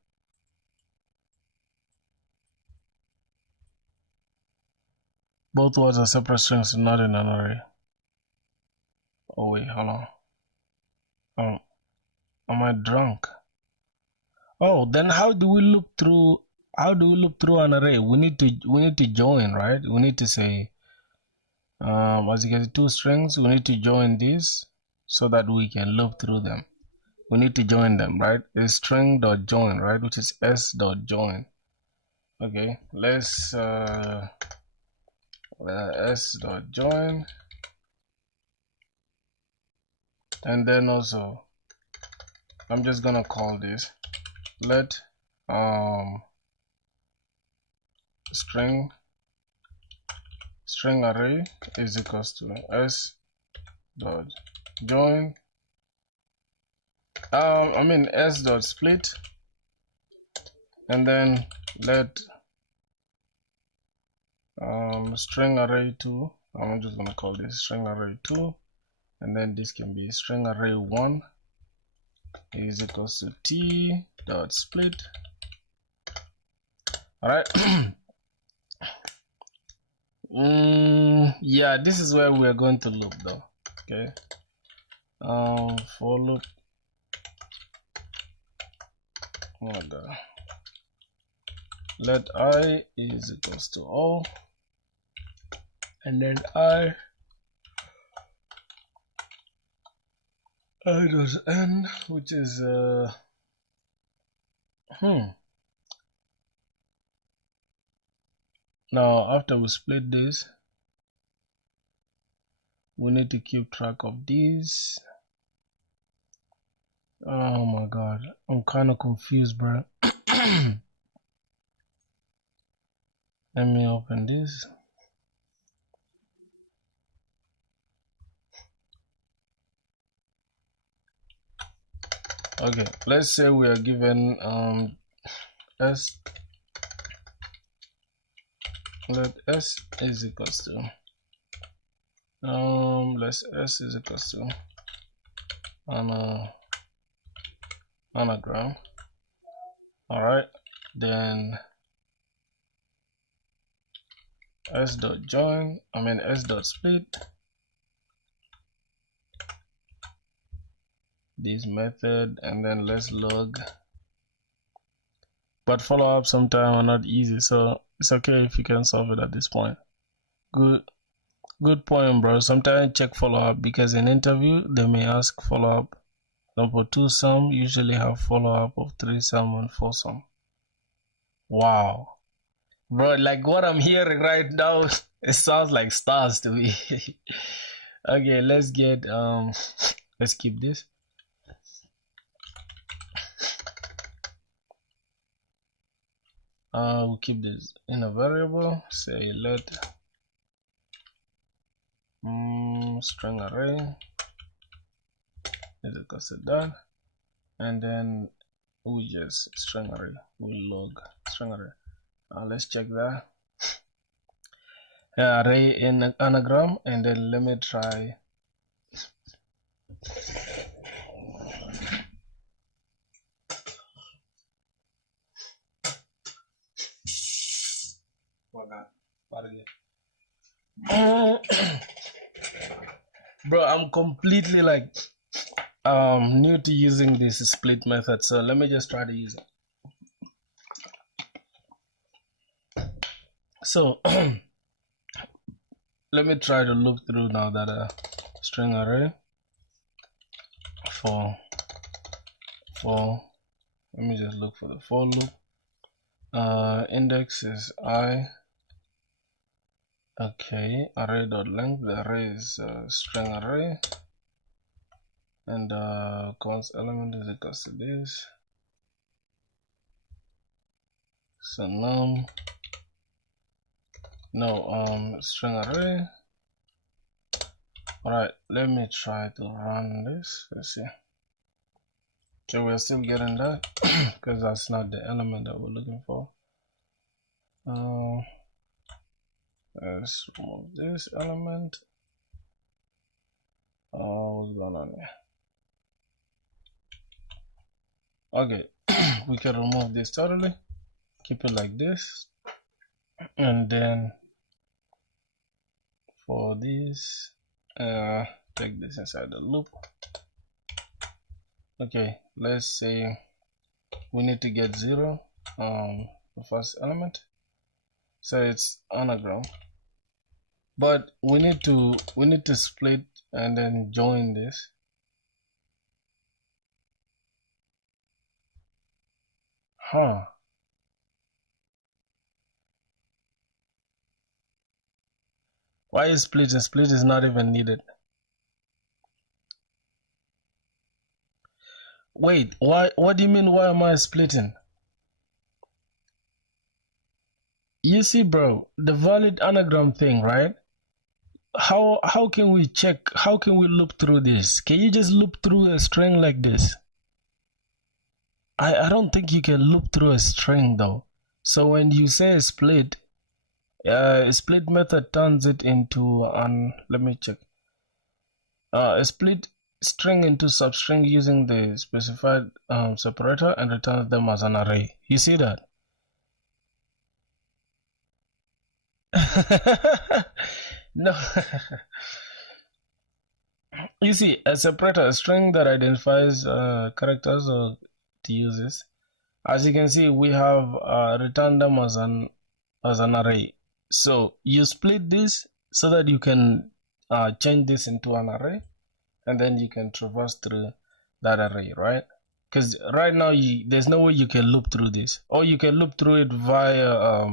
Both words are separate strings, not in an array. Oh wait, hold on. Am I drunk? Oh, then how do we loop through how do we loop through an array? We need to join, right? We need to say as you get two strings, we need to join these so that we can loop through them. We need to join them, right? It's string dot join, right, which is s dot join. Okay, let's s dot join, and then also I'm just gonna call this let string array is equals to s dot join, I mean s dot split, and then let string array 2, I'm just gonna call this string array 2, and then this can be string array 1 is equals to t dot split. All right. Yeah, this is where we are going to loop though. Okay, for loop, oh my god, let I is equals to O, and then I dot n, which is now after we split this, we need to keep track of these. Oh my god, I'm kind of confused, bro. Let me open this. Okay, let's say we are given s, let s is equals to let's s is equals to anagram. All right, then s dot join, I mean s dot split this method, and then let's log. But follow up sometime are not easy, so it's okay if you can solve it at this point. Good point, bro. Sometimes check follow up, because in interview they may ask follow up. Number 2 sum usually have follow up of 3 sum and 4 sum. Wow, bro, like what I'm hearing right now, it sounds like stars to me. Okay, let's get let's keep this. We'll keep this in a variable, say let string array is equals to that, and then we just string array, we log string array. Let's check that array in anagram, and then let me try bro, I'm completely like new to using this split method, so let me just try to use it. So let me try to loop through now that string array for let me just look for the for loop. Index is I. Okay, array dot length, the array is string array, and const element is equals to this. So num, no, string array. All right, let me try to run this. Let's see. Okay, we're still getting that because that's not the element that we're looking for. Let's remove this element. What's going on here? Okay, we can remove this totally, keep it like this, and then for this take this inside the loop. Okay, let's say we need to get 0. the first element. So it's anagram. But we need to split and then join this. Huh. Why is split? A split is not even needed. Wait, why? What do you mean? Why am I splitting? You see, bro, the valid anagram thing, right? How can we check? How can we loop through this? Can you just loop through a string like this? I don't think you can loop through a string though. So when you say split, split method turns it into an, let me check. A split string into substring using the specified separator and returns them as an array. You see that? No. You see, a separator, a string that identifies characters or to use this. As you can see, we have returned them as an array. So you split this so that you can change this into an array, and then you can traverse through that array, right? Because right now there's no way you can loop through this, or you can loop through it via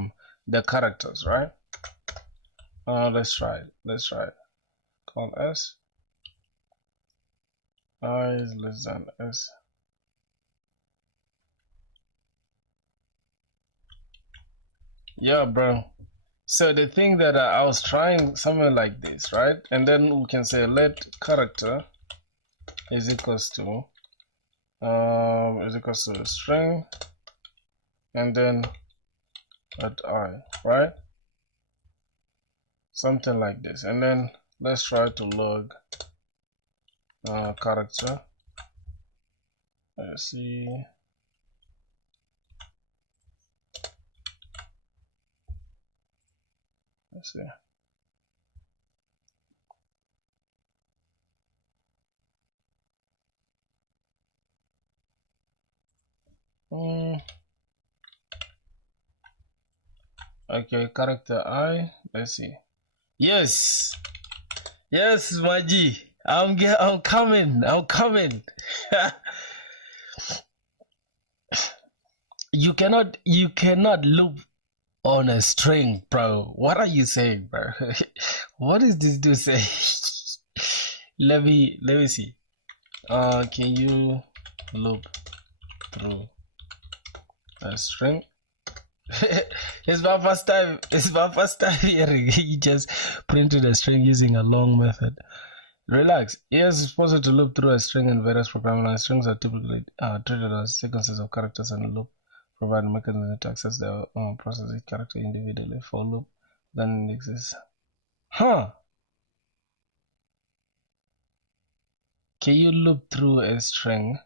the characters, right? Let's try it. Call s I is less than s. Yeah, bro. So the thing that I was trying something like this, right? And then we can say let character is equals to a string, and then at I, right? Something like this. And then let's try to log character. Let's see. Let's see. Okay, character I. Let's see. Yes, my G. I'm coming. You cannot loop on a string, bro. What are you saying, bro? What is this dude saying? let me see. Can you loop through a string? It's my first time hearing he just printed a string using a long method. Relax. Yes, it's possible to loop through a string in various programming languages. Strings are typically treated as sequences of characters, and a loop provide a mechanism to access the process each character individually. For loop, then it exists. Huh? Can you loop through a string?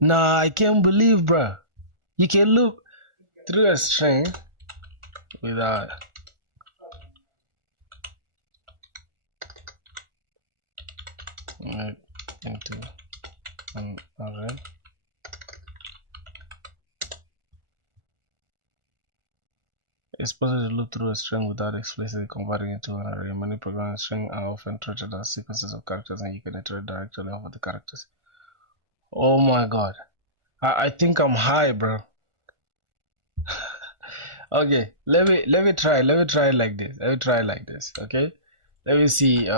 Nah, I can't believe, bro. You can loop through a string without into an array. It's possible to loop through a string without explicitly converting it to an array. Many programming strings are often treated as sequences of characters, and you can iterate directly over the characters. Oh my god. I think I'm high, bro. Okay, let me try it like this. Okay, let me see.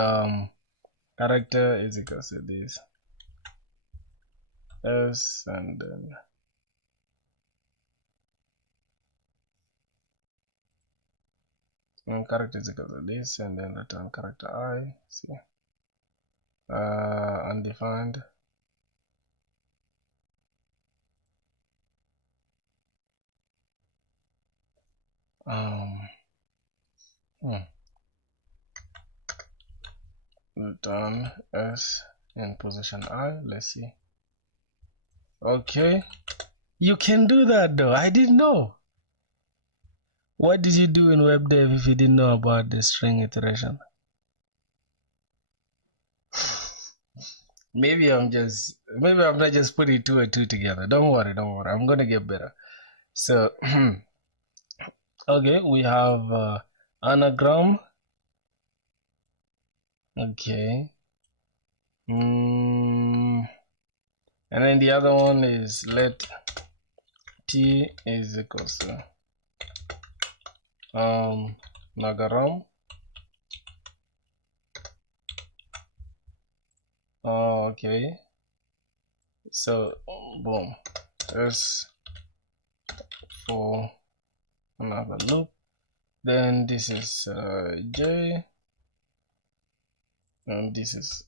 Character is equal to this s, and then character is equal to this, and then return character I. See, undefined. Return s in position I. Let's see. Okay, you can do that though. I didn't know. What did you do in web dev if you didn't know about the string iteration? maybe I'm not just putting two and two together. Don't worry. I'm gonna get better. So okay, we have anagram. Okay. And then the other one is let t is equals to nagaram. Okay. So boom. That's for another loop. Then this is j, and this is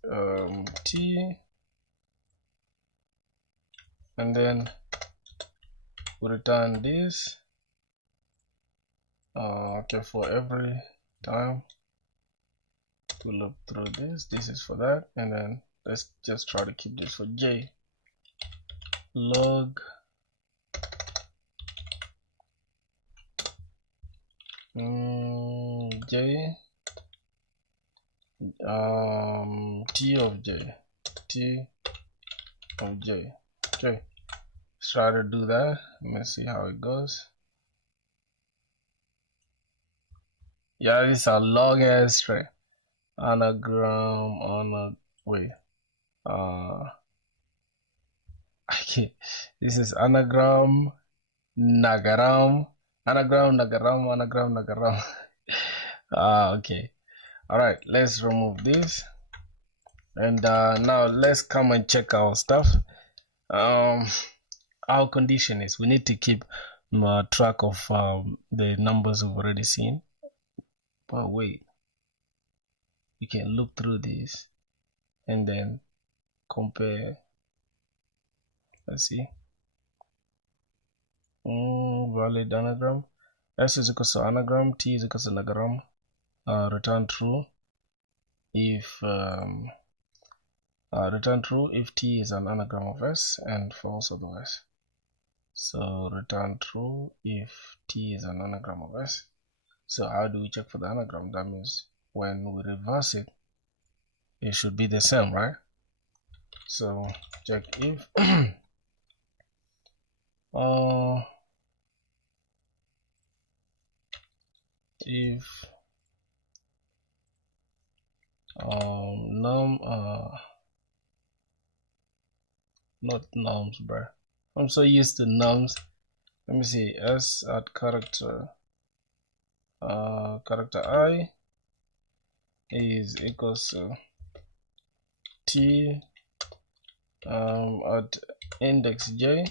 t, and then we return this. Okay, for every time we loop through this. This is for that, and then let's just try to keep this for j. Log j t of j. Okay, let's try to do that. Let me see how it goes. Yeah, this is a long ass string. Anagram on a wait. Okay, this is anagram nagaram. Okay. All right, let's remove this, and now let's come and check our stuff. Our condition is we need to keep track of the numbers we've already seen. But wait, you can look through this and then compare. Let's see. Valid anagram. S is equal to anagram. T is equal to nagaram. Return true if T is an anagram of S, and false otherwise. So return true if T is an anagram of S. So how do we check for the anagram? That means when we reverse it, it should be the same, right? So check if if num not nums, bro. I'm so used to nums. Let me see. S at character I is equals to T at index J,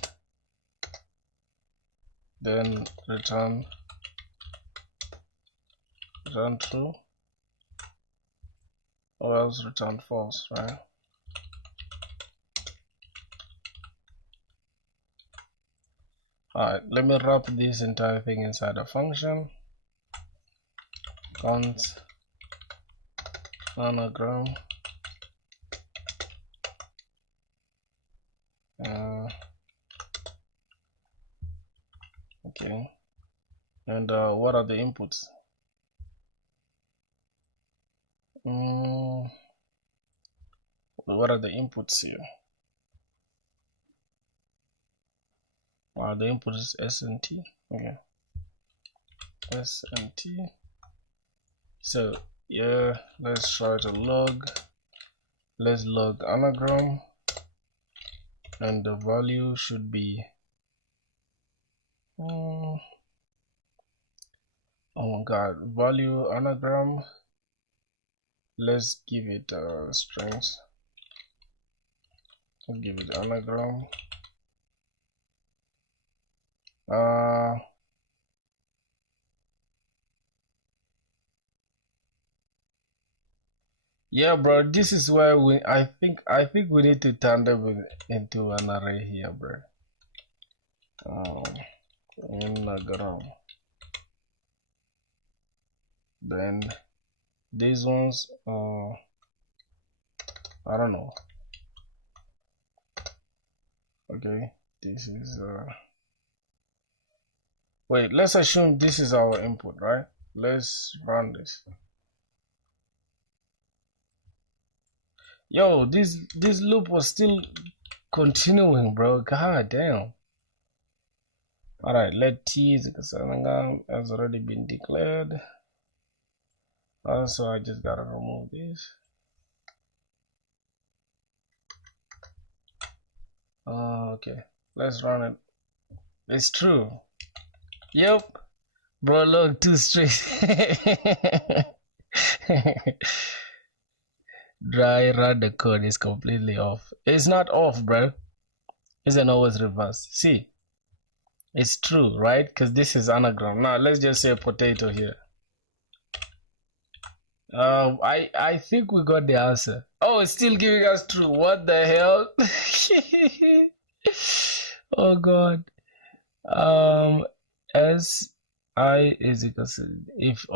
then return true, or else return false, right? Alright, let me wrap this entire thing inside a function. Const anagram okay, and what are the inputs? What are the inputs here? The input is S and T. Okay, S and T. So yeah, let's try to log. Let's log anagram, and the value should be oh my god, value anagram. Let's give it strings. I'll give it anagram. Yeah, bro, this is where I think we need to turn them into an array here, bro. Anagram. Then these ones, I don't know. Okay, this is wait, let's assume this is our input, right? Let's run this. Yo, this loop was still continuing, bro. God damn. Alright, let T is equal to anagram has already been declared. Also, I just gotta remove this. Okay, let's run it. It's true. Yep. Bro, look, too straight. Dry run the code is completely off. It's not off, bro. Isn't always reverse. See, it's true, right? Because this is anagram. Now let's just say potato here. I think we got the answer. Oh, it's still giving us true. What the hell? Oh god. S I is equal to if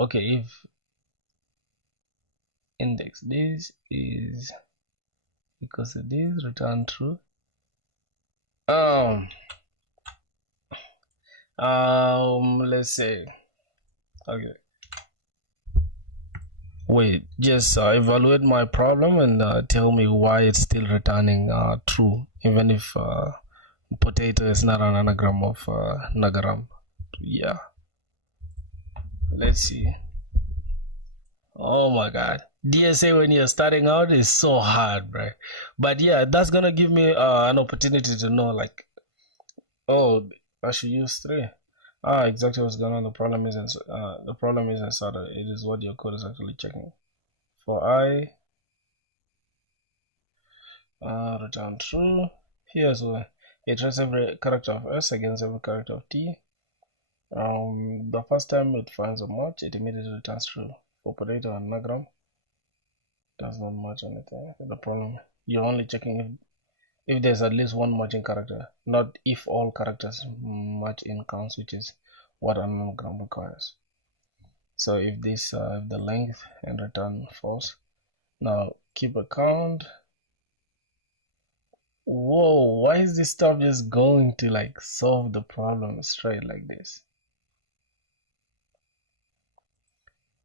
index this is equal to this, return true. Let's say, okay, wait, just evaluate my problem and tell me why it's still returning true, even if potato is not an anagram of nagaram. Yeah, let's see. Oh my god, DSA when you're starting out is so hard, bro. But yeah, that's gonna give me an opportunity to know, like, oh, I should use 3. Exactly what's going on. The problem isn't started. It is what your code is actually checking. For I, return true. Here's where it traces every character of S against every character of T. The first time it finds a match, it immediately returns true. For potato and anagram, does not match anything. The problem, you're only checking if there's at least one matching character, not if all characters match in counts, which is what an anagram requires. So if this if the length and return false. Now keep a count. Whoa, why is this stuff just going to like solve the problem straight like this?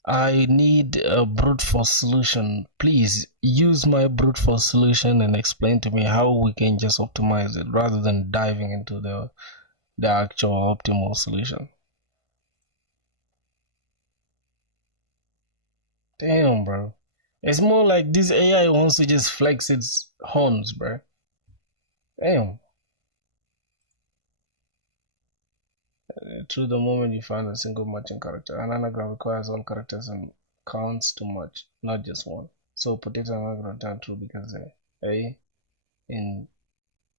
I need a brute force solution. Please use my brute force solution and explain to me how we can just optimize it rather than diving into the actual optimal solution. Damn, bro. It's more like this AI wants to just flex its horns, bro. Damn. Through the moment you find a single matching character, an anagram requires all characters and counts to match, not just one. So potato anagram return true because the A in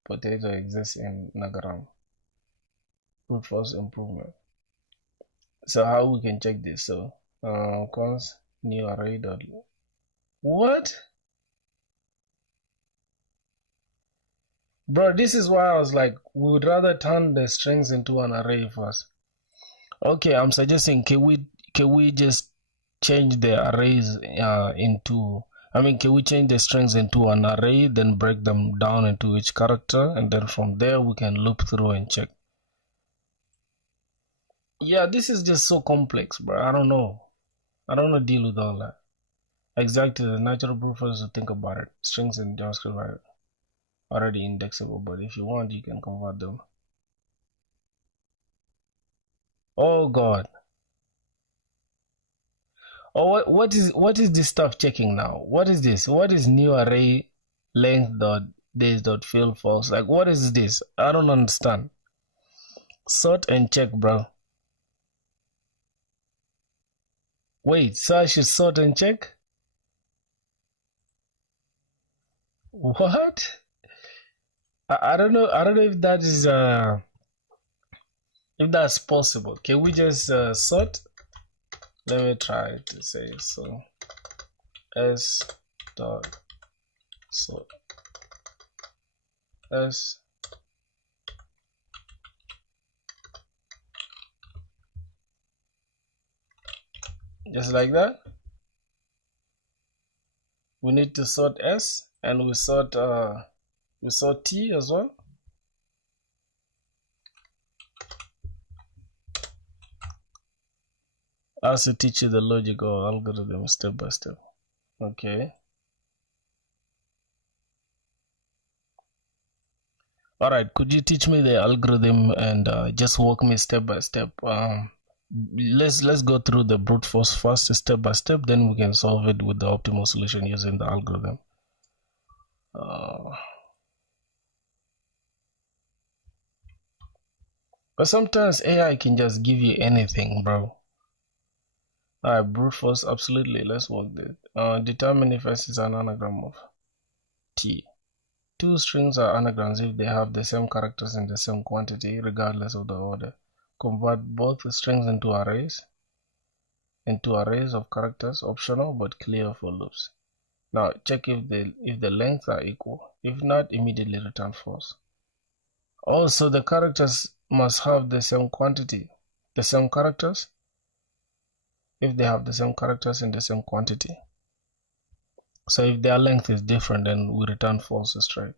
potato exists in anagram. Brute force improvement. So how we can check this? So const new array dot. What? Bro, this is why I was like, we would rather turn the strings into an array first. Okay, I'm suggesting can we just change the arrays into, can we change the strings into an array, then break them down into each character, and then from there we can loop through and check. Yeah, this is just so complex, bro. I don't know deal with all that. Exactly, the natural brute force to think about it. Strings in JavaScript are already indexable, but if you want, you can convert them. Oh god. Oh, what is this stuff checking now? What is this? What is new array length dot this dot fill false? Like, what is this? I don't understand. Sort and check, bro. Wait, so I should sort and check? What? I don't know. I don't know if that is if that's possible. Can we just sort? Let me try to say so. S dot sort S just like that. We need to sort S and we sort T as well. I also teach you the logic or algorithm step by step. Okay. All right, could you teach me the algorithm and just walk me step by step? Let's go through the brute force first, step by step, then we can solve it with the optimal solution using the algorithm. But sometimes AI can just give you anything, bro. Alright, brute force, absolutely. Let's work this. Determine if S is an anagram of T. Two strings are anagrams if they have the same characters in the same quantity, regardless of the order. Convert both strings into arrays of characters, optional but clear for loops. Now check if the lengths are equal. If not, immediately return false. Also, the characters must have the same quantity, the same characters. If they have the same characters in the same quantity. So if their length is different, then we return false straight.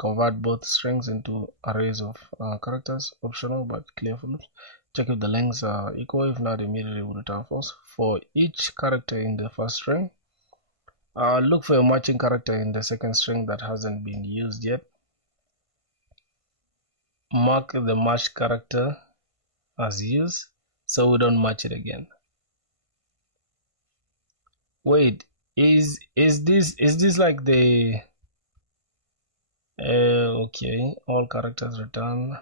Convert both strings into arrays of characters, optional but clear for loops. Check if the lengths are equal. If not, immediately we return false. For each character in the first string, look for a matching character in the second string that hasn't been used yet. Mark the matched character as used so we don't match it again. Wait, is this like the okay, all characters return.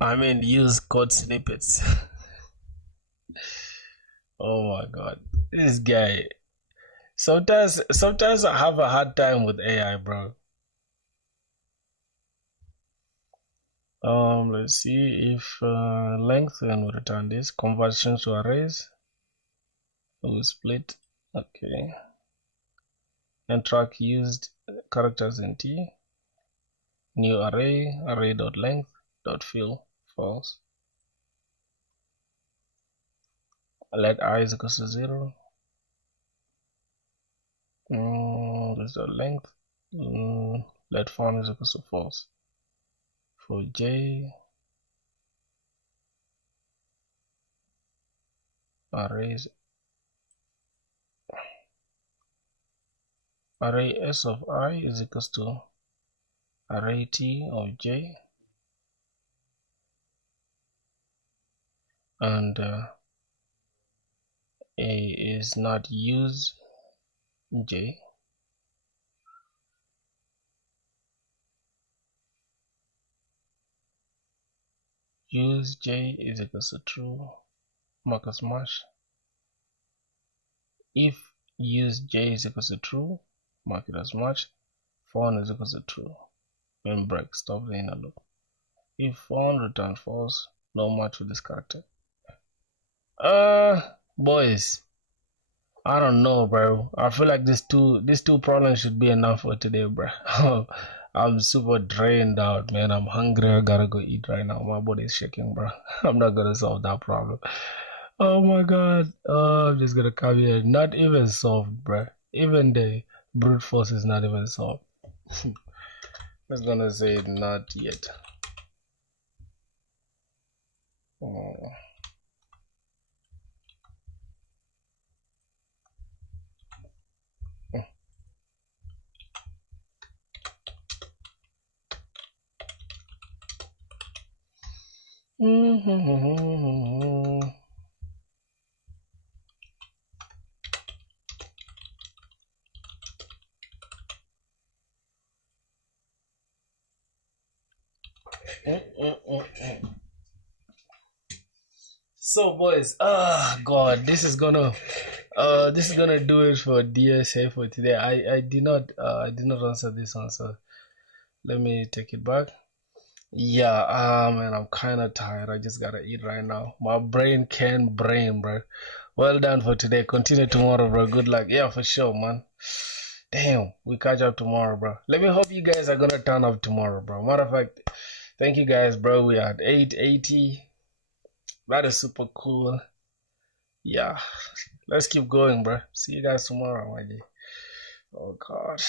I mean, use code snippets. Oh my god, this guy. Sometimes I have a hard time with AI, bro. Let's see if length, and we return this. Conversions to arrays. We split. Okay. And track used characters in T. New array.length.fill false. Let I is equal to 0. There's the length. Let font is equal to false. For J, array S of I is equal to array T of J, and A is not use J. Use J is equal to true, mark as match. If use J is equal to true, mark it as match. Font is equal to true. When break, stop the inner loop. If font return false, no match with this character. Boys, I don't know, bro. I feel like these two problems should be enough for today, bro. I'm super drained out, man. I'm hungry. I gotta go eat right now. My body is shaking, bro. I'm not gonna solve that problem. Oh my god. I'm just gonna come here. Not even solved, bro. Even the brute force is not even solved. I'm just gonna say not yet. Oh. So boys, god, this is gonna do it for DSA for today. I did not answer this one, so let me take it back. Yeah, man, I'm kind of tired. I just gotta eat right now. My brain can't brain, bro. Well done for today. Continue tomorrow, bro. Good luck. Yeah, for sure, man. Damn, we catch up tomorrow, bro. Let me hope you guys are gonna turn up tomorrow, bro. Matter of fact, thank you guys, bro. We are at 880. That is super cool. Yeah, let's keep going, bro. See you guys tomorrow, my G. Oh god.